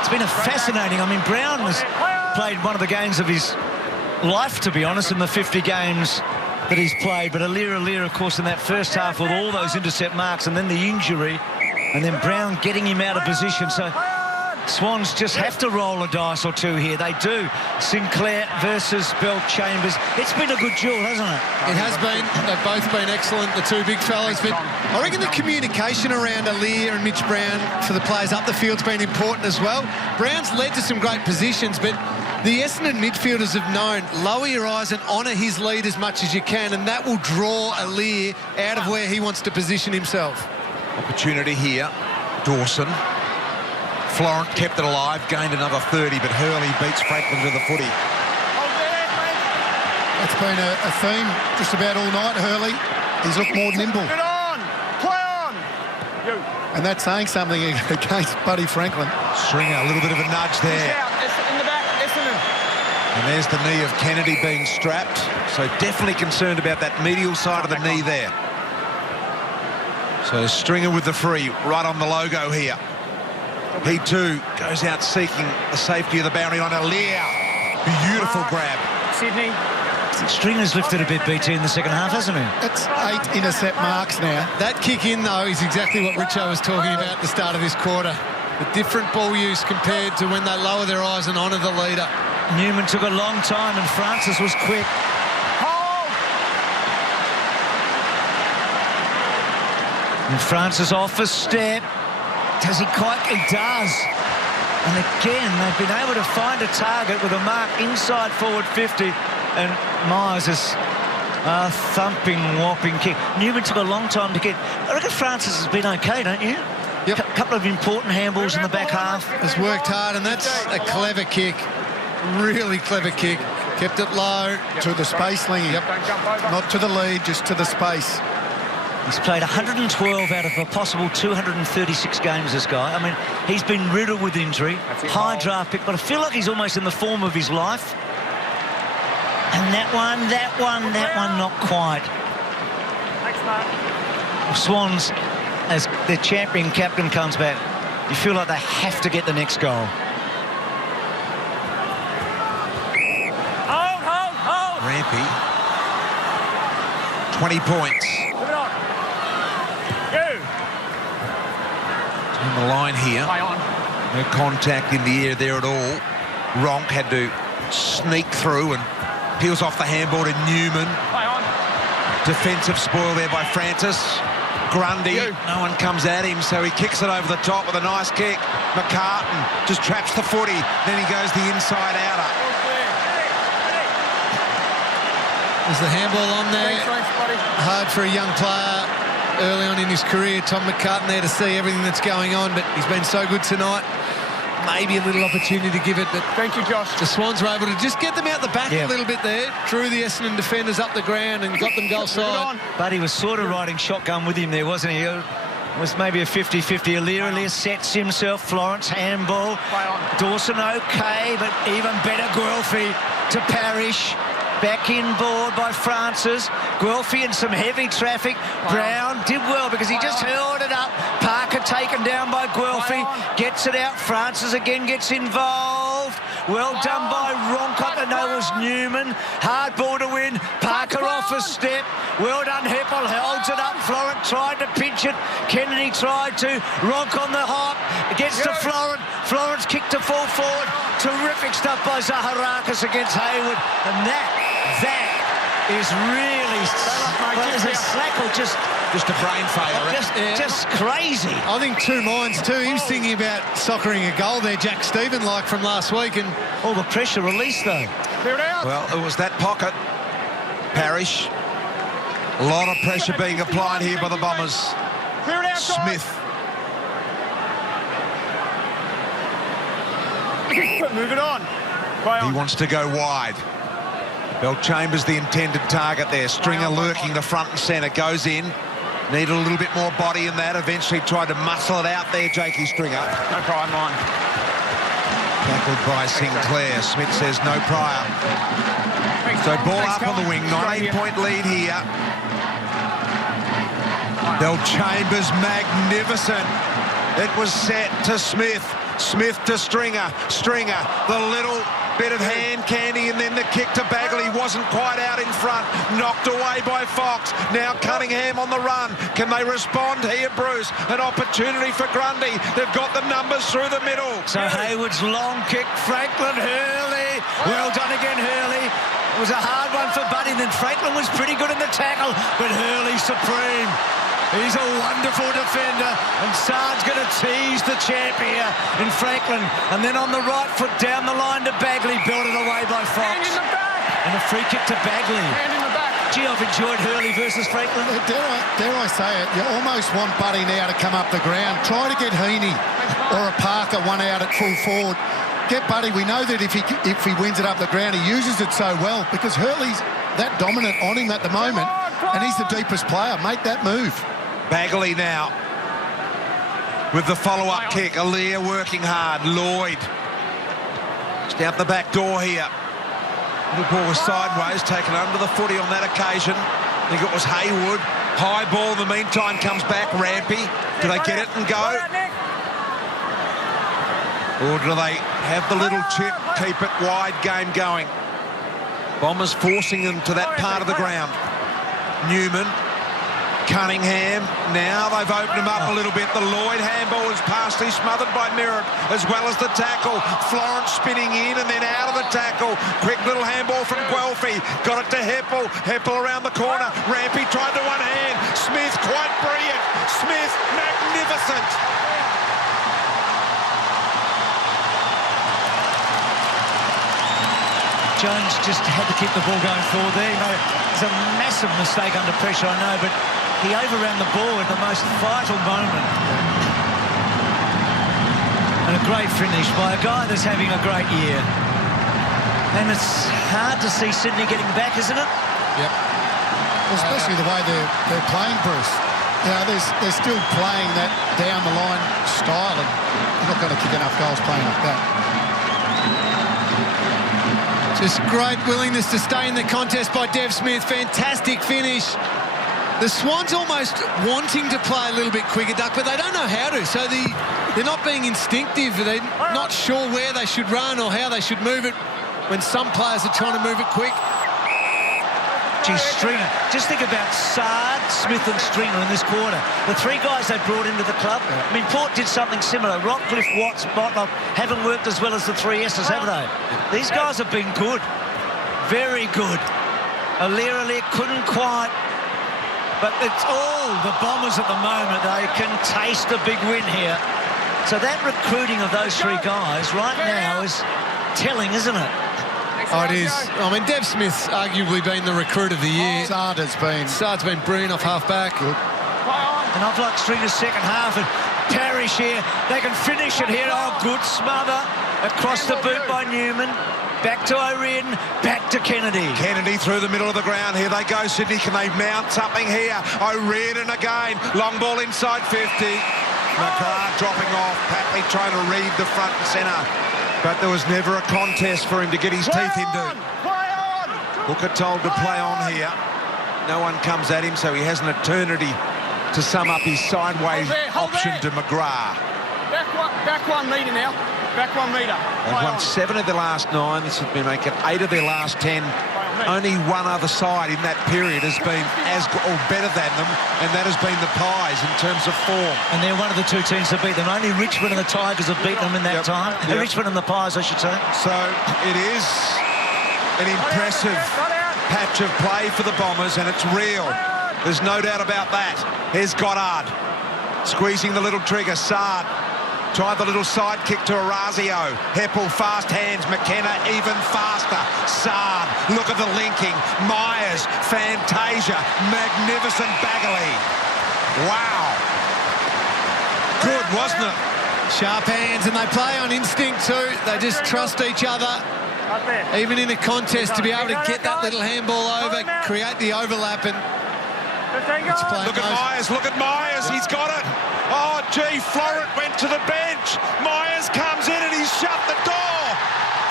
It's been a fascinating. I mean, Brown has played one of the games of his life, to be honest, in the 50 games that he's played. But Aliir, of course, in that first half with all those intercept marks and then the injury, and then Brown getting him out of position. So Swans just have to roll a dice or two here. They do. Sinclair versus Bell-Chambers. It's been a good duel, hasn't it? It has been. They've both been excellent, the two big fellas. But I reckon the communication around Aliir and Mitch Brown for the players up the field's been important as well. Brown's led to some great positions, but the Essendon midfielders have known, lower your eyes and honour his lead as much as you can, and that will draw Aliir out of where he wants to position himself. Opportunity here. Dawson. Florent kept it alive, gained another 30, but Hurley beats Franklin to the footy. That's been a theme just about all night, Hurley. He's looked more nimble. Get on! Play on! And that's saying something against Buddy Franklin. Stringer, a little bit of a nudge there. In the back, Essendon. And there's the knee of Kennedy being strapped. So definitely concerned about that medial side of the knee there. So Stringer with the free, right on the logo here. He too goes out seeking the safety of the boundary line. Lear, beautiful grab. Sydney. Stringer's lifted a bit, BT, in the second half, hasn't he? That's 8 intercept marks now. That kick in, though, is exactly what Richo was talking about at the start of this quarter. The different ball use compared to when they lower their eyes and honour the leader. Newman took a long time and Francis was quick. And Francis off a step. Does he quite? He does. And again, they've been able to find a target with a mark inside forward 50. And Myers is a thumping, whopping kick. Newman took a long time to get. I reckon Francis has been okay, don't you? Yep. A couple of important handballs in the back half. Has worked hard, and that's a clever kick. Really clever kick. Kept it low. To the space, Lingy. Yep. Not to the lead, just to the space. He's played 112 out of a possible 236 games, this guy. I mean, he's been riddled with injury. High draft pick, but I feel like he's almost in the form of his life. And that one, not quite. Thanks, mate. Swans, as their champion captain comes back, you feel like they have to get the next goal. Hold. Rampy. 20 points. Move it on. You. On the line here. Play on. No contact in the air there at all. Ronk had to sneak through and peels off the handball to Newman. Play on. Defensive spoil there by Francis. Grundy, no one comes at him, so he kicks it over the top with a nice kick. McCartan just traps the footy, then he goes the inside outer. There's the handball on there. Thanks, buddy. Hard for a young player early on in his career. Tom McCartan there to see everything that's going on, but he's been so good tonight. Maybe a little opportunity to give it, but Thank you, Josh. the Swans were able to just get them out the back Yeah. a little bit there, drew the Essendon defenders up the ground and got them goal side. But he was sort of riding shotgun with him there, wasn't he? It was maybe a 50-50. Alier sets himself. Florence handball. Dawson okay, but even better Guelphy to Parrish. Back in board by Francis. Guelphy in some heavy traffic. Brown did well because he just held it up. Parker taken down by Guelphy. Gets it out. Francis again gets involved. Well done by Roncock. I know it was Newman. Hard ball to win. Parker off a step. Well done, Heppel. Holds it up. Florent tried to pinch it. Kennedy tried to. Ronk on the hop. Gets to Florent. Florent's kick to full forward. Terrific stuff by Zaharakis against Hayward. And that is really, well, is it slack or just a brain failure. Just crazy. I think two minds too. He was thinking about soccering a goal there, Jack Stephen, like from last week, and all the pressure released though. Clear it out. Well, it was that pocket. Parrish. A lot of pressure being applied here by the Bombers. Clear it out, Smith. Move it on. He wants to go wide. Belchambers the intended target there. Stringer lurking the front and centre. Goes in. Needed a little bit more body in that. Eventually tried to muscle it out there, Jakey Stringer. No prior, mine. Tackled by Sinclair. Smith says no prior. So ball up on the wing. 9-8-point lead here. Belchambers magnificent. It was set to Smith. Smith to Stringer. Stringer, the little bit of hand candy, and then the kick to Bagley wasn't quite out in front. Knocked away by Fox. Now Cunningham on the run. Can they respond here, Bruce? An opportunity for Grundy. They've got the numbers through the middle. So Hayward's long kick. Franklin, Hurley. Well done again, Hurley. It was a hard one for Buddy. Then Franklin was pretty good in the tackle, but Hurley supreme. He's a wonderful defender, and Sard's going to tease the champ here in Franklin. And then on the right foot down the line to Bagley, belted away by Fox. Hand in the back. And a free kick to Bagley. Hand in the back. Gee, I've enjoyed Hurley versus Franklin. Dare I say it, you almost want Buddy now to come up the ground. Try to get Heaney or a Parker one out at full forward. Get Buddy. We know that if he wins it up the ground, he uses it so well because Hurley's that dominant on him at the moment, and he's the deepest player. Make that move. Bagley now. with the follow-up kick. Aaliyah working hard. Lloyd. Just out the back door here. The ball was sideways, taken under the footy on that occasion. I think it was Haywood. High ball in the meantime comes back. Rampy. Do they get it and go? Or do they have the little chip, keep it wide game going? Bombers forcing them to that part of the ground. Newman. Cunningham, now they've opened him up a little bit. The Lloyd handball is partially smothered by Merritt, as well as the tackle. Florence spinning in and then out of the tackle. Quick little handball from Guelphy. Got it to Heppel. Heppel around the corner. Rampy tried to one hand. Smith, quite brilliant. Smith, magnificent. Jones just had to keep the ball going forward there. You know, it's a massive mistake under pressure, I know, but he overran the ball at the most vital moment. And a great finish by a guy that's having a great year. And it's hard to see Sydney getting back, isn't it? Yep. Well, especially the way they're playing, Bruce. You know, they're still playing that down-the-line style, and you're not going to kick enough goals playing like that. Just great willingness to stay in the contest by Dev Smith. Fantastic finish. The Swans almost wanting to play a little bit quicker, Duck, but they don't know how to. So they're not being instinctive. They're not sure where they should run or how they should move it when some players are trying to move it quick. Gee, Stringer. Just think about Sard, Smith and Stringer in this quarter. The three guys they brought into the club. I mean, Port did something similar. Rockcliffe, Watts, Botlock haven't worked as well as the three S's, have they? These guys have been good. Very good. Aaliyah couldn't quite. But it's all the Bombers at the moment. They can taste a big win here. So that recruiting of those three guys right now is telling, isn't it? Oh, it is. I mean, Dev Smith's arguably been the recruit of the year. Sard's been brilliant off half-back. Good. And I've liked Stringer's second half. And Parrish here, they can finish it here. Oh, good smother. Across the boot by Newman. Back to O'Riordan, back to Kennedy. Kennedy through the middle of the ground. Here they go, Sydney. Can they mount something here? O'Riordan again. Long ball inside 50. McGrath dropping off. Patley trying to read the front and centre. But there was never a contest for him to get his teeth into. Hooker told to play on here. No one comes at him, so he has an eternity to sum up his sideways option to McGrath. Back 1 metre now. Back 1 metre. They've won 7 of their last 9. This has been making 8 of their last 10. Only one other side in that period has been as or better than them, and that has been the Pies in terms of form. And they're one of the two teams that beat them. Only Richmond and the Tigers have beaten them in that time. Richmond and the Pies, I should say. So it is an impressive patch of play for the Bombers, and it's real. There's no doubt about that. Here's Goddard squeezing the little trigger. Sard tried the little side kick to Orazio. Heppel, fast hands. McKenna, even faster. Sard, look at the linking. Myers, Fantasia, magnificent Bagley. Wow. Good, wasn't it? Sharp hands, and they play on instinct too. They just trust each other. Even in a contest, to be able to get that little handball over, create the overlap, and it's playing. Look at Myers, look at Myers. He's got it. Oh, gee, Florent went to the bench. Myers comes in and he's shut the door.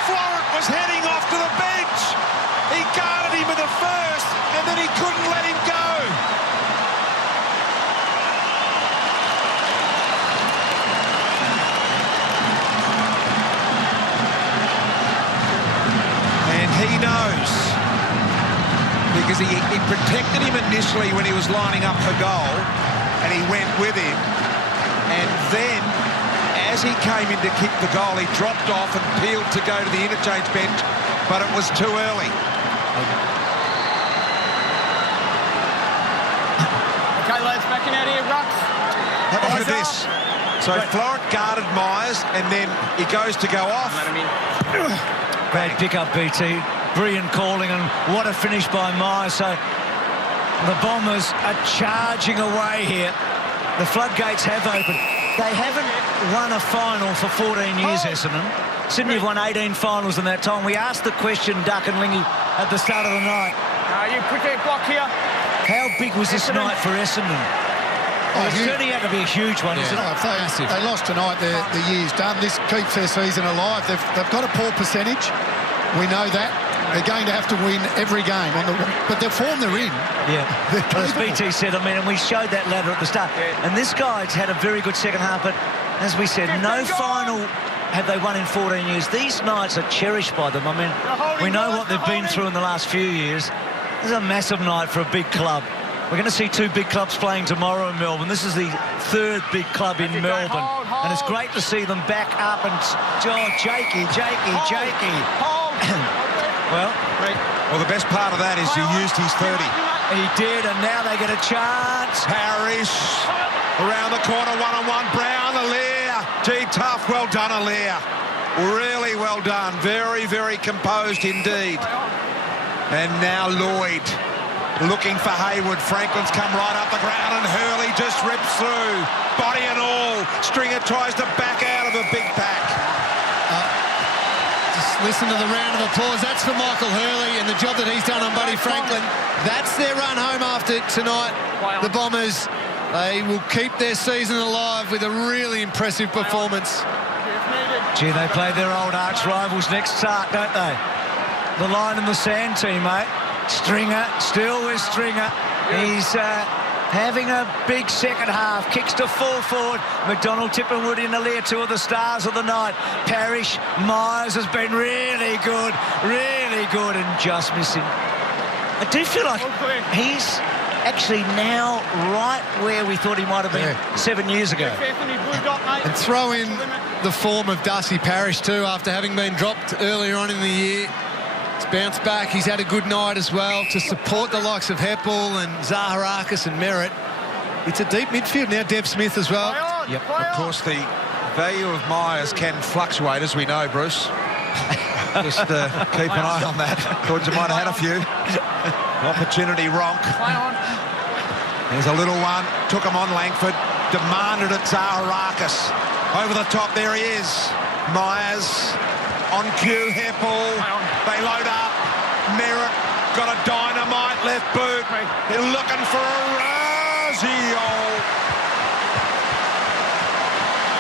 Florent was heading off to the bench. He guarded him at the first, and then he couldn't let him go. And he knows, because he protected him initially when he was lining up for goal, and he went with him. And then, as he came in to kick the goal, he dropped off and peeled to go to the interchange bench, but it was too early. Okay, lads, backing out here, Rux. Have a look at this. So Florent guarded Myers, and then he goes to go off. Bad pick-up, BT. Brilliant calling, and what a finish by Myers. So the Bombers are charging away here. The floodgates have opened. They haven't won a final for 14 years, Essendon. Sydney have won 18 finals in that time. We asked the question, Duck and Lingy, at the start of the night. You put that block here. How big was this night for Essendon? It's turning out to be a huge one, isn't it? If they lost tonight, the year's done. This keeps their season alive. They've got a poor percentage. We know that. They're going to have to win every game. But the form they're in... Yeah. As BT said, I mean, and we showed that ladder at the start. And this guy's had a very good second half, but as we said, no final have they won in 14 years. These nights are cherished by them. I mean, we know what they've been through in the last few years. This is a massive night for a big club. We're going to see two big clubs playing tomorrow in Melbourne. This is the third big club in Melbourne. And it's great to see them back up and... Oh, Jakey. Well, the best part of that is he used his 30. He did, and now they get a chance. Parrish around the corner, one-on-one. Brown, Allaire. Gee, tough. Well done, Allaire. Really well done. Very, very composed indeed. And now Lloyd looking for Hayward. Franklin's come right up the ground, and Hurley just rips through. Body and all. Stringer tries to back out of a big pack. Listen to the round of applause. That's for Michael Hurley and the job that he's done on Buddy Franklin. That's their run home after tonight. The Bombers, they will keep their season alive with a really impressive performance. Gee, they play their old arch rivals next start, don't they? The line in the sand team, mate. Stringer, still with Stringer. He's having a big second half. Kicks to full forward. McDonald, Tipperwood and Allaire, two of the stars of the night. Parrish, Myers has been really good and just missing. I do feel like he's actually now right where we thought he might have been 7 years ago. And throw in the form of Darcy Parrish too, after having been dropped earlier on in the year. He's bounced back. He's had a good night as well to support the likes of Heppel and Zaharakis and Merritt. It's a deep midfield now. Dev Smith as well. Yep. Of course, the value of Myers can fluctuate, as we know, Bruce. Just keep an eye on that. Thought you might have had a few. Opportunity ronk. There's a little one. Took him on Langford. Demanded it, Zaharakis. Over the top, there he is. Myers. On cue, Heppel. They load up. Merritt got a dynamite left boot. They're looking for a Razio.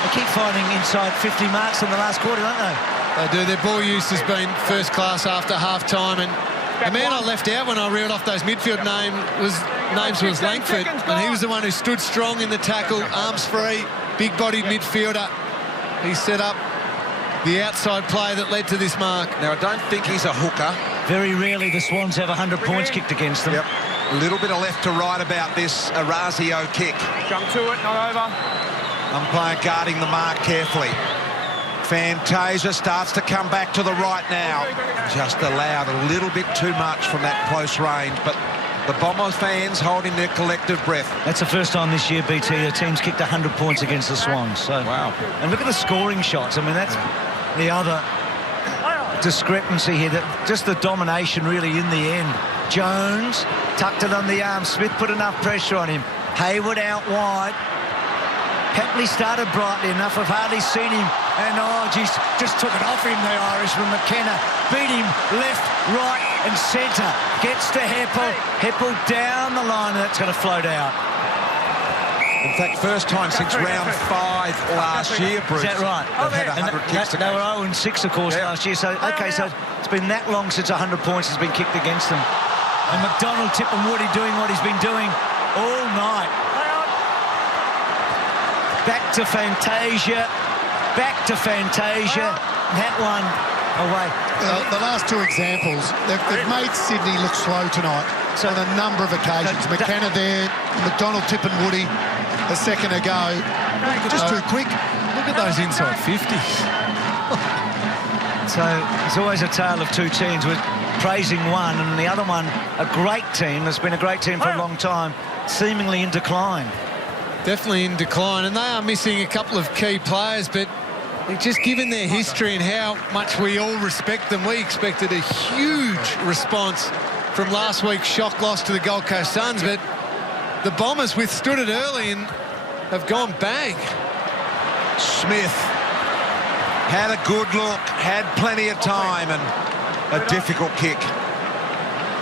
They keep finding inside 50 marks in the last quarter, don't they? They do. Their ball use has been first class after half-time. And the man I left out when I reeled off those midfield names was Langford. And he was the one who stood strong in the tackle, arms free, big-bodied midfielder. He set up the outside play that led to this mark. Now, I don't think he's a hooker. Very rarely the Swans have 100 points kicked against them. Yep. A little bit of left to right about this Razio kick. Jump to it, not over. Umpire guarding the mark carefully. Fantasia starts to come back to the right now. Just allowed a little bit too much from that close range, but the Bombers fans holding their collective breath. That's the first time this year, BT, the team's kicked 100 points against the Swans. So, wow. And look at the scoring shots. I mean, that's the other discrepancy here, that just the domination really in the end. Jones tucked it on the arm. Smith put enough pressure on him. Hayward out wide. Papley started brightly enough. I've hardly seen him. And, oh, geez, just took it off him, the Irishman. McKenna beat him left, right and centre. Gets to Heppel. Heppel down the line, and that's going to float out. In fact, first time since round 5 last year, Bruce. Is that right? They've had 100 kicks. They were 0-6, of course, last year. So, OK, so it's been that long since 100 points has been kicked against them. And McDonald, Tipperwood doing what he's been doing all night. Back to Fantasia. Back to Fantasia. That one away. The last two examples, they've made Sydney look slow tonight on a number of occasions. McKenna there, McDonald, Tipperwood a second ago. Just too quick. Look at those inside 50s. So it's always a tale of two teams, with praising one and the other one a great team that's been a great team for a long time, seemingly in decline. Definitely in decline, and they are missing a couple of key players, but just given their history and how much we all respect them, we expected a huge response from last week's shock loss to the Gold Coast Suns, but the Bombers withstood it early and have gone bang. Smith had a good look, had plenty of time, and a difficult kick.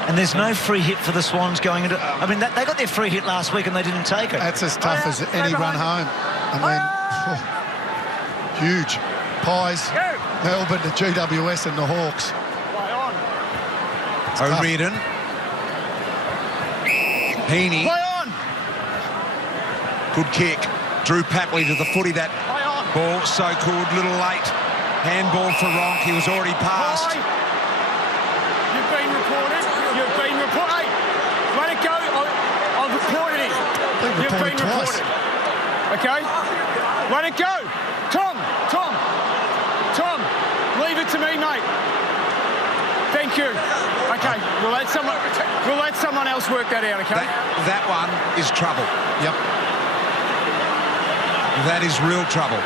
And there's no free hit for the Swans going into... I mean, they got their free hit last week and they didn't take it. That's as tough as any run home. I mean, huge. Pies, Melbourne to GWS and the Hawks. O'Riordan. Heaney. Good kick. Drew Papley to the footy. That ball so good. Little late. Handball for Ronk. He was already passed. You've been reported. Hey, let it go. I've reported it. You've been reported. Okay? Let it go. Tom, leave it to me, mate. Thank you. Okay, we'll let someone else work that out, okay? That one is trouble. Yep. That is real trouble.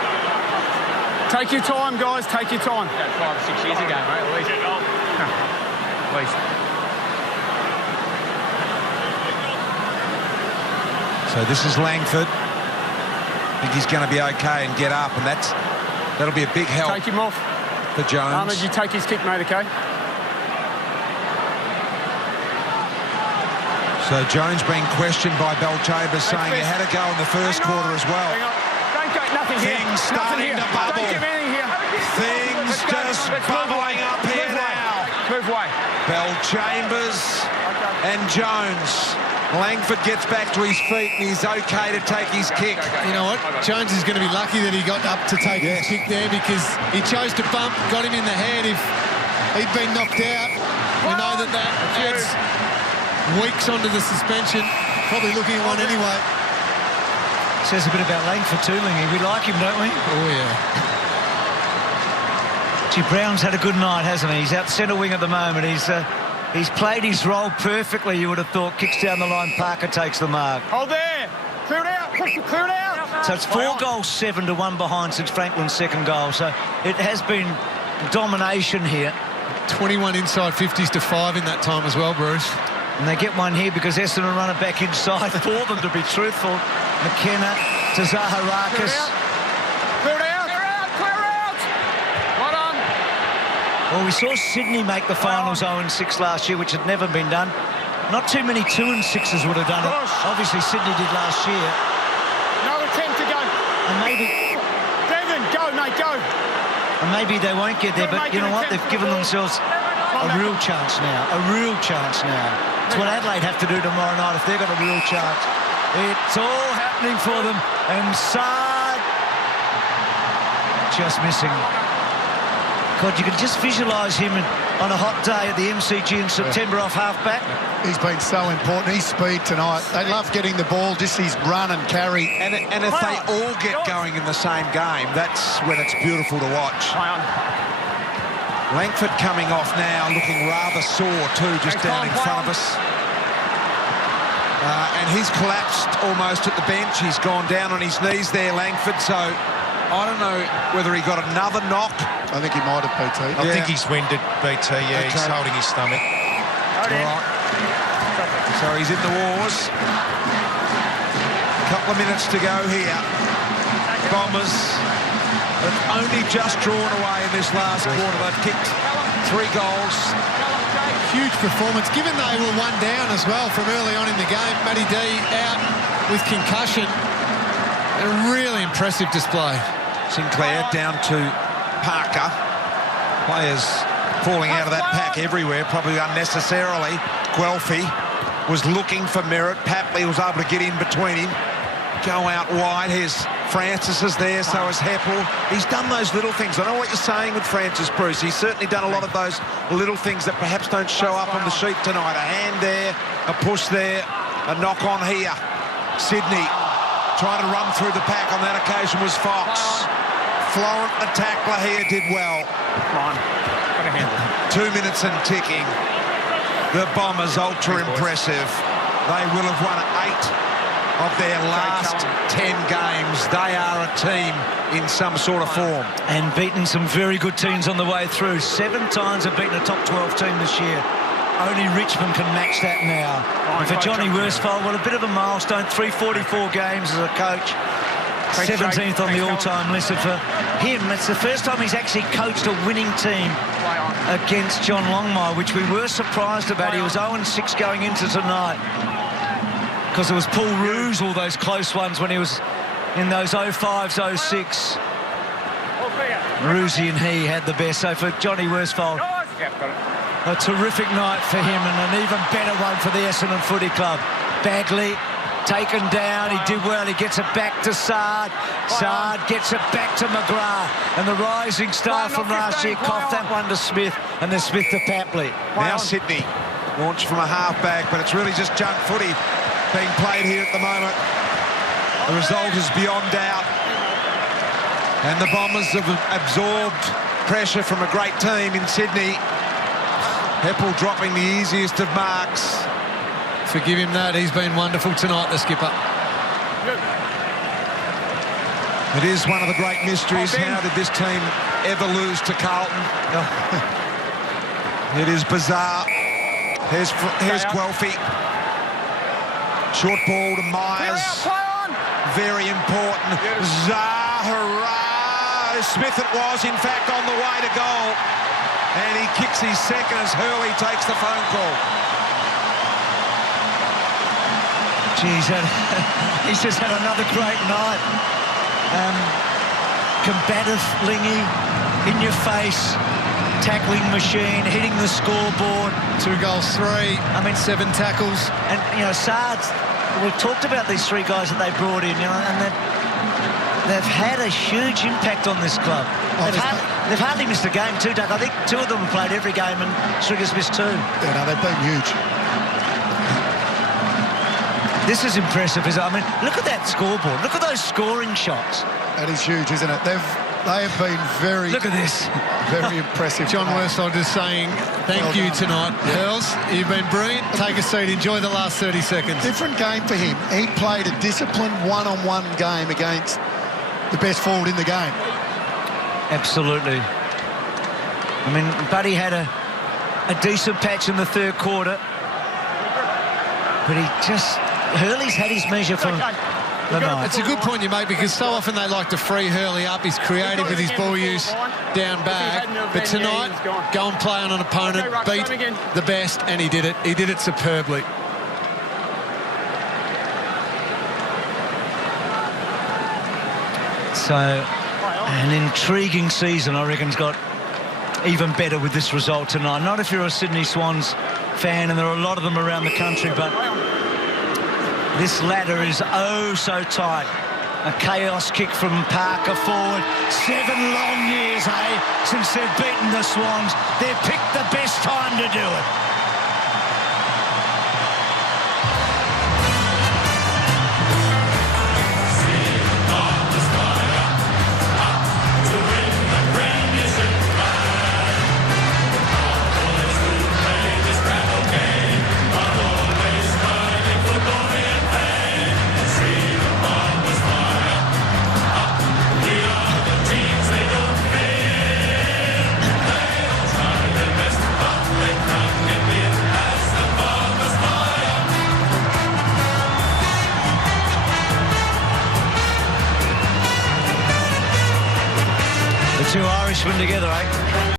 Take your time, guys. Take your time. 5 or 6 years ago, mate, at least. At least. So this is Langford. I think he's going to be okay and get up, and that'll be a big help. Take him off. For Jones. Ahmed, you take his kick, mate, okay? So Jones being questioned by Belchambers, saying he had a go in the first quarter as well. Don't go, nothing here. Things starting to bubble. Don't give anything here. Things just bubbling up here now. Move away. Belchambers and Jones. Langford gets back to his feet and he's okay to take his kick. You know what? Jones is going to be lucky that he got up to take his kick there, because he chose to bump, got him in the head. If he'd been knocked out, we know that adds weeks onto the suspension. Probably looking at one anyway. Says a bit about Langford too, Lingy. We like him, don't we? Oh, yeah. Gee, Brown's had a good night, hasn't he? He's out centre wing at the moment. He's played his role perfectly, you would have thought. Kicks down the line, Parker takes the mark. Hold there. Clear it out. Clear it out. So it's 4 goals, 7 to 1 behind since Franklin's second goal. So it has been domination here. 21 inside 50s to 5 in that time as well, Bruce. And they get one here because Essendon run it back inside for them, to be truthful. McKenna to Zaharakis. Clear it out. Clear it out. Well done. Well, we saw Sydney make the finals 0-6 last year, which had never been done. Not too many 2-6s would have done it. Obviously, Sydney did last year. Another attempt to go. And maybe... Devon, go, mate, go. And maybe they won't get there, but you know what? They've given themselves a real chance now. A real chance now. It's what Adelaide have to do tomorrow night if they've got a real chance. It's all happening for them. And Saad just missing. God, you can just visualise him on a hot day at the MCG in September off half-back. He's been so important. His speed tonight. They love getting the ball, just his run and carry. And if they all get going in the same game, that's when it's beautiful to watch. Langford coming off now, looking rather sore too, just down in front of us. And he's collapsed almost at the bench. He's gone down on his knees there, Langford. So I don't know whether he got another knock. I think he might have, BT. I think he's winded, BT. Yeah, he's holding his stomach. All right. So he's in the wars. A couple of minutes to go here. Bombers have only just drawn away in this last quarter. They've kicked 3 goals. Huge performance, given they were 1 down as well from early on in the game. Matty D out with concussion. A really impressive display. Sinclair down to Parker. Players falling out of that pack everywhere, probably unnecessarily. Guelphy was looking for Merritt. Papley was able to get in between him. Go out wide. Here's Francis is there, so is Heppel. He's done those little things. I know what you're saying with Francis, Bruce. He's certainly done a lot of those little things that perhaps don't show up on the sheet tonight. A hand there, a push there, a knock on here. Sydney trying to run through the pack on that occasion was Fox. Florent, the tackler here, did well. Come on. Got a handle. 2 minutes and ticking. The Bombers, ultra impressive. They will have won 8 of their last 10 games. They are a team in some sort of form. And beaten some very good teams on the way through. 7 times have beaten a top 12 team this year. Only Richmond can match that now. And for Johnny Worsfold, what a bit of a milestone. 344 games as a coach. 17th on the all-time list. For him, it's the first time he's actually coached a winning team against John Longmire, which we were surprised about. He was 0-6 going into tonight, because it was Paul Roos, all those close ones when he was in those 05s, 06. Roosie and he had the best. So for Johnny Worsfold, a terrific night for him, and an even better one for the Essendon Footy Club. Bagley taken down, he did well, he gets it back to Sard. Sard gets it back to McGrath, and the rising star from last year coughed that one to Smith, and then Smith to Papley. Now Sydney launched from a half-back, but it's really just junk footy being played here at the moment. The result is beyond doubt, and the Bombers have absorbed pressure from a great team in Sydney. Heppel dropping the easiest of marks. Forgive him that. He's been wonderful tonight, the skipper. It is one of the great mysteries. How did this team ever lose to Carlton? It is bizarre. Here's Guelphy. Short ball to Myers. Very important. Zahara. Smith it was, in fact, on the way to goal. And he kicks his second as Hurley takes the phone call. Geez, he's just had another great night. Combative Lingy, in your face, tackling machine, hitting the scoreboard. 2 goals, 3. 7 tackles. And, you know, Sards, we've talked about these 3 guys that they brought in, you know, and they've had a huge impact on this club. They've hardly missed a game too, Doug. I think 2 of them have played every game, and Strigger's missed 2. Yeah, no, they've been huge. This is impressive, isn't it? I mean, look at that scoreboard. Look at those scoring shots. That is huge, isn't it? They have been very... Look at this. Very impressive. John Worsfold is saying thank you tonight. Girls, you've been brilliant. Take a seat. Enjoy the last 30 seconds. Different game for him. He played a disciplined one-on-one game against the best forward in the game. Absolutely. I mean, Buddy had a decent patch in the 3rd quarter, but he just... Hurley's had his measure for the night. It's a good point you make, because so often they like to free Hurley up. He's creative with his ball use down back. But tonight, go and play on an opponent, beat the best, and he did it. He did it superbly. So, an intriguing season, I reckon, has got even better with this result tonight. Not if you're a Sydney Swans fan, and there are a lot of them around the country, but this ladder is oh so tight. A chaos kick from Parker forward. 7 long years, since they've beaten the Swans. They've picked the best time to do it. The 2 Irishmen together,